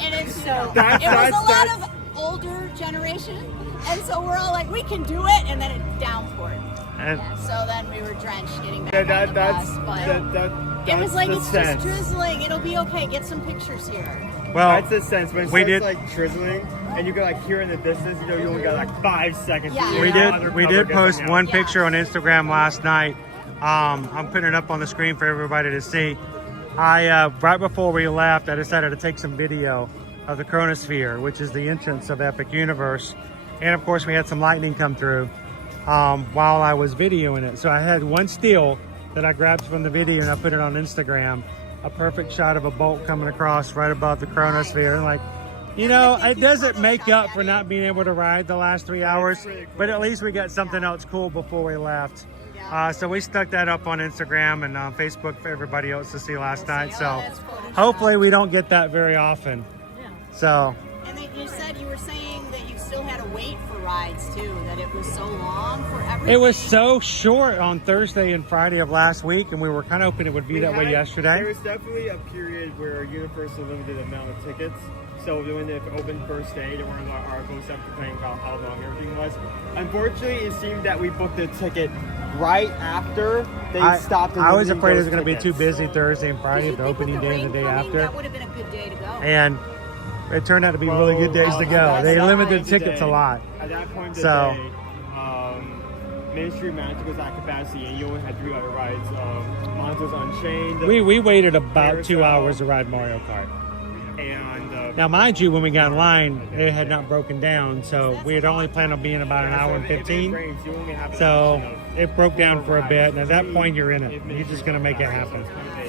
And it's it was That's- a lot of older generation, and so we're all like, "We can do it!" And then it downpoured. And So then we were drenched getting back Yeah, on the bus. But it was like, the it's sense. just drizzling. It'll be okay. Get some pictures here. well, That's the sense when it we starts did- like drizzling and you can like hear in the distance, you know, you only got like 5 seconds. Yeah. to we get did undercover, get post something one out. picture on Instagram last night. I'm putting it up on the screen for everybody to see. I right before we left, I decided to take some video of the Chronosphere, which is the entrance of Epic Universe, and of course we had some lightning come through while I was videoing it. So I had one still that I grabbed from the video and I put it on Instagram. A perfect shot of a bolt coming across right above the Chronosphere, and like, you know, it doesn't make up for not being able to ride the last 3 hours, but at least we got something else cool before we left. So we stuck that up on Instagram and on Facebook for everybody else to see last night. So hopefully we don't get that very often. So And then you said you were saying that you still had to wait for rides too. That it was so long for everything. it was so short on Thursday and Friday of last week, and we were kind of hoping it would be that way There yesterday. was definitely a period where Universal limited the amount of tickets. So when it opened first day, there were a lot of articles complaining about how long everything was. Unfortunately, it seemed that we booked the ticket right after they stopped. I was limiting afraid it was those going to be too tickets. busy Thursday and Friday, the opening day and the day after. That would have been a good day to go. And it turned out to be really good days to go. They limited tickets a lot. At that point of the So- day, Ministry of Magic was at capacity, and you only had 3 other rides. Monsters Unchained. We waited about 2 hours to ride Mario Kart. And now, mind you, when we got in line, it had not broken down, so we had only planned on being about an hour and 15. So it broke down for a bit, and at that point, you're in it. You're just going to make it happen.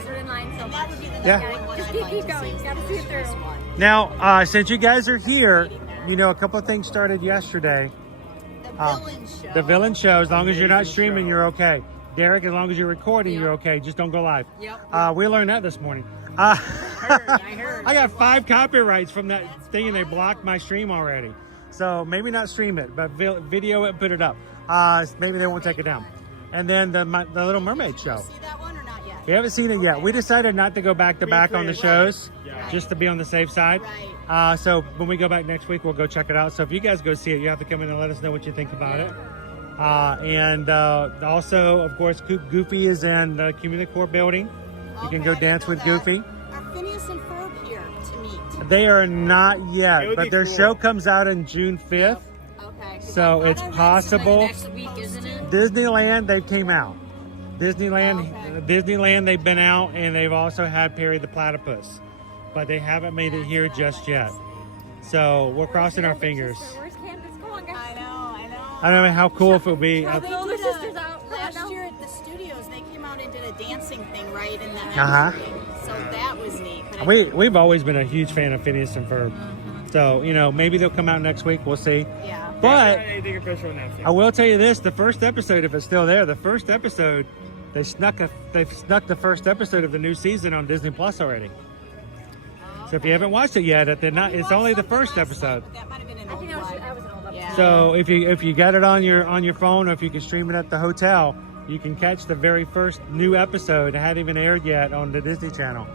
We're in line so much. Yeah. Just keep going. You gotta see it through. Now, since you guys are here, you know, a couple of things started yesterday. The villain show. As long as you're not streaming, you're okay. Derek, as long as you're recording, you're okay. Just don't go live. We learned that this morning. I got 5 copyrights from that thing, and they blocked my stream already. So maybe not stream it, but video it and put it up. Maybe they won't take it down. And then the Little Mermaid show. We haven't seen it yet. We decided not to go back to back on the shows, just to be on the safe side. So when we go back next week, we'll go check it out. So if you guys go see it, you have to come in and let us know what you think about it. And also, of course, Goofy is in the Community Core building. You can go dance with Goofy. Are Phineas and Ferb here to meet? They are not yet, but their show comes out on June 5th. Okay. So it's possible. Next week, isn't it? Disneyland, they came out. Disneyland, they've been out, and they've also had Perry the Platypus, but they haven't made it here just yet. So we're crossing our fingers. Where's Candace going? I know. I don't know how cool it would be. Well, they did last year at the studios, they came out and did a dancing thing right in the entry. So that was neat. But We've always been a huge fan of Phineas and Ferb. So, you know, maybe they'll come out next week. We'll see. Yeah. But anything official announced. I will tell you this, the first episode, if it's still there, the first episode, they've snuck the first episode of the new season on Disney Plus already. So if you haven't watched it yet, it's only the first episode. that might have been an old one. That was an old episode. So if you got it on your phone, or if you can stream it at the hotel, you can catch the very first new episode. It hadn't even aired yet on the Disney Channel.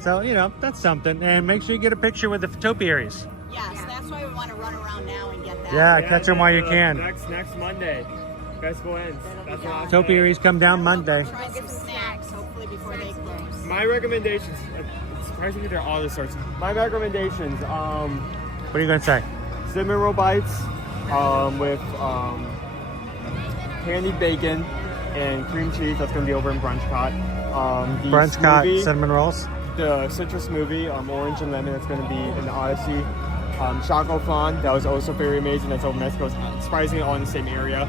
So, you know, that's something. And make sure you get a picture with the topiaries. Yes, that's why we want to run around now and get that. Yeah, catch them while you can. Next Monday. Festival ends. That's the last Topiaries come down Monday. Try some snacks, hopefully, before they close. My recommendations, surprisingly, they're all the sorts. My recommendations, What are you going to say? cinnamon roll bites with candied bacon and cream cheese. That's going to be over in Brunchcott. The Brunchcott smoothie, cinnamon rolls. The citrus smoothie, orange and lemon. That's going to be in the Odyssey. Choco flan. That was also very amazing. That's over Mexico. Surprisingly, all in the same area.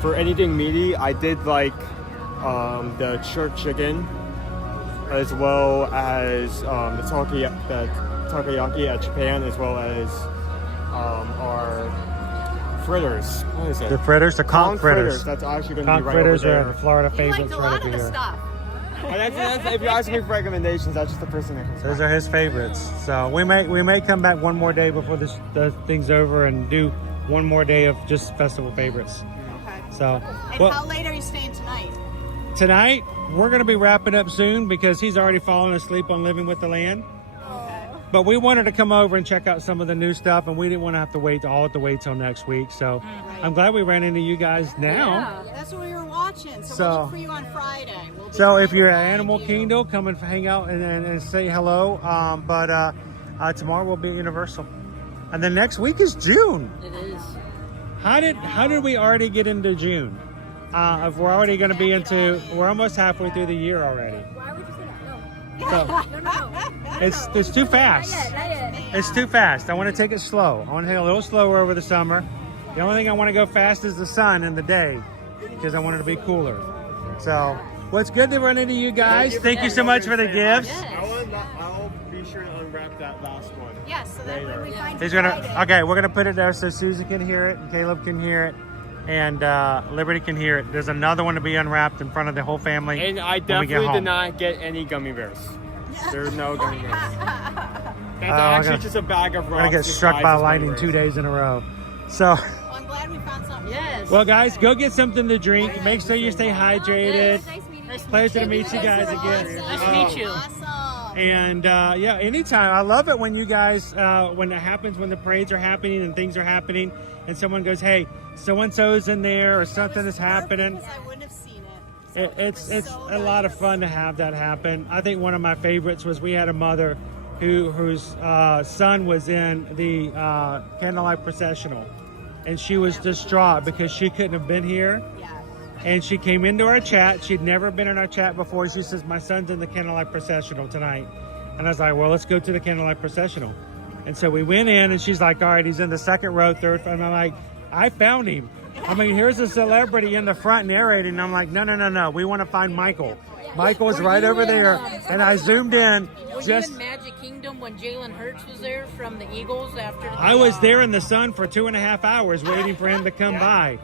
For anything meaty, I did like the church chicken, as well as the takoyaki at Japan, as well as our fritters. What is it? The fritters, the conch fritters. That's actually going to be Conch right fritters over there. are Florida favorites right over here. That's, if you're asking me for recommendations, that's just the first thing that comes to mind. Those are his favorites. So we may come back one more day before the thing's over and do one more day of just festival favorites. Okay. So, And well, how late are you staying tonight? tonight we're going to be wrapping up soon because he's already fallen asleep on Living with the Land. But we wanted to come over and check out some of the new stuff, and we didn't want to have to wait till next week. So I'm glad we ran into you guys now. Yeah, that's what we were watching. So, So- we'll look for you on Friday. We'll be So if trying you're to at find Animal you. Kingdom, come and hang out and say hello. But tomorrow we'll be at Universal, and then next week is June. It is. How did we already get into June? If we're already going to be we're almost halfway through the year already. Why would you say that? So, No. it's too fast. Not yet. It's too fast. I want to take it slow. I want to take it a little slower over the summer. The only thing I want to go fast is the sun in the day because I want it to be cooler. So, well, it's good to run into you guys. Thank you so much for the gifts. I'll be sure to unwrap that last one. Yes, so that when we find He's you gonna. Friday. Okay, we're gonna put it there so Susan can hear it, and Caleb can hear it, and Liberty can hear it. There's another one to be unwrapped in front of the whole family. And I when we get definitely home. did not get any gummy bears. There's no gummy bears. That's we're actually gonna- just a bag of rocks. We're gonna get struck disguised by as gummy lightning bears. 2 days in a row. So, Well, I'm glad we found something. Yes. well, guys, go get something to drink. Make sure you stay hydrated. Pleasure to meet you guys again. Nice to meet you. Awesome. And yeah, anytime. I love it when you guys, when it happens, when the parades are happening and things are happening, and someone goes, "Hey, so and so's in there," or something is happening. Because I wouldn't have seen it. It's a lot of fun to have that happen. I think one of my favorites was we had a mother whose son was in the candlelight processional, and she was distraught because she couldn't have been here. And she came into our chat. She'd never been in our chat before. She says, my son's in the candlelight processional tonight. And I was like, well, let's go to the candlelight processional. And so we went in, and she's like, all right, he's in the second row, third. And I'm like, I found him. I mean, here's a celebrity in the front narrating. And I'm like, no. We want to find Michael. Michael's right over there. And I zoomed in. Were you in Magic Kingdom when Jalen Hurts was there from the Eagles after the, I was there in the sun for 2.5 hours waiting for him to come by.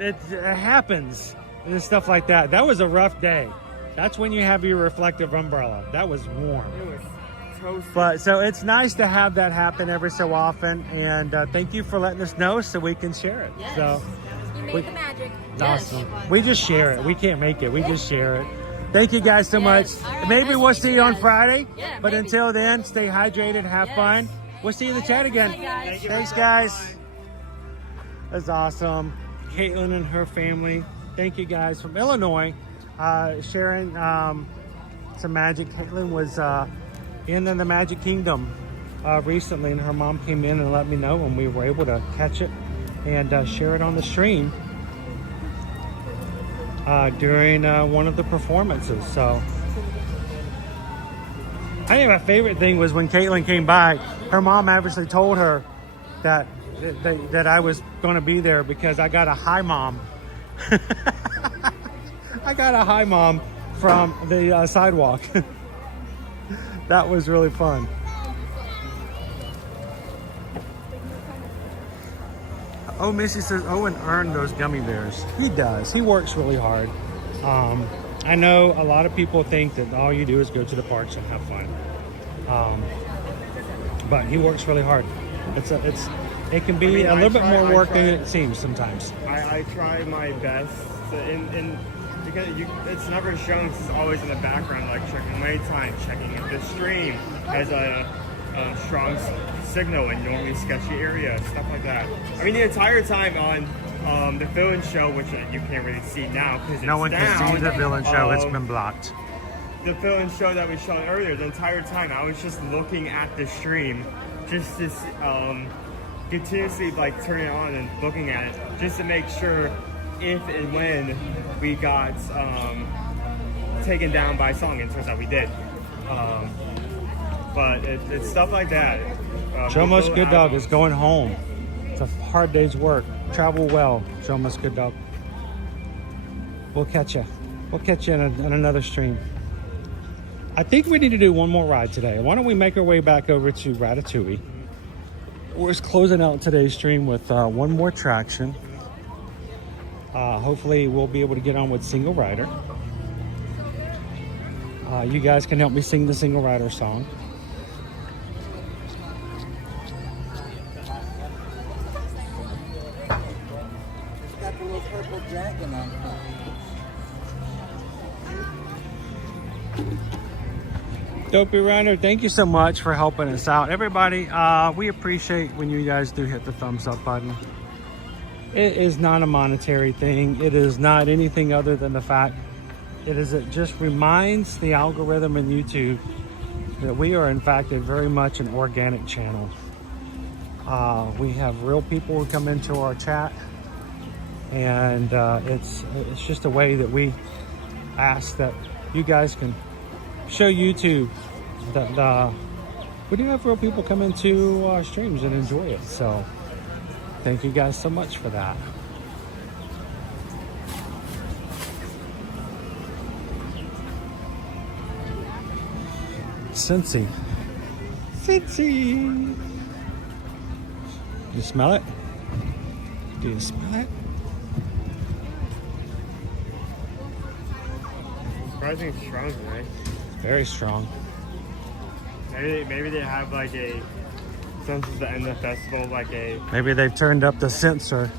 It happens and stuff like that. That was a rough day. That's when you have your reflective umbrella. That was warm. It was toasty. But so it's nice to have that happen every so often. And thank you for letting us know so we can share it. Yes. So You made the magic. awesome. We just share it. We can't make it. We just share it. Thank you guys so much. All right, Maybe nice we'll to see meet you you on guys. Friday. Yeah, but maybe. until then, stay hydrated, have fun. We'll see you in the chat again. Bye, guys. Thanks, guys. That's awesome. Caitlin and her family. Thank you guys from Illinois. Sharing some magic. Caitlin was in the Magic Kingdom recently, and her mom came in and let me know, and we were able to catch it and share it on the stream during one of the performances. So I think my favorite thing was when Caitlin came by, her mom obviously told her that I was going to be there because I got a hi mom. I got a hi mom from the sidewalk. That was really fun. Oh, Missy says Owen earned those gummy bears. He does. He works really hard. I know a lot of people think that all you do is go to the parks and have fun. But he works really hard. It can be a little bit more work than it seems sometimes. I try my best because it's never shown. It's always in the background, like checking wait time, checking if the stream has a strong signal in normally sketchy areas, stuff like that. I mean, the entire time on the villain show, which you can't really see now because No one can see the villain show. It's been blocked. The villain show that we showed earlier, the entire time I was just looking at the stream, just to continuously like turning it on and looking at it, just to make sure if and when we got taken down by song, and it turns out we did. But it's stuff like that. Show Must Good Dog is going home. It's a hard day's work. Travel well, Show Must Good Dog. We'll catch you. We'll catch you in another stream. I think we need to do one more ride today. Why don't we make our way back over to Ratatouille? We're just closing out today's stream with one more attraction. Hopefully we'll be able to get on with Single Rider. You guys can help me sing the Single Rider song. It's got the little purple dragon on top. Dopey Runner, thank you so much for helping us out. Everybody, we appreciate when you guys do hit the thumbs up button. It is not a monetary thing. It is not anything other than the fact it just reminds the algorithm in YouTube that we are in fact very much an organic channel. We have real people who come into our chat, and it's just a way that we ask that you guys can show YouTube that we do have real people come into our streams and enjoy it. So thank you guys so much for that. Cincy. Cincy. Do you smell it? Do you smell it? Surprisingly strong, right? Very strong. Maybe they have like a, since it's the end of the festival, like a... Maybe they've turned up the sensor.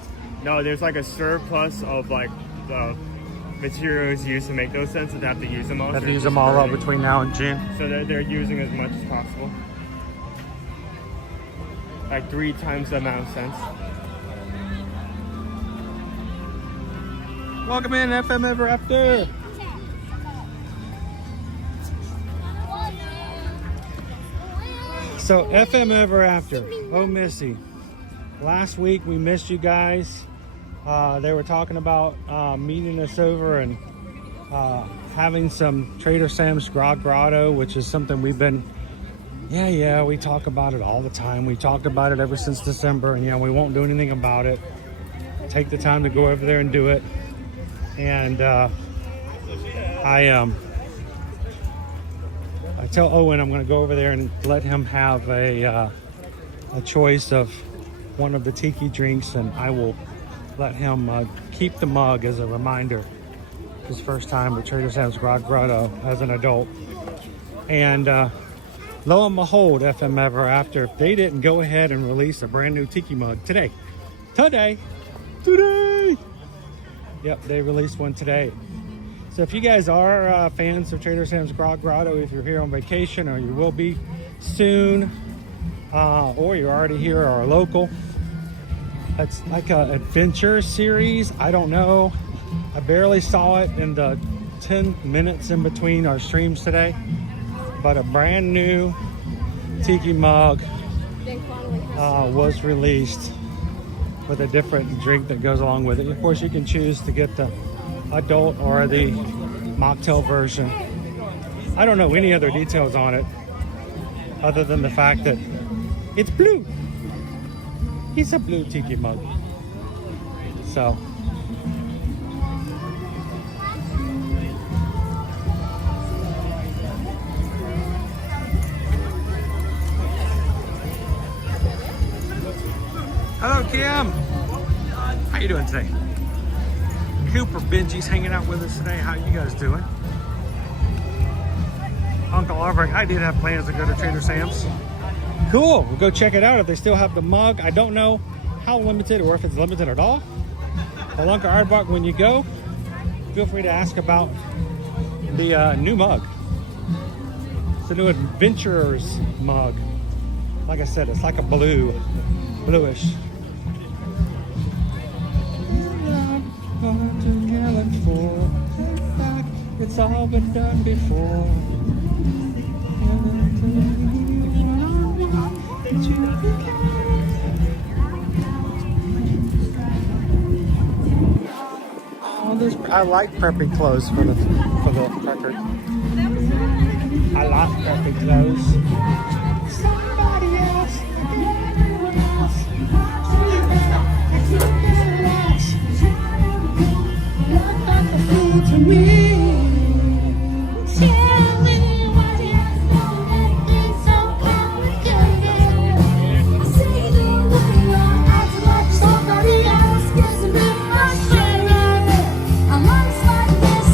No, there's like a surplus of like the materials used to make those scents, and they have to use them all. They have to so use they're them all up burning. between now and June. So they're using as much as possible. Like 3 times the amount of scents. Welcome in, FM Ever After. So FM Ever After. Oh, Missy. last week we missed you guys. They were talking about meeting us over and having some Trader Sam's Grotto, which is something we've been, we talk about it all the time. We talked about it ever since December, and we won't do anything about it. Take the time to go over there and do it. And I tell Owen I'm going to go over there and let him have a choice of one of the tiki drinks, and I will let him keep the mug as a reminder. His first time at Trader Sam's Grotto as an adult. And lo and behold, FM Ever After, they didn't go ahead and release a brand new tiki mug today. Yep, they released one today. So if you guys are fans of Trader Sam's Grotto, if you're here on vacation or you will be soon, or you're already here or are local, it's like an adventure series. I don't know. I barely saw it in the 10 minutes in between our streams today, but a brand new tiki mug was released with a different drink that goes along with it. Of course, you can choose to get the adult or the mocktail version. I don't know any other details on it other than the fact that it's blue. It's a blue tiki mug. So hello, Kim. How you doing today? Cooper Benji's hanging out with us today. How you guys doing? Uncle Albrecht, I did have plans to go to Trader Sam's. Cool. We'll go check it out if they still have the mug. I don't know how limited or if it's limited at all. Well, Uncle Albrecht, when you go, feel free to ask about the new mug. It's a new Adventurer's mug. Like I said, it's like a bluish. It's all been done before. Oh, this, I like preppy clothes for the record. I like preppy clothes. Somebody else. To me. Tell me what you know that it's so complicated. I see the way you're acting like somebody else gets a bit frustrated. I'm honest like this,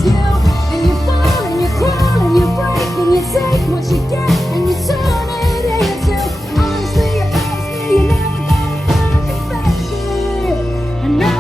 and you fall and you crawl and you break and you take what you get and you turn it into honestly, you never gonna find perfect. And now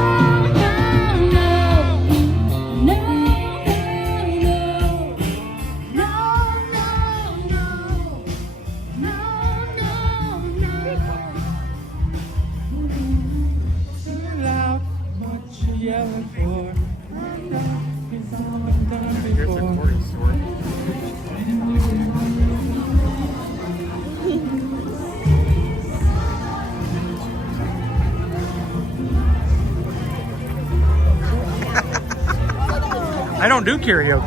I don't do karaoke.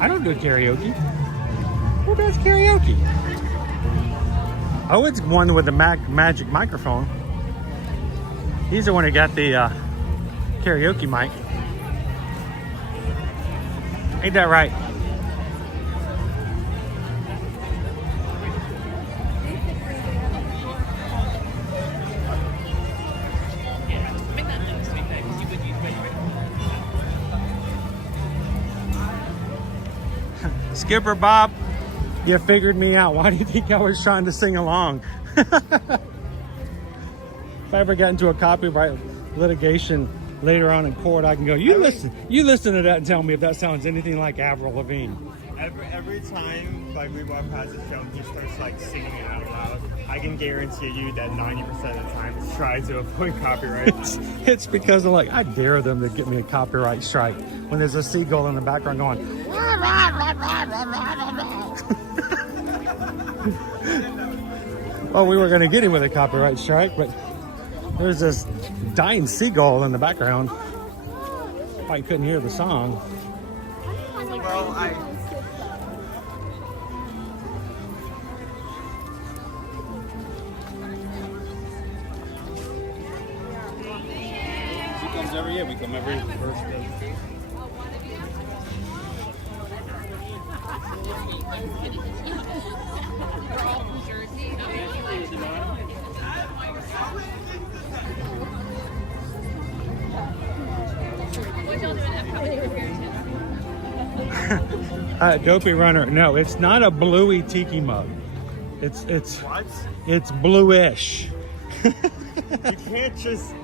I don't do karaoke. Who does karaoke? Oh, it's one with the magic microphone. He's the one who got the karaoke mic. Ain't that right? Skipper Bob, you figured me out. Why do you think I was trying to sing along? If I ever got into a copyright litigation later on in court, I can go, you listen to that and tell me if that sounds anything like Avril Lavigne. Every time like we walk past the film, he starts like singing it out loud. I can guarantee you that 90% of the time it's trying to avoid copyright. It's because I'm like, I dare them to get me a copyright strike when there's a seagull in the background going. Well, we were going to get him with a copyright strike, but there's this dying seagull in the background. I couldn't hear the song. Well, She comes every year. We come every first day. Dopey Runner. No, it's not a bluey tiki mug. It's bluish. You can't just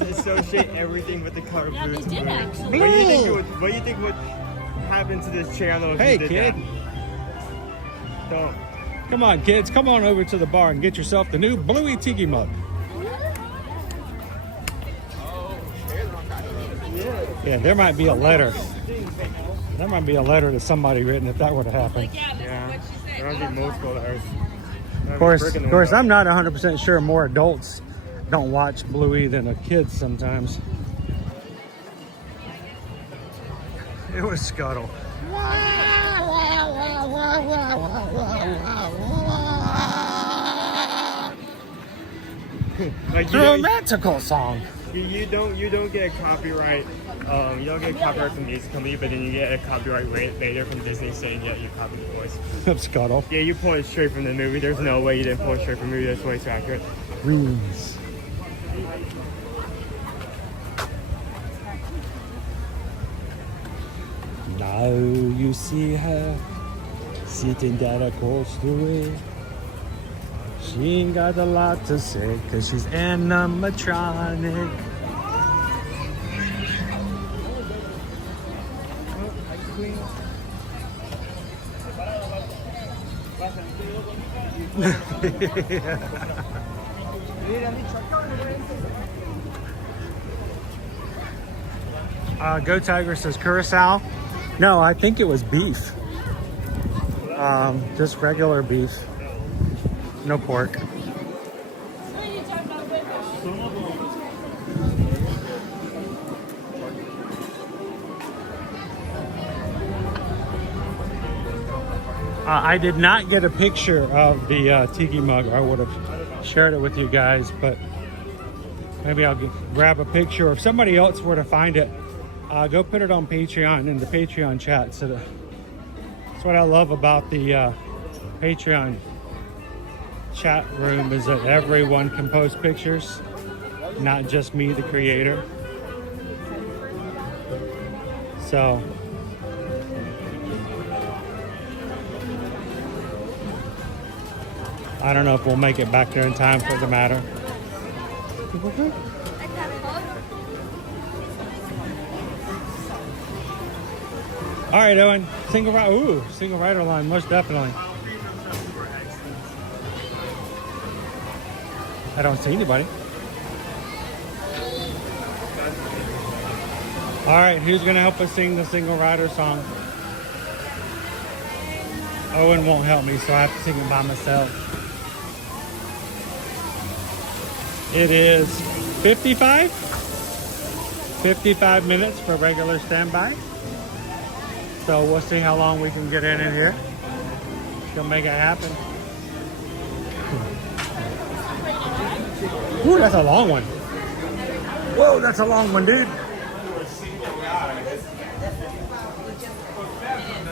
associate everything with the color blue. Yeah, they did actually. What do you think would happen to this channel if Hey, you did kid. that? Don't. Come on, kids. Come on over to the bar and get yourself the new bluey tiki mug. Yeah, there might be a letter. There might be a letter to somebody written if that were to happen. Yeah, there might be multiple letters. Of course, I'm not 100% sure more adults don't watch Bluey than a kids sometimes. It was Scuttle. Like The romantical song. You don't get a copyright. You don't get a copyright from the music company, but then you get a copyright later from Disney saying, yeah, you copied the voice. Of Scuttle. Yeah, you pulled it straight from the movie. There's no way you didn't pull it straight from the movie. That's way too accurate. Greens. Now you see her sitting down across the way. She ain't got a lot to say, cause she's animatronic. Go Tiger says Curacao. No, I think it was beef. Just regular beef. No pork. I did not get a picture of the tiki mug. I would have shared it with you guys, but maybe I'll grab a picture. Or if somebody else were to find it, go put it on Patreon in the Patreon chat. So that's what I love about the Patreon chat room, is that everyone can post pictures, not just me, the creator. So I don't know if we'll make it back there in time for the matter. All right, Owen. Single rider line, most definitely. I don't see anybody. All right, who's gonna help us sing the single rider song? Owen won't help me, so I have to sing it by myself. It is 55 minutes for regular standby. So we'll see how long we can get in here. She'll make it happen. Ooh, that's a long one. Whoa, that's a long one, dude.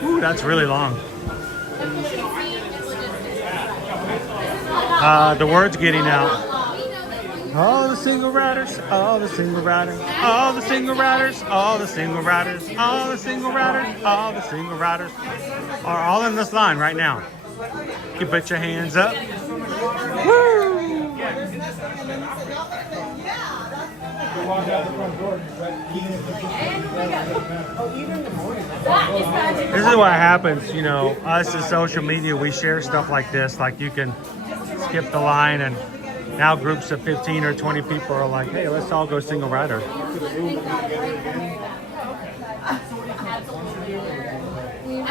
Ooh, that's really long. The word's getting out. All the single riders, all the single riders, all the single riders, all the single riders, all the single riders, all the single riders are all in this line right now. You put your hands up. Woo! This is what happens, you know, us as social media, we share stuff like this, like you can skip the line, and now groups of 15 or 20 people are like, hey, let's all go single rider. I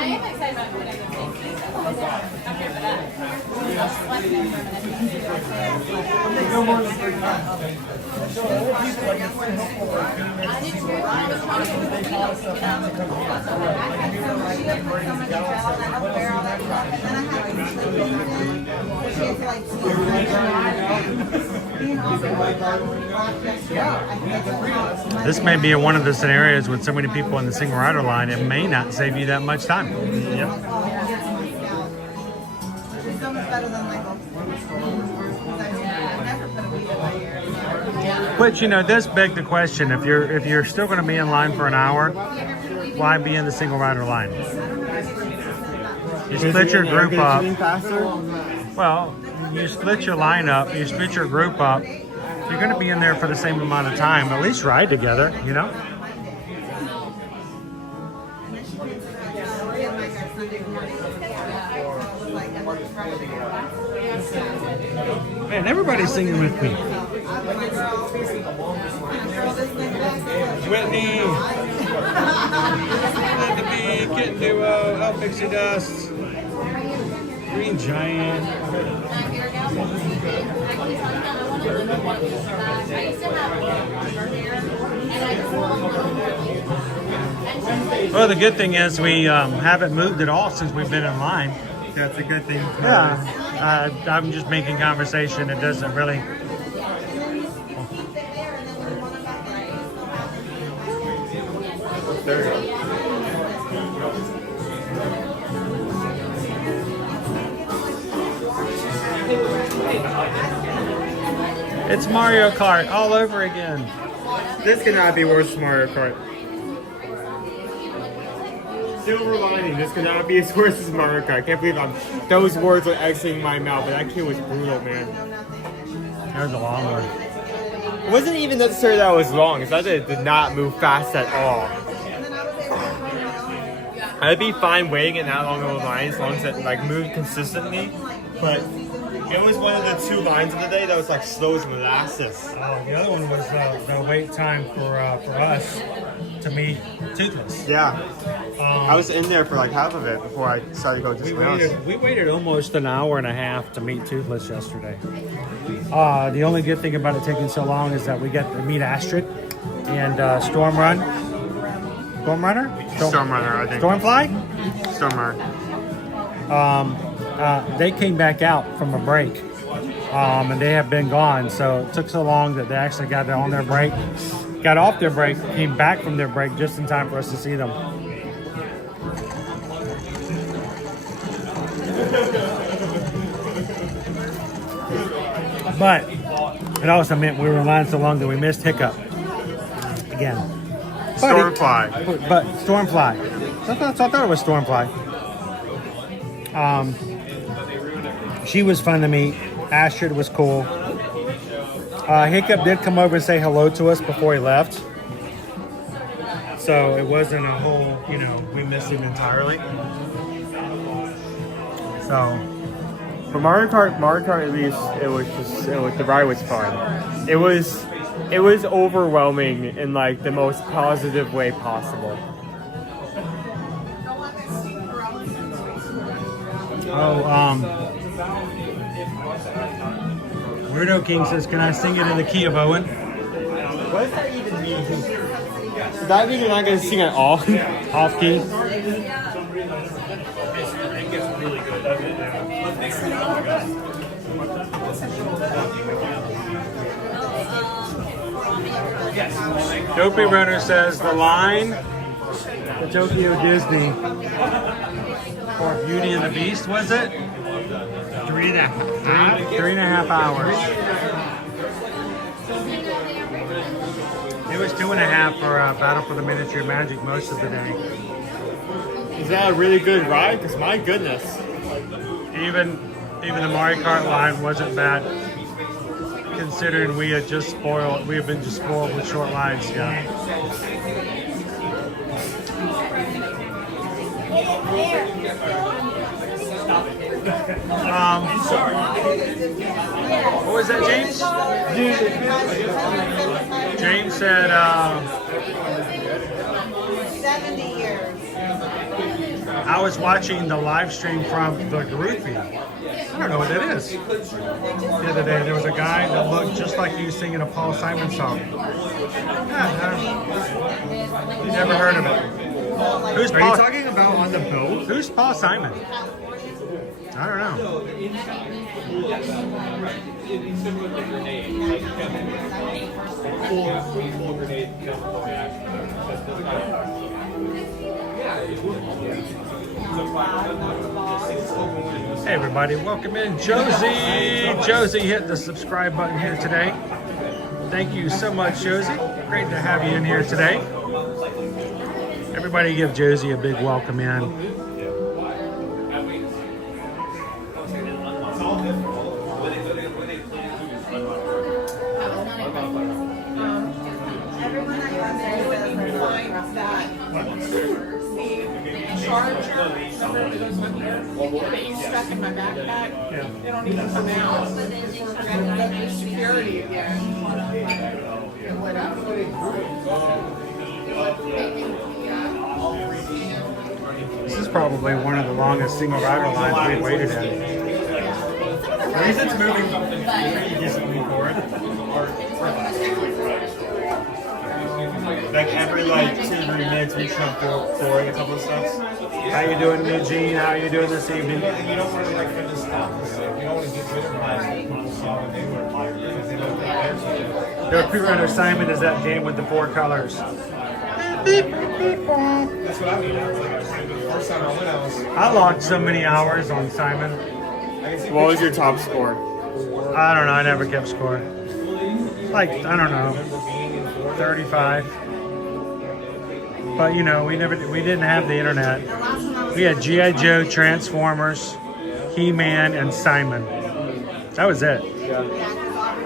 am excited about what I can see. I'm here for that. This may be one of the scenarios with so many people in the single rider line, it may not save you that much time. Yep. But you know, this begs the question: if you're still going to be in line for an hour, why be in the single rider line? You split your group up. Well, you split your line up. You split your group up. You're going to be in there for the same amount of time. At least ride together, you know. Man, everybody's singing with me. Whitney, the Bee, Kitten Duo, El Pixie Dust, Green Giant. Well, the good thing is we haven't moved at all since we've been in line. That's a good thing. Yeah, I'm just making conversation. It doesn't really. It's Mario Kart all over again. This cannot be worse than Mario Kart. Silver lining, this cannot be as worse as Mario Kart. I can't believe those words are exiting my mouth, but that kid was brutal, man. That was a long one. It wasn't even necessarily that it was long, it's that it did not move fast at all. I'd be fine waiting in that long of a line as long as it like moved consistently, but it was one of the two lines of the day that was like slow as molasses. Oh, the other one was the wait time for us to meet Toothless. Yeah. I was in there for like half of it before I decided to go just we waited almost an hour and a half to meet Toothless yesterday. The only good thing about it taking so long is that we got to meet Astrid and Stormrunner, I think. Stormfly? They came back out from a break, and they have been gone. So it took so long that they actually got on their break, got off their break, came back from their break just in time for us to see them. But it also meant we were in line so long that we missed Hiccup again. Stormfly. But Stormfly. I thought it was Stormfly. She was fun to meet. Astrid was cool. Hiccup did come over and say hello to us before he left. So it wasn't a whole, you know, we missed him entirely. So, for Mario Kart at least, the ride was fun. It was overwhelming in like the most positive way possible. Weirdo King says, can I sing it in the key of Owen? What does that even mean? Does that mean you're not going to sing at all? Off key? Dopey Runner says the line to Tokyo Disney or Beauty and the Beast, was it? 3.5 hours. It was 2.5 for Battle for the Miniature Magic most of the day. Is that a really good ride? Because my goodness. Even the Mario Kart line wasn't bad, considering we have been just spoiled with short lines. Yeah. What was that, James? James said 70 years. I was watching the live stream from the groupie. I don't know what that is. The other day, there was a guy that looked just like he was singing a Paul Simon song. Never heard of it. Who's Are Paul? you talking about on the boat? Who's Paul Simon? I don't know. Hey everybody, welcome in Josie. Josie hit the subscribe button here today. Thank you so much, Josie. Great to have you in here today. Everybody give Josie a big welcome in. Everyone that comes there says that charger that you stuck in my backpack, they don't even come out. That's security again. This is probably one of the longest single rider lines we've waited in. At least it's moving pretty decently forward. Like every 2-3 minutes we jump forward a couple of steps. How you doing, Eugene? How are you doing this evening? You don't want to finish stop. You don't want to get rid of my Their pre-runner Simon is that game with the 4 colors. That's what I mean. The first time I went, I logged so many hours on Simon. What was your top score? I don't know. I never kept score. Like, I don't know, 35. But you know, we didn't have the internet. We had G.I. Joe, Transformers, He-Man, and Simon. That was it.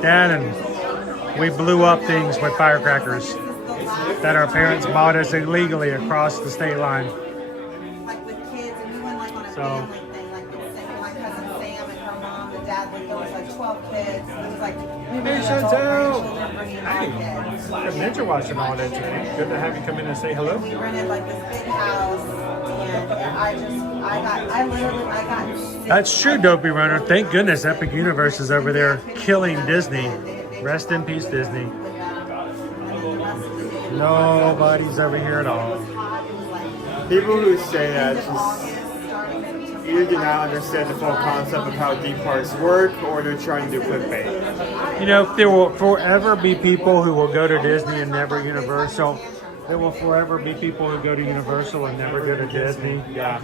That, and we blew up things with firecrackers that our parents bought us illegally across the state line. Like with kids, and we went like on a family thing, like with my cousin Sam and her mom, the dad, like there was like 12 kids. It was like, we were grandchildren bringing our kids. I've been watching all that today. Good to have you come in and say hello. We rented like this big house, and I got sick. That's true, Dopey Runner. Thank goodness Epic Universe is over there killing Disney. Rest in peace, Disney. Nobody's over here at all. People who say that just either do not understand the full concept of how theme parks work, or they're trying to do clickbait. You know, there will forever be people who will go to Disney and never Universal. There will forever be people who go to Universal and never go to Disney. Yeah.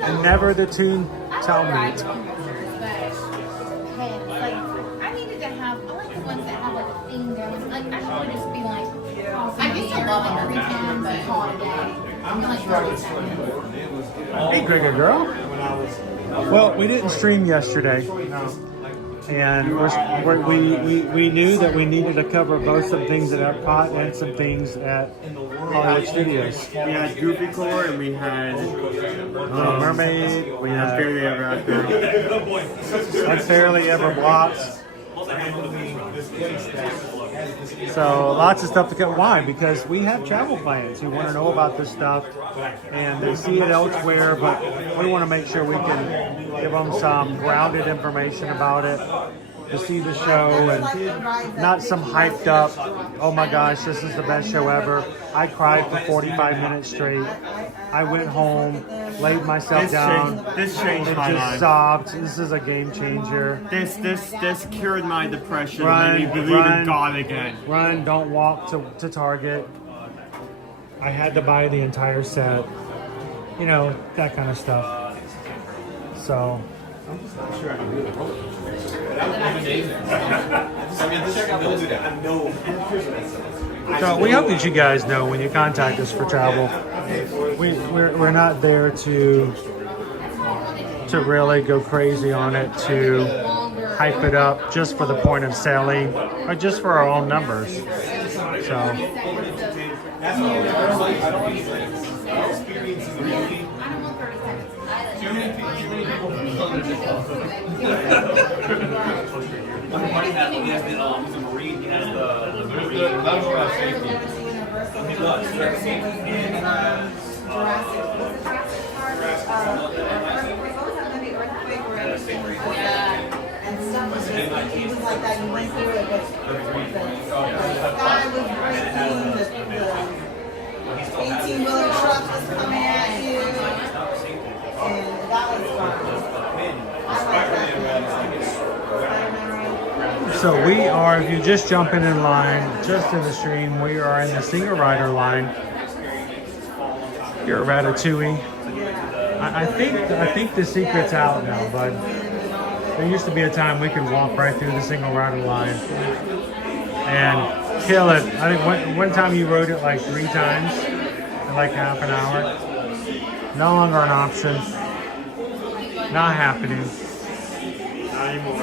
And never the two tell me. I needed to have, I like the ones that have like a thing going. Like, I should just be like, I used to love like a weekend, but call it a day. Hey, Gregor girl. Well, we didn't stream yesterday. And we knew that we needed to cover both some things at Epcot and some things at Hollywood Studios. We had Goofy Core and we had Little Mermaid. We had Barely Ever After. Unfairly Ever Blocks. So lots of stuff to cover. Why? Because we have travel plans who want to know about this stuff and they see it elsewhere, but we want to make sure we can give them some grounded information about it, to see the show and not some hyped up, oh my gosh, this is the best show ever. I cried for 45 minutes straight. I went home, laid myself down, this changed and my just life. sobbed. This is a game changer. This cured my depression and made me believe in God again. Run, don't walk to Target. I had to buy the entire set. You know, that kind of stuff. So. I'm just not sure I can do the roller coaster. So we hope that you guys know when you contact us for travel, we're not there to really go crazy on it, to hype it up just for the point of selling or just for our own numbers. So. My buddy has he's a Marine, he has the Jurassic Park. Earthquake. What was that movie? Earthquake where everything was and stuff was just, it was like that. You went through it, but the sky was breaking, the 18-wheeler truck was coming at you, and that was fun. I like that movie. So we are, if you're just jumping in line, just in the stream, we are in the single rider line. You're at Ratatouille. I think the secret's out now, but there used to be a time we could walk right through the single rider line and kill it. I think one time you rode it like 3 times in like half an hour. No longer an option. Not happening. Not anymore.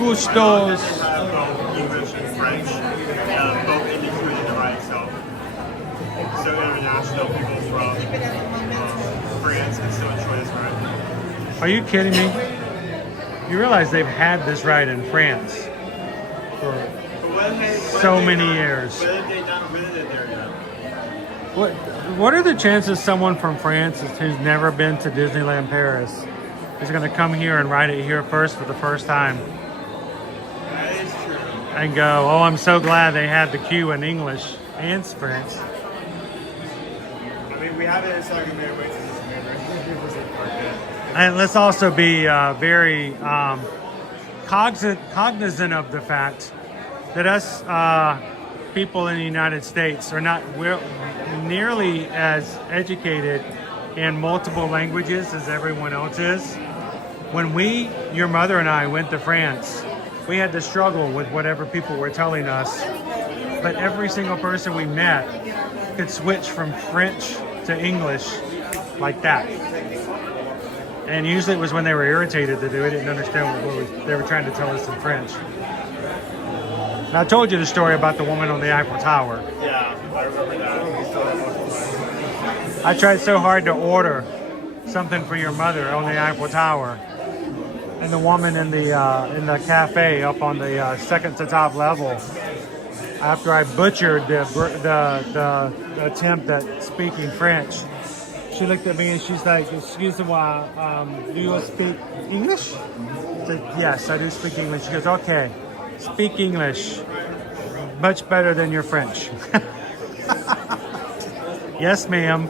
Gustos. English and French, both indicated in the ride itself. So international people from France can still enjoy this ride. Are you kidding me? You realize they've had this ride in France for so many years. What are the chances someone from France who's never been to Disneyland Paris is going to come here and ride it here first for the first time? That is true. And go, oh, I'm so glad they had the queue in English and French. I mean, we have this argument with this. And let's also be very cognizant of the fact that us people in the United States are not nearly as educated in multiple languages as everyone else is. When your mother and I went to France, we had to struggle with whatever people were telling us. But every single person we met could switch from French to English like that. And usually it was when they were irritated that they didn't understand what they were trying to tell us in French. And I told you the story about the woman on the Eiffel Tower. Yeah, I remember that. I tried so hard to order something for your mother on the Eiffel Tower. And the woman in the cafe up on the second to top level, after I butchered the attempt at speaking French, she looked at me and she's like, "Excuse me, do you speak English?" I said, "Yes, I do speak English." She goes, "Okay, speak English. Much better than your French." "Yes, ma'am.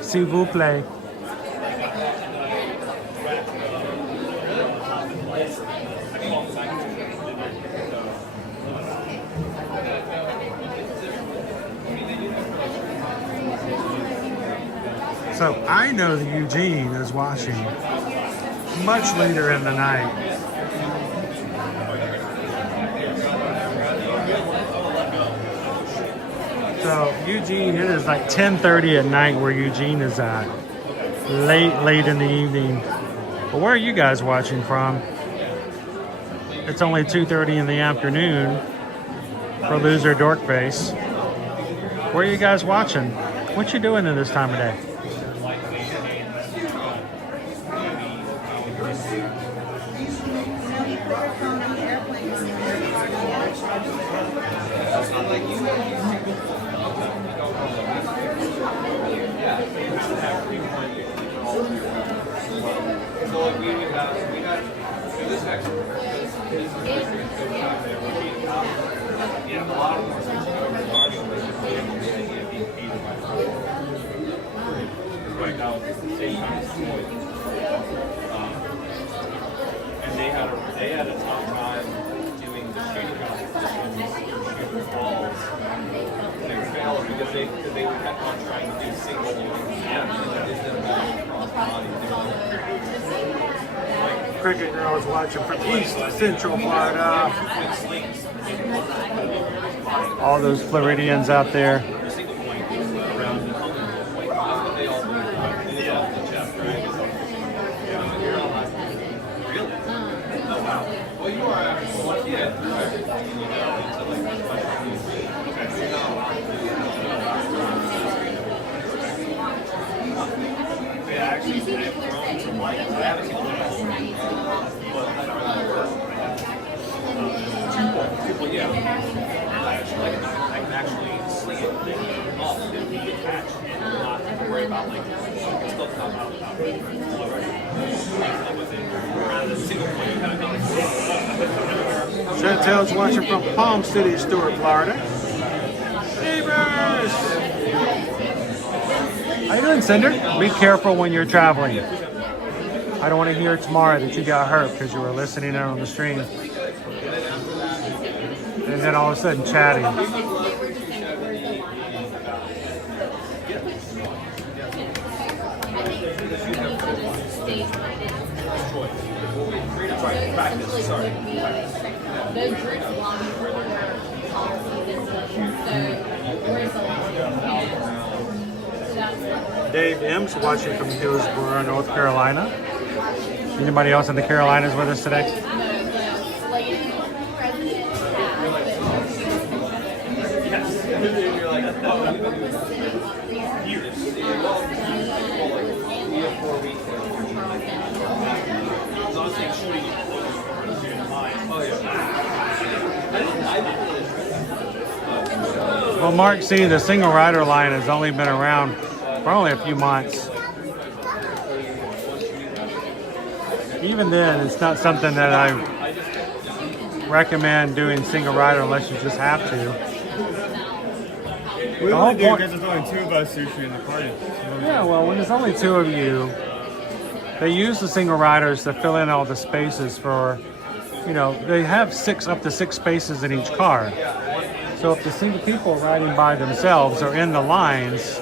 S'il vous plaît." So I know that Eugene is watching much later in the night. So Eugene, it is like 10:30 at night where Eugene is at. Late in the evening. But where are you guys watching from? It's only 2:30 in the afternoon for Loser Dorkface. Where are you guys watching? What you doing in this time of day? And they had a tough time doing the shooting competition, shooting balls. They failed because they kept on trying to do single Cricket girl is watching from East Central Florida. All those Floridians out there. I can actually sling it up and be attached and not have to worry about like it's still come out without Chantel's watching from Palm City, Stuart, Florida. Neighbors! How you doing, Cinder? Be careful when you're traveling. I don't want to hear tomorrow that you got hurt because you were listening in on the stream. And then all of a sudden chatting. Dave M's watching from Hillsborough, North Carolina. Anybody else in the Carolinas with us today? Well, Mark, see, the single rider line has only been around for only a few months. Even then, it's not something that I recommend doing single rider unless you just have to. We only do because there's only 2 of us usually in the party. Yeah, well, when there's only 2 of you, they use the single riders to fill in all the spaces for, you know, they have up to 6 spaces in each car. So if the single people riding by themselves are in the lines,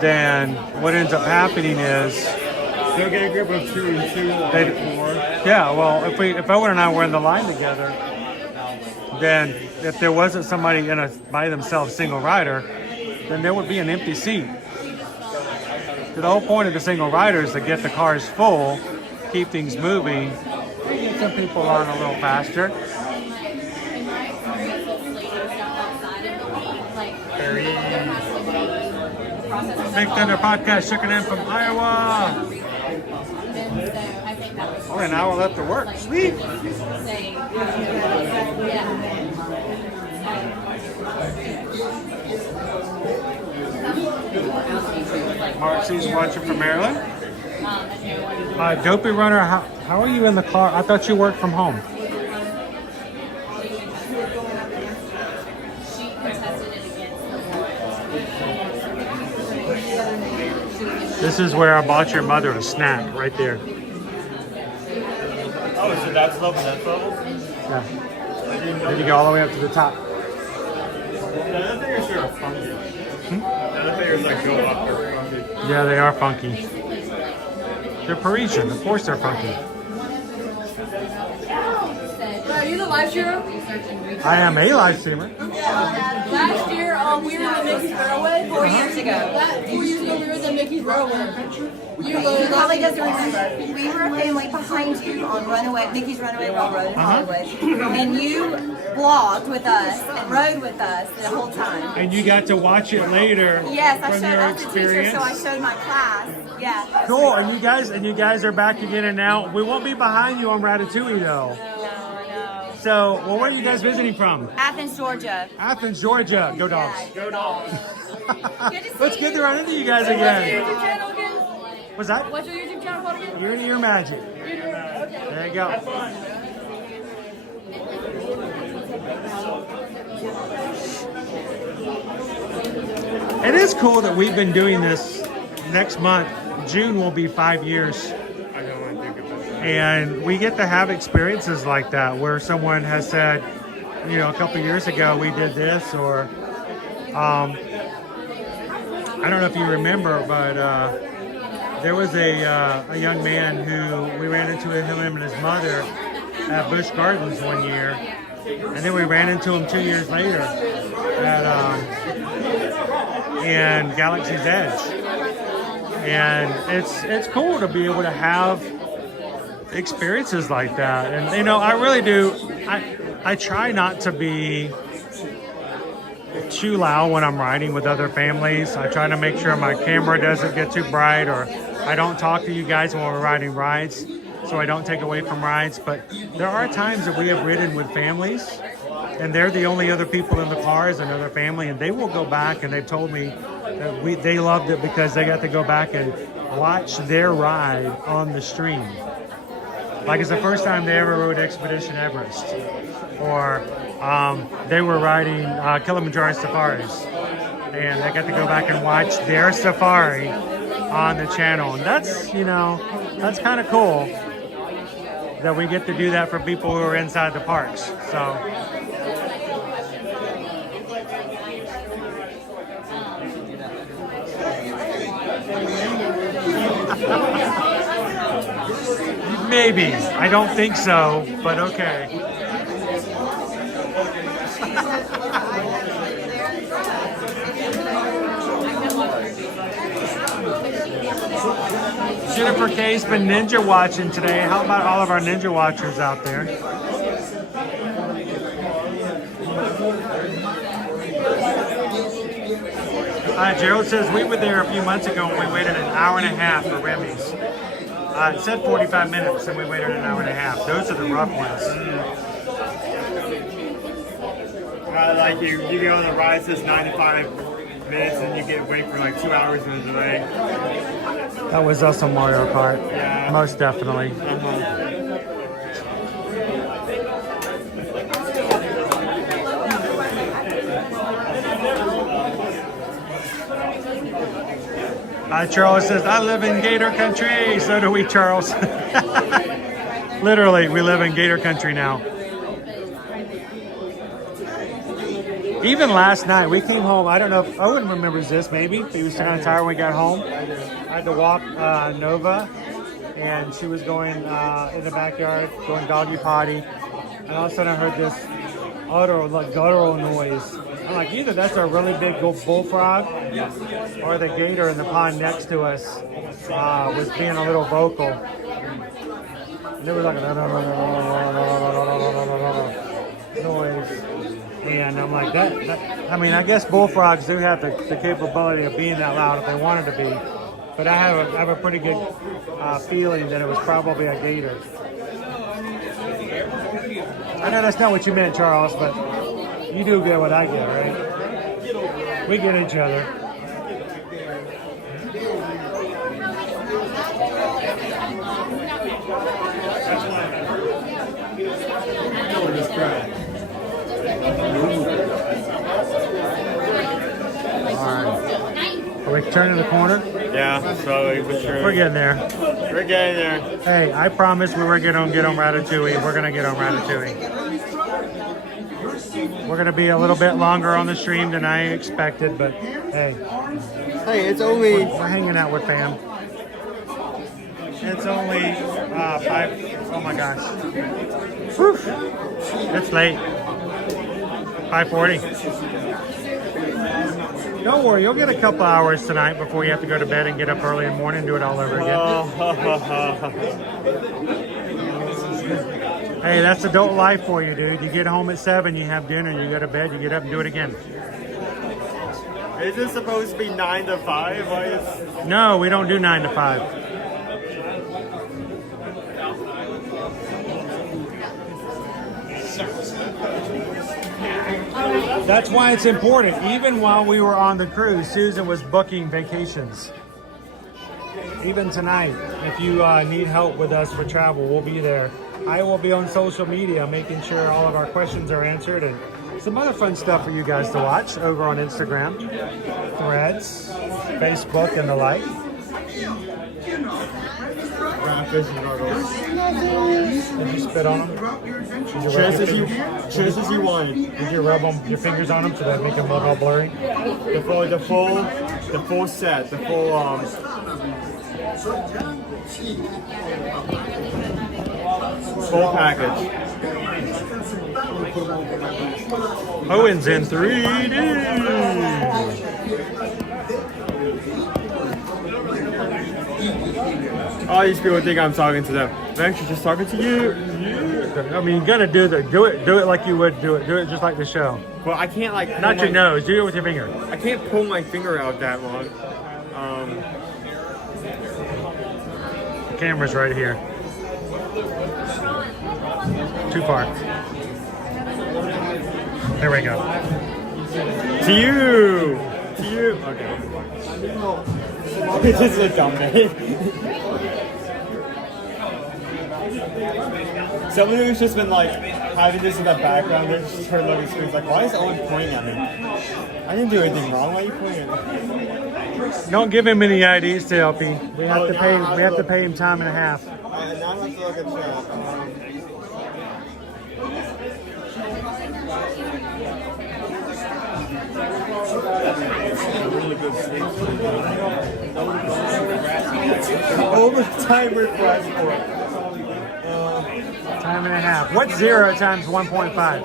then what ends up happening is they'll get a group of 2 and 2 or 4. Yeah, well, if Owen and I were in the line together, then if there wasn't somebody in a by themselves single rider, then there would be an empty seat. So the whole point of the single rider is to get the cars full, keep things moving, and get some people on a little faster. Big Thunder Podcast checking in from Iowa. Only an hour left to work. Sweet. Mark C's watching from Maryland. Dopey Runner, how are you in the car? I thought you worked from home. This is where I bought your mother a snack, right there. Oh, so that's level, that's level? Yeah. Then you go all the way up to the top. The other figures are funky. The other figures like go up, they're funky. Yeah, they are funky. They're Parisian, of course they're funky. Are you the live streamer? I am a live streamer. Last year, we were in Mickey's Railway. 4 years ago. 4 years ago, we were in the Mickey's Railway. You probably doesn't remember. We were a family behind you on Mickey's Runaway Railroad in Hollywood. And you vlogged with us and rode with us the whole time. And you got to watch it later. Yes, I from showed your off the teacher, experience. so I showed my class. Yeah. Cool, and you guys are back again and now. We won't be behind you on Ratatouille though. So, well, where are you guys visiting from? Athens, Georgia. Athens, Georgia. Go Dogs. Go Dogs. Let's get to run into you guys again. What's your YouTube channel again? What's that? What's your YouTube channel called again? Ear to Ear Magic. There you go. It is cool that we've been doing this. Next month, June will be 5 years. And we get to have experiences like that where someone has said, you know, a couple years ago we did this, or I don't know if you remember, but there was a young man who we ran into him and his mother at Busch Gardens one year, and then we ran into him 2 years later at in Galaxy's Edge. And it's cool to be able to have experiences like that. And you know, I really do, I try not to be too loud when I'm riding with other families. I try to make sure my camera doesn't get too bright, or I don't talk to you guys when we're riding rides, so I don't take away from rides. But there are times that we have ridden with families, and they're the only other people in the car as another family, and they will go back, and they've told me that they loved it because they got to go back and watch their ride on the stream. Like it's the first time they ever rode Expedition Everest, or they were riding Kilimanjaro safaris, and they got to go back and watch their safari on the channel. And that's, you know, that's kind of cool that we get to do that for people who are inside the parks. So. Maybe. I don't think so, but okay. Jennifer K's been ninja watching today. How about all of our ninja watchers out there? Gerald says we were there a few months ago and we waited an hour and a half for Remy's. It said 45 minutes and we waited an hour and a half. Those are the rough ones. Like you go on the ride, it says 95 minutes and you get wait for like 2 hours in a delay. That was us on Mario Kart. Yeah. Most definitely. Charles says, I live in Gator Country. So do we, Charles. Literally, we live in Gator Country now. Even last night, we came home. I don't know if Owen remembers this, maybe. He was kind of tired when we got home. I had to walk Nova, and she was going in the backyard, going doggy potty. And all of a sudden, I heard this guttural noise. I'm like, either that's a really big bullfrog, or the gator in the pond next to us was being a little vocal. And it was like a noise. And I'm like, I mean, I guess bullfrogs do have the capability of being that loud if they wanted to be. But I have a pretty good feeling that it was probably a gator. I know that's not what you meant, Charles, but you do get what I get, right? We get each other. Are we turning the corner? Yeah, slowly but surely. We're getting there. We're getting there. Hey, I promised we were going to get on Ratatouille. We're going to get on Ratatouille. We're going to be a little bit longer on the stream than I expected, but hey. Hey, it's only... We're hanging out with fam. It's only 5... Oh my gosh. Whew. It's late. 5:40. Don't worry, you'll get a couple hours tonight before you have to go to bed and get up early in the morning and do it all over again. Hey, that's adult life for you, dude. You get home at 7, you have dinner, you go to bed, you get up and do it again. Is it supposed to be 9 to 5? Why is... No, we don't do 9 to 5. That's why it's important. Even while we were on the cruise, Susan was booking vacations. Even tonight, if you need help with us for travel, we'll be there. I will be on social media making sure all of our questions are answered and some other fun stuff for you guys to watch over on Instagram, Threads, Facebook, and the like. Did you spit on them? Just as you wanted. Did you rub your fingers on them so that make them look all blurry? The full set, the full full package. Owen's in 3D. All these people think I'm talking to them. I'm actually just talking to you. I mean, you gotta do it like you would do it. Do it just like the show. Well, I can't like. Not your nose. Do it with your finger. I can't pull my finger out that long. camera's right here. Too far. There we go. To you! To you! Okay. This is a dumb man. Someone who's just been like having this in the background, they're just trying to look at screens like, why is Owen pointing at me? I didn't do anything wrong. Why are you pointing at me? Don't give him any IDs to help him. We have to pay. We have to pay him time and a half. Now I have to look at chat. Overtime request for it. Time and a half. What's 0 times 1.5?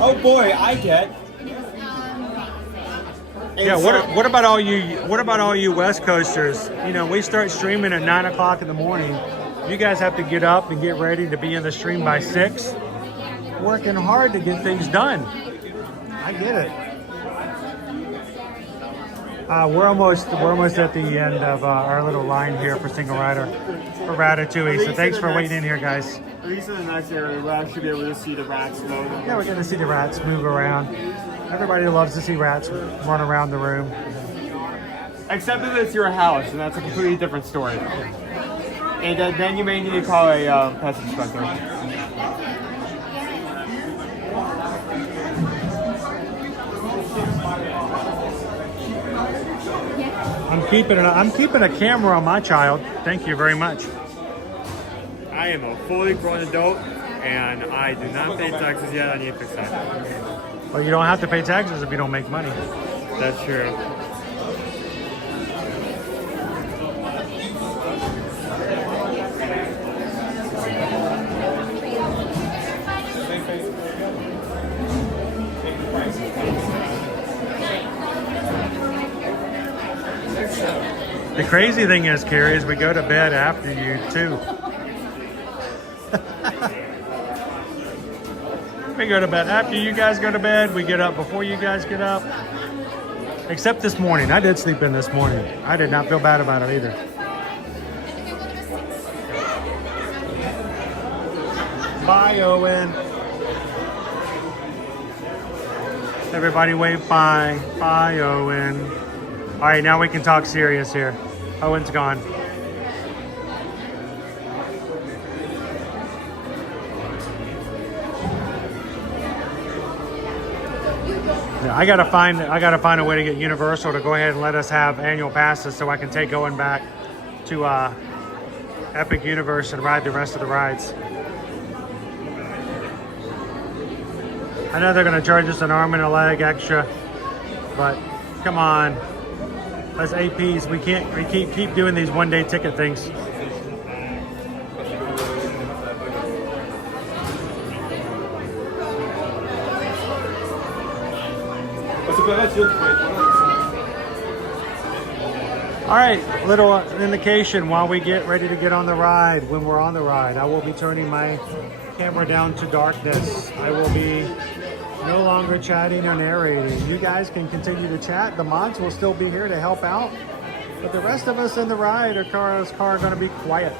Oh boy, I get. Yeah. What about all you? What about all you West Coasters? You know, we start streaming at 9 o'clock in the morning. You guys have to get up and get ready to be in the stream by 6. Working hard to get things done. I get it. We're almost at the end of our little line here for single rider for Ratatouille. So thanks for waiting in here, guys. At least in the next area, we'll actually be able to see the rats move. Yeah, we're going to see the rats move around. Everybody loves to see rats run around the room. Except if it's your house, and that's a completely different story. And then you may need to call a pest inspector. I'm keeping a camera on my child. Thank you very much. I am a fully grown adult, and I do not pay taxes yet. I need to fix that. Well, you don't have to pay taxes if you don't make money. That's true. The crazy thing is, Carrie, is we go to bed after you too. We go to bed after you guys go to bed. We get up before you guys get up. Except this morning. I did sleep in this morning. I did not feel bad about it either. Bye, Owen. Everybody wave bye. Bye, Owen. All right, now we can talk serious here. Owen's gone. Yeah, I gotta find a way to get Universal to go ahead and let us have annual passes so I can take Owen back to Epic Universe and ride the rest of the rides. I know they're gonna charge us an arm and a leg extra, but come on. As APs, we keep doing these one-day ticket things. All right, little indication while we get ready to get on the ride. When we're on the ride, I will be turning my camera down to darkness. I will be no longer chatting or narrating. You guys can continue to chat. The mods will still be here to help out. But the rest of us in the ride or car are going to be quiet,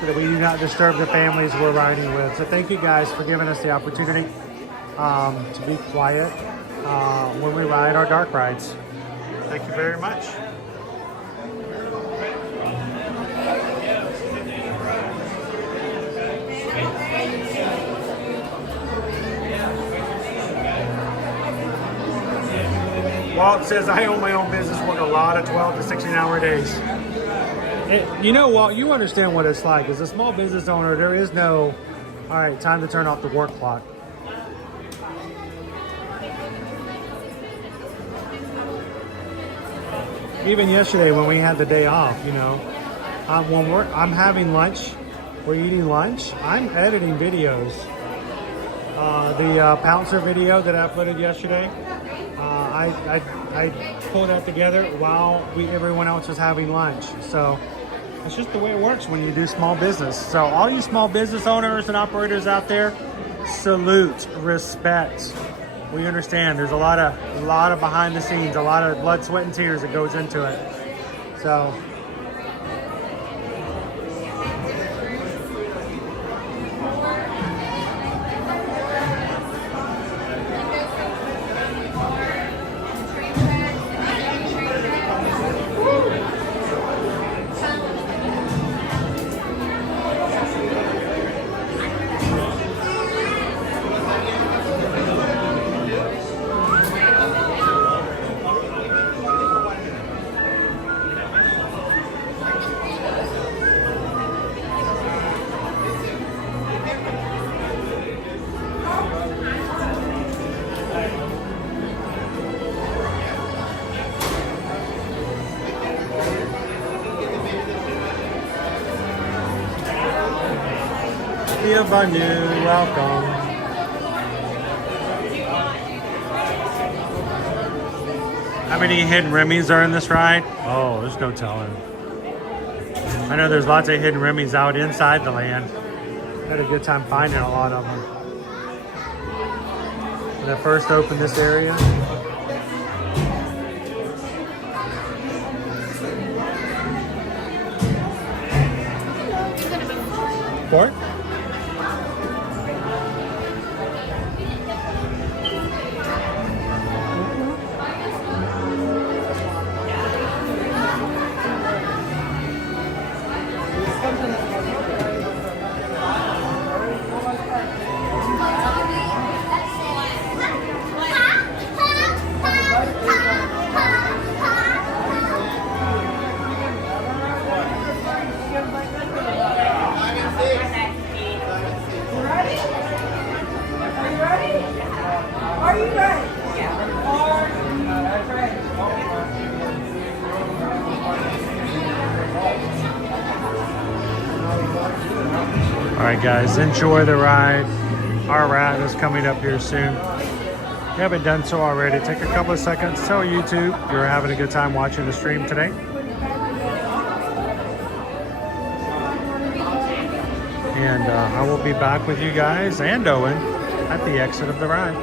so that we do not disturb the families we're riding with. So thank you guys for giving us the opportunity to be quiet when we ride our dark rides. Thank you very much. Walt says, I own my own business, work a lot of 12 to 16-hour days. You know, Walt, you understand what it's like. As a small business owner, there is no, all right, time to turn off the work clock. Even yesterday when we had the day off, you know, when I'm having lunch, we're eating lunch, I'm editing videos. The Pouncer video that I uploaded yesterday, I pulled that together while everyone else was having lunch. So it's just the way it works when you do small business. So all you small business owners and operators out there, salute, respect. we understand there's a lot of behind the scenes, a lot of blood, sweat, and tears that goes into it. So. Bienvenue, welcome. How many hidden Remy's are in this ride? Oh, there's no telling. I know there's lots of hidden Remy's out inside the land. Had a good time finding a lot of them. When I first opened this area. What? Alright guys, enjoy the ride. Our ride is coming up here soon. If you haven't done so already, take a couple of seconds, tell YouTube you're having a good time watching the stream today. And I will be back with you guys and Owen at the exit of the ride.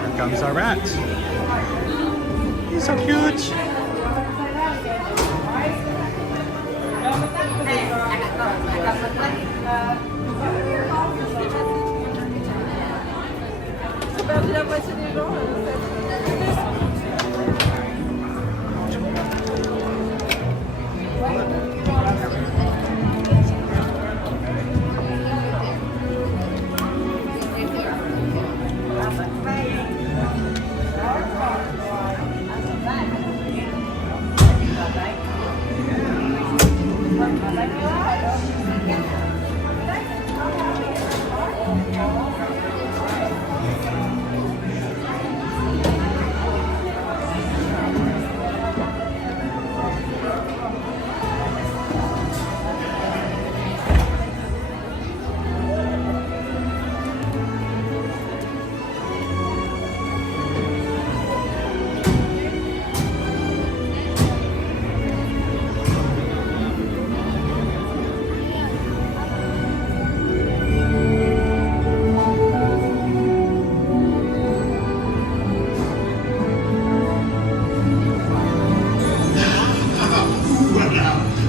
Here comes our rat. He's so cute.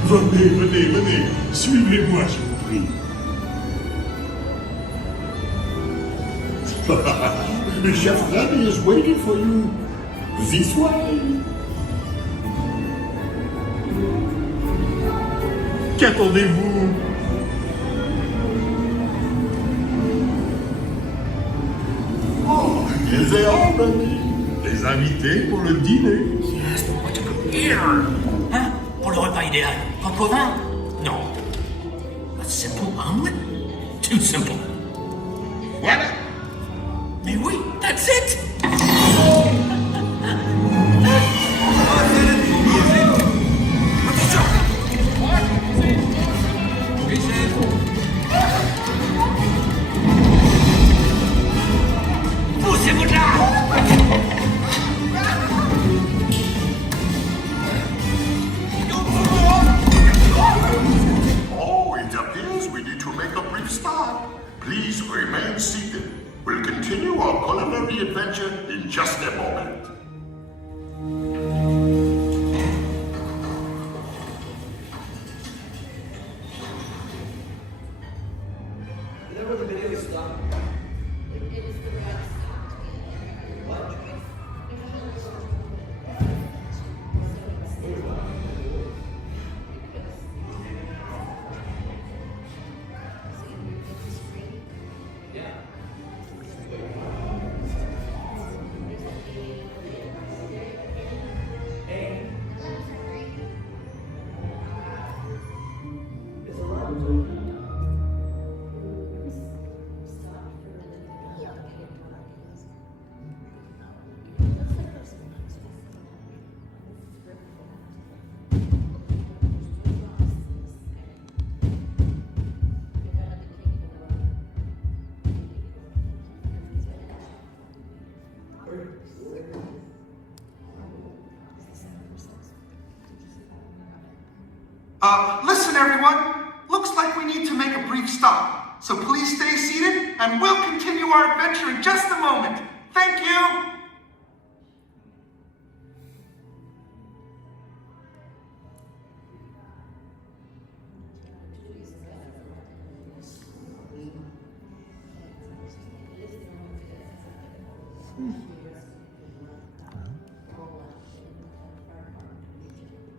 Venez, venez, venez. Suivez-moi, je vous prie. The chef Remy is waiting for you. This way. Qu'attendez-vous? Oh, les heures, Remy. Les invités pour le dîner. Yes, but what to prepare? Hein? Pour le repas idéal. Coq au vin? Non. A simple omelet? Too simple. Voilà. Mais oui, that's it! stop. Please remain seated. We'll continue our culinary adventure in just a moment. Listen everyone, looks like we need to make a brief stop. So please stay seated and we'll continue our adventure in just a moment. Thank you.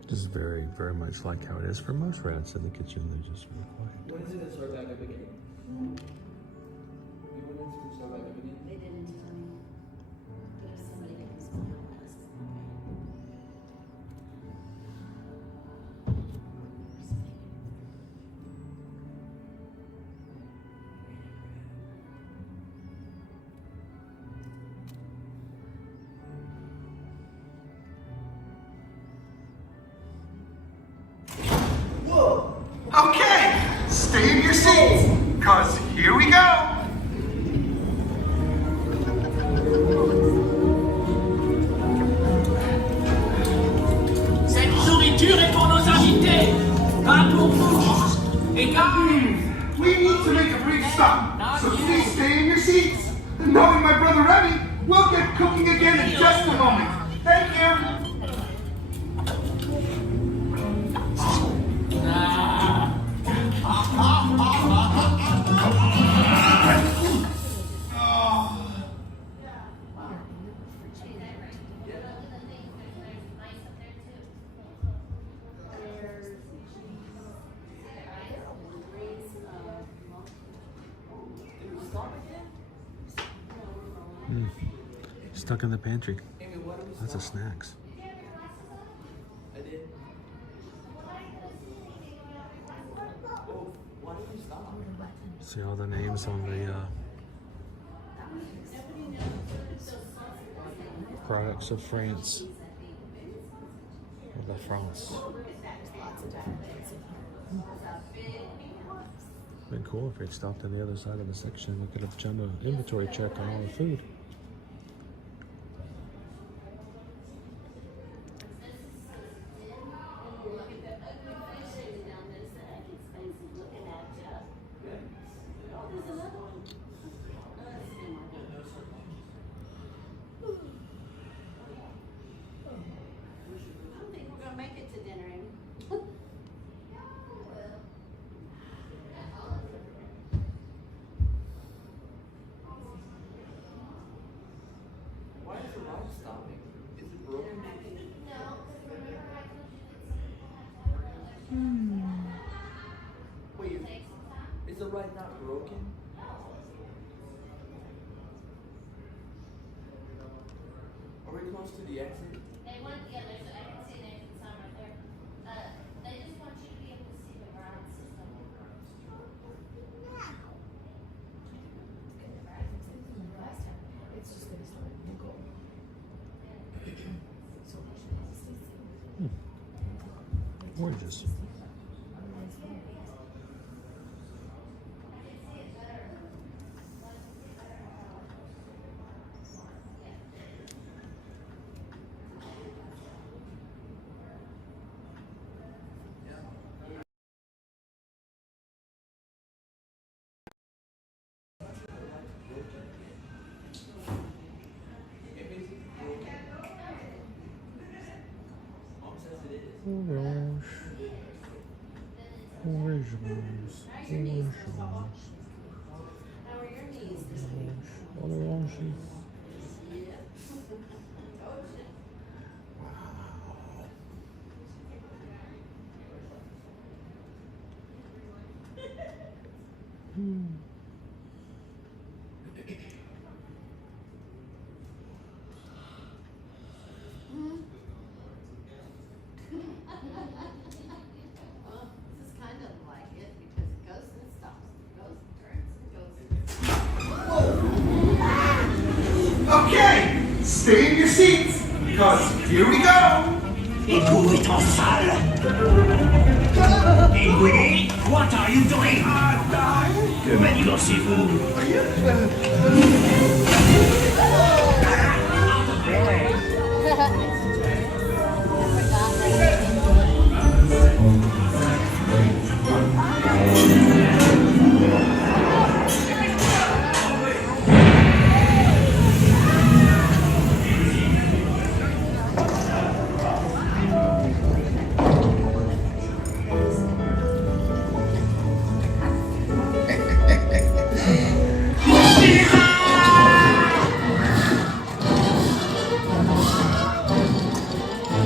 This is very, very much like how it is for most rats in the kitchen. They're just really quiet. When is it gonna start back up again? You want it to start back up again? They didn't tell me. But if somebody comes by, I'll ask them. Okay, stay in your seats, cause here we go. Cette nourriture est pour nos invités, pas pour vous. Et We need to make a brief stop, so please stay in your seats. Knowing my brother Remy, we'll get cooking again in just a moment. Thank you. Stuck in the pantry. Lots of snacks. See all the names on the products of France. Or the France. Been cool if they'd stopped on the other side of the section. We could have done an inventory check on all the food. Wait, is the ride not broken? Are we close to the exit? They went together, so I can see an exit sign right there. They just want you to be able to see the ride system. It's just gonna start to go. Gorgeous. Orange. Orange. Well, this is kind of like it because it goes and stops, goes and turns and goes. Okay, stay in your seats because here we go. Écoute ton sale. Hey, what are you doing? Que manigancez-vous?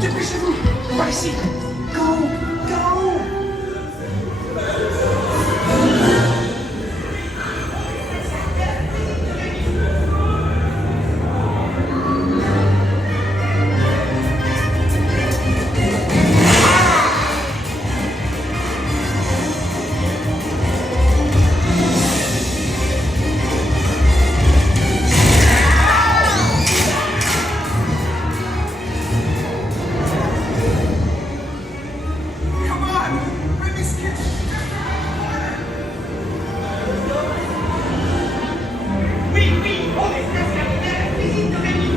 Dépêchez-vous, par ici. Go, go. Come on, Remy's kitchen. Oui, on est presque arrivé à la cuisine de Remy.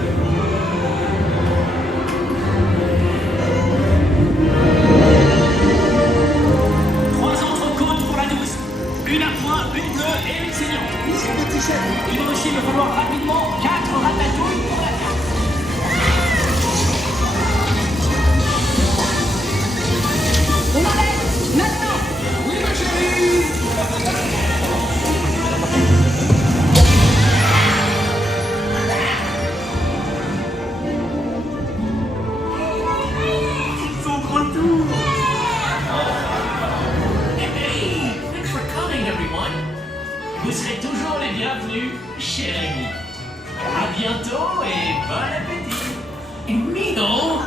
Trois entrecôtes pour la douce. Une à point, une bleue et une saignante. Oui, petit chef. Il va aussi me falloir rapidement 4 ratatouilles pour la carte. On arrête, maintenant. Oui, ma chérie. Son retour. Hey, thanks for coming, everyone. Vous serez toujours les bienvenus chez Remy. À bientôt et bon appétit. Et Mino.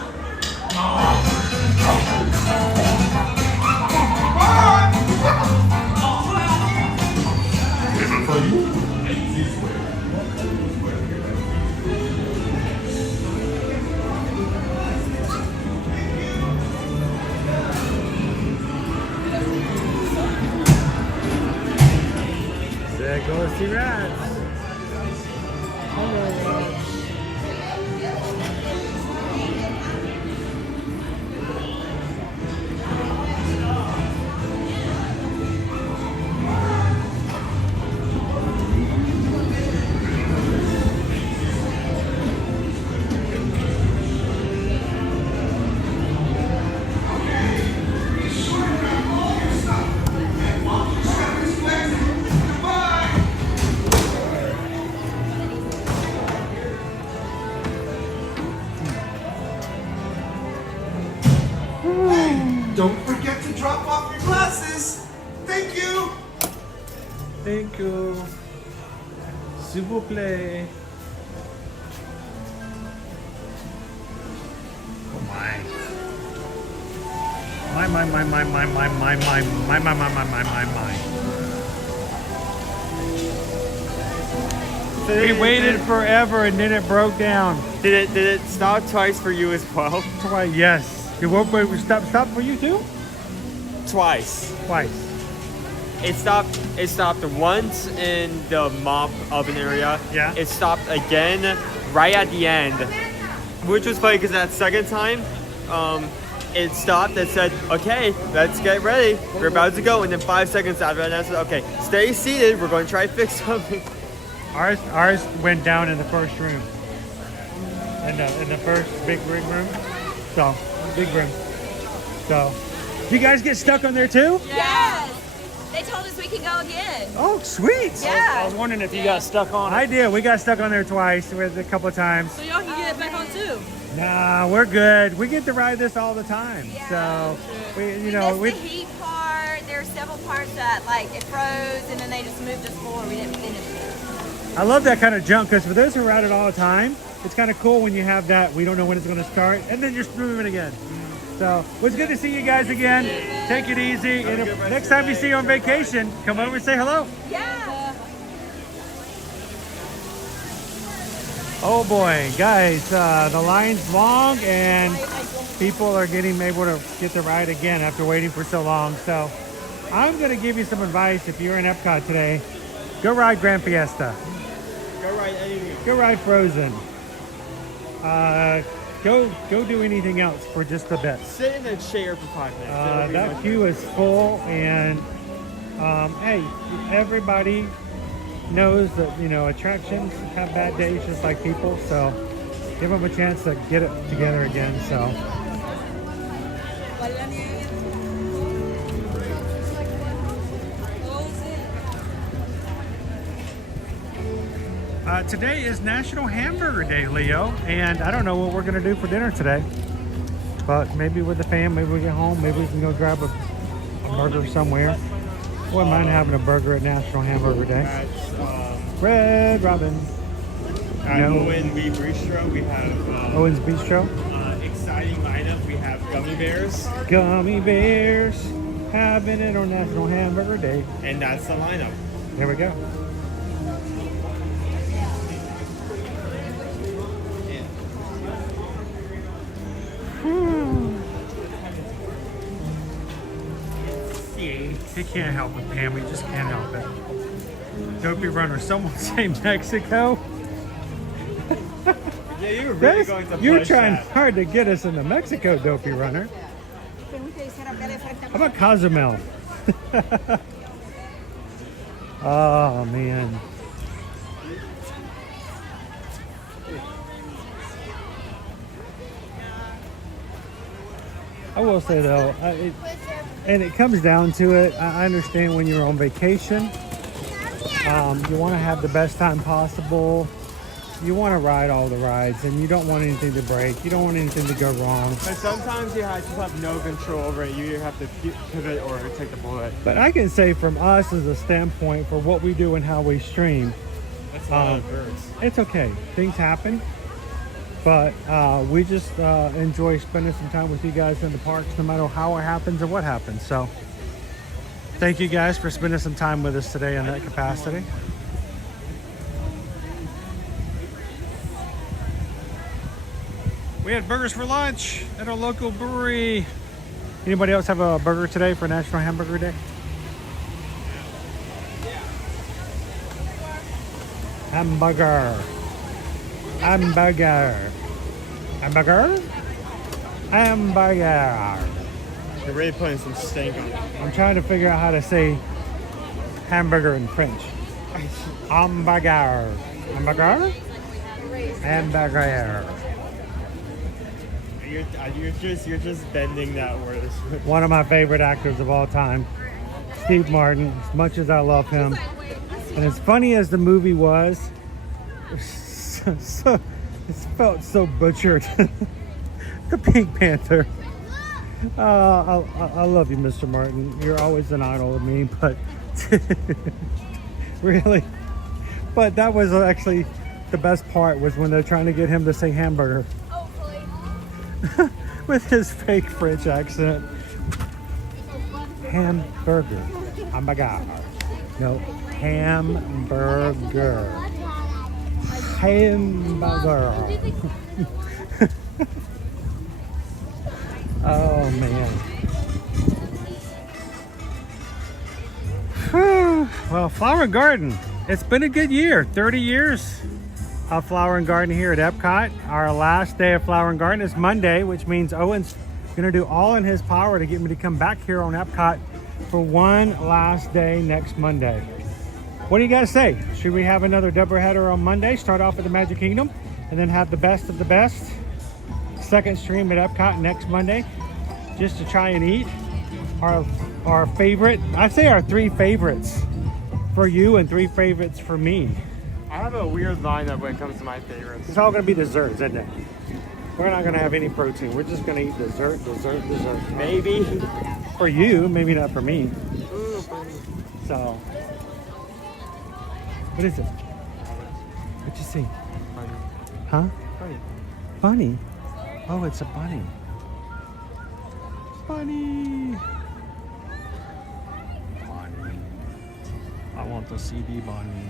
There goes the rats. Hello, rats. Don't forget to drop off your glasses. Thank you. Thank you. S'il vous plaît. Oh my. My. We waited forever and then it broke down. Did it stop twice for you as well? Twice, yes. It won't wait. Stop for you too? Twice. It stopped once in the mop oven area. Yeah. It stopped again right at the end, which was funny because that second time, it stopped and said, "Okay, let's get ready. We're about to go." And then 5 seconds after that, I said, "Okay, stay seated. We're going to try to fix something." Ours went down in the first room. In the first big room. So, big room. So, you guys get stuck on there too? Yes. They told us we can go again. Oh, sweet. Yeah. I was wondering if you got stuck on it. I did. We got stuck on there twice with a couple of times. So y'all can get it back on too. Nah, we're good. We get to ride this all the time. So, we missed the heat part. There are several parts that like it froze and then they just moved us forward. We didn't finish it. I love that kind of jump because for those who ride it all the time, it's kind of cool when you have that. We don't know when it's going to start, and then you're moving again. So, it was good to see you guys again. Take it easy. And if, next time you see you on vacation, come over and say hello. Yeah. Oh boy, guys, the line's long and people are getting able to get the ride again after waiting for so long. So I'm going to give you some advice if you're in Epcot today. Go ride Grand Fiesta. Go ride anything. Go ride Frozen. Go do anything else for just a bit. Sit in a chair for 5 minutes. That queue is full, and hey, everybody knows that attractions have bad days just like people, so give them a chance to get it together again. So today is National Hamburger Day, Leo, and I don't know what we're gonna do for dinner today, but maybe with the fam, maybe we get home, maybe we can go grab a burger somewhere. Wouldn't mind having a burger at National Hamburger Day. Red Robin. At Owen Bistro, we have Owen's Bistro. Exciting lineup. We have gummy bears. Gummy bears having it on National Hamburger Day. And that's the lineup. There we go. He can't help it, Pam. He just can't help it. Dopey Runner. Someone say Mexico. Yeah, you were really going to You're push trying that. hard to get us into Mexico, Dopey Runner. How about Cozumel? Oh, man. I will say, though, and it comes down to it, I understand when you're on vacation, you want to have the best time possible. You want to ride all the rides, and you don't want anything to break. You don't want anything to go wrong. But sometimes you just have no control over it. You either have to pivot or take the bullet. But I can say from us as a standpoint for what we do and how we stream, That's a lot of birds. it's okay. Things happen. But we just enjoy spending some time with you guys in the parks, no matter how it happens or what happens. So thank you guys for spending some time with us today in that capacity. We had burgers for lunch at a local brewery. Anybody else have a burger today for National Hamburger Day? Hamburger. Hamburger. Hamburger? Hamburger. You're really putting some stank on it. I'm trying to figure out how to say hamburger in French. Hamburger. Hamburger? Hamburger. You're just bending that word. One of my favorite actors of all time, Steve Martin, as much as I love him. And as funny as the movie was, it felt so butchered. The Pink Panther. I love you, Mr. Martin. You're always an idol of me, but really. But that was actually the best part, was when they're trying to get him to say hamburger. With his fake French accent. Hamburger. Hamburger. No, hamburger. Hamburger. Oh, man. Well, Flower and Garden. It's been a good year. 30 years of Flower and Garden here at Epcot. Our last day of Flower and Garden is Monday, which means Owen's going to do all in his power to get me to come back here on Epcot for one last day next Monday. What do you guys say? Should we have another doubleheader on Monday? Start off at the Magic Kingdom and then have the best of the best second stream at Epcot next Monday, just to try and eat our our favorite. I'd say our 3 favorites for you and 3 favorites for me. I have a weird lineup when it comes to my favorites. It's all gonna be desserts, isn't it? We're not gonna have any protein. We're just gonna eat dessert. Maybe. For you, maybe not for me. Ooh, bunny. So, what is it? What you see? Bunny. Huh? Bunny. Bunny? Oh, it's a bunny. Bunny. Bunny. I want to see the bunny.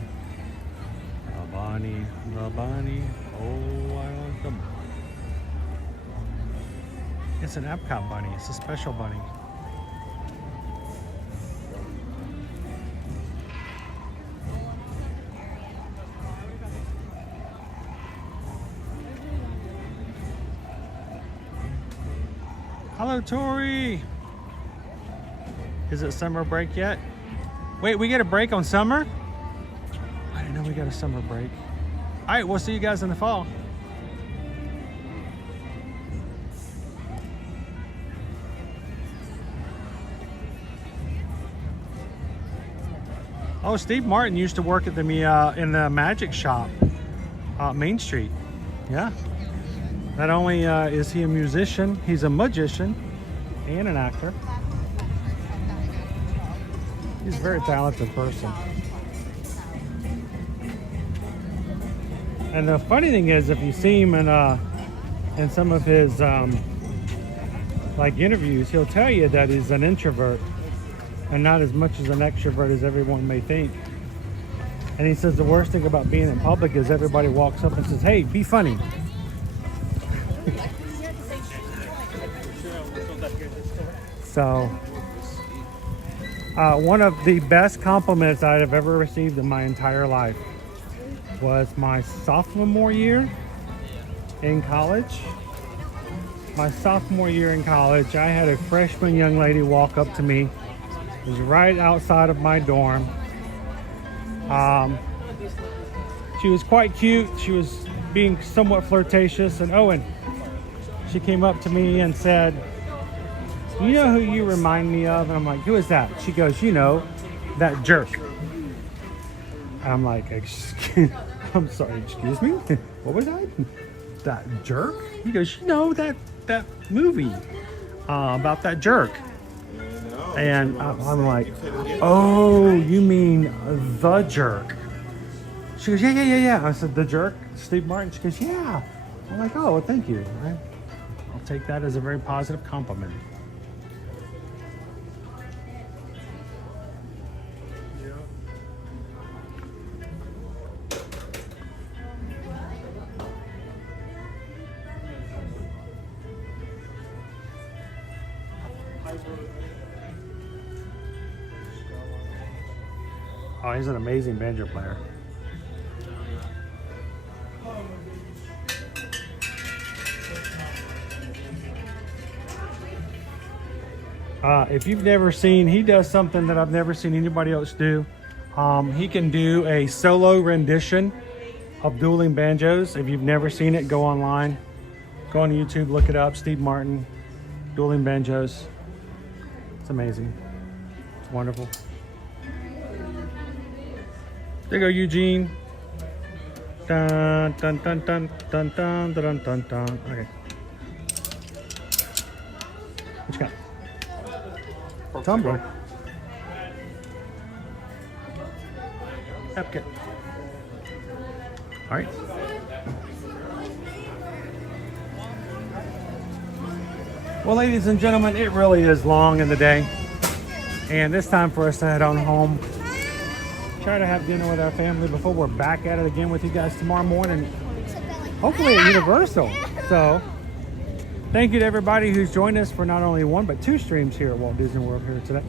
The bunny. The bunny. Oh, I want the bunny. It's an Epcot bunny. It's a special bunny. Hello, Tori. Is it summer break yet? Wait, we get a break on summer? I didn't know we got a summer break. All right, we'll see you guys in the fall. Oh, Steve Martin used to work at the in the magic shop, Main Street. Yeah. Not only is he a musician, he's a magician and an actor. He's a very talented person. And the funny thing is, if you see him in some of his like interviews, he'll tell you that he's an introvert and not as much as an extrovert as everyone may think. And he says the worst thing about being in public is everybody walks up and says, "Hey, be funny." So, one of the best compliments I have ever received in my entire life was my sophomore year in college. My sophomore year in college, I had a freshman young lady walk up to me. It was right outside of my dorm. She was quite cute. She was being somewhat flirtatious. And Owen, she came up to me and said, "You know who you remind me of?" And I'm like, "Who is that?" She goes, "You know, that jerk." And I'm like, I'm sorry, excuse me? What was that? That jerk? He goes, "You know, that movie about that jerk." And I'm like, "Oh, you mean The Jerk?" She goes, yeah. I said, "The Jerk, Steve Martin?" She goes, "Yeah." I'm like, "Oh, well, thank you." I'll take that as a very positive compliment. Oh, he's an amazing banjo player. If you've never seen, he does something that I've never seen anybody else do. He can do a solo rendition of dueling banjos. If you've never seen it, go online. Go on YouTube, look it up. Steve Martin, dueling banjos. It's amazing. It's wonderful. There you go, Eugene. Dun dun dun dun dun dun dun dun dun. Okay. What you got? Tumbler. Epcot. All right. Well, ladies and gentlemen, it really is long in the day, and it's time for us to head on home. Try to have dinner with our family before we're back at it again with you guys tomorrow morning, hopefully at Universal. So thank you to everybody who's joined us for not only 1 but 2 streams here at Walt Disney World here today.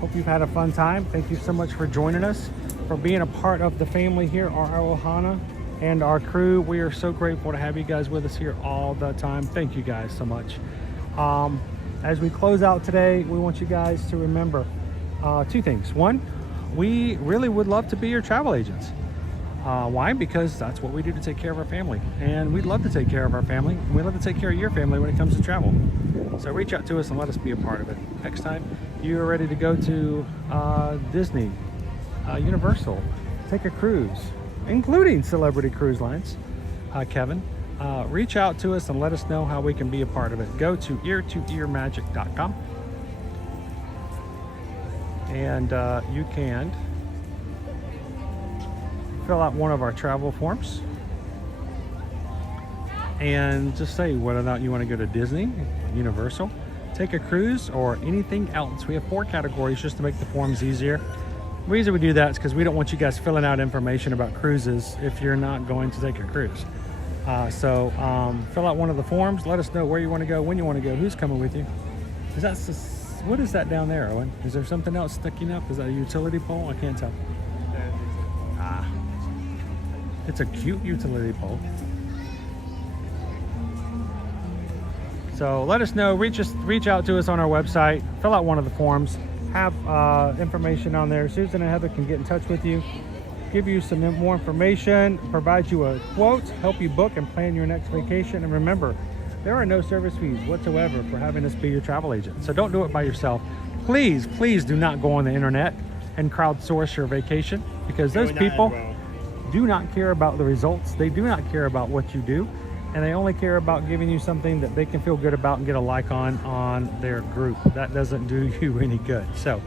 Hope you've had a fun time. Thank you so much for joining us, for being a part of the family here, our Ohana and our crew. We are so grateful to have you guys with us here all the time. Thank you guys so much. As we close out today, we want you guys to remember 2 things. 1, we really would love to be your travel agents. Why? Because that's what we do to take care of our family. And we'd love to take care of our family. We'd love to take care of your family when it comes to travel. So reach out to us and let us be a part of it. Next time you are ready to go to Disney, Universal, take a cruise, including Celebrity Cruise Lines, Kevin, reach out to us and let us know how we can be a part of it. Go to eartoearmagic.com and you can fill out one of our travel forms and just say whether or not you want to go to Disney, Universal, take a cruise, or anything else. We have 4 categories just to make the forms easier. The reason we do that is because we don't want you guys filling out information about cruises if you're not going to take a cruise. So fill out one of the forms, let us know where you want to go, when you want to go, who's coming with you. Is that, what is that down there, Owen? Is there something else sticking up? Is that a utility pole? I can't tell. It's a cute utility pole. So let us know, reach out to us on our website, fill out one of the forms, have information on there. Susan and Heather can get in touch with you, give you some more information, provide you a quote, help you book and plan your next vacation. And remember, there are no service fees whatsoever for having us be your travel agent. So don't do it by yourself. Please, please do not go on the internet and crowdsource your vacation, because those people do not care about the results. They do not care about what you do. And they only care about giving you something that they can feel good about and get a like on their group. That doesn't do you any good. So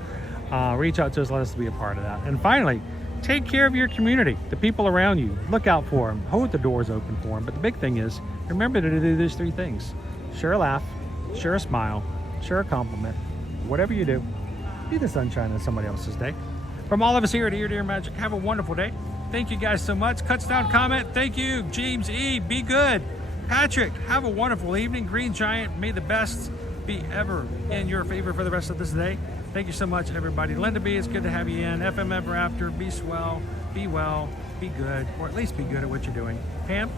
reach out to us, let us be a part of that. And finally, take care of your community, the people around you. Look out for them, hold the doors open for them. But the big thing is, remember to do these 3 things. Share a laugh, share a smile, share a compliment. Whatever you do, be the sunshine in somebody else's day. From all of us here at Ear to Ear Magic, have a wonderful day. Thank you guys so much. Cuts down comment, thank you. James E, be good. Patrick, have a wonderful evening. Green Giant, may the best be ever in your favor for the rest of this day. Thank you so much, everybody. Linda B, it's good to have you in. FM Ever After, be swell, be well, be good, or at least be good at what you're doing. Pam,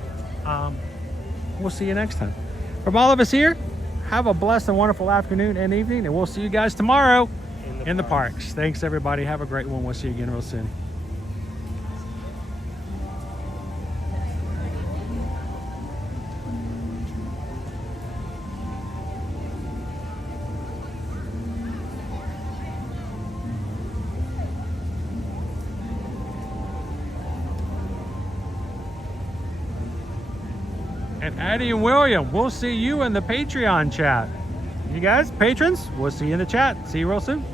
we'll see you next time. From all of us here, have a blessed and wonderful afternoon and evening, and we'll see you guys tomorrow in the parks. Thanks, everybody. Have a great one. We'll see you again real soon. And Addie and William, we'll see you in the Patreon chat. You guys, patrons, we'll see you in the chat. See you real soon.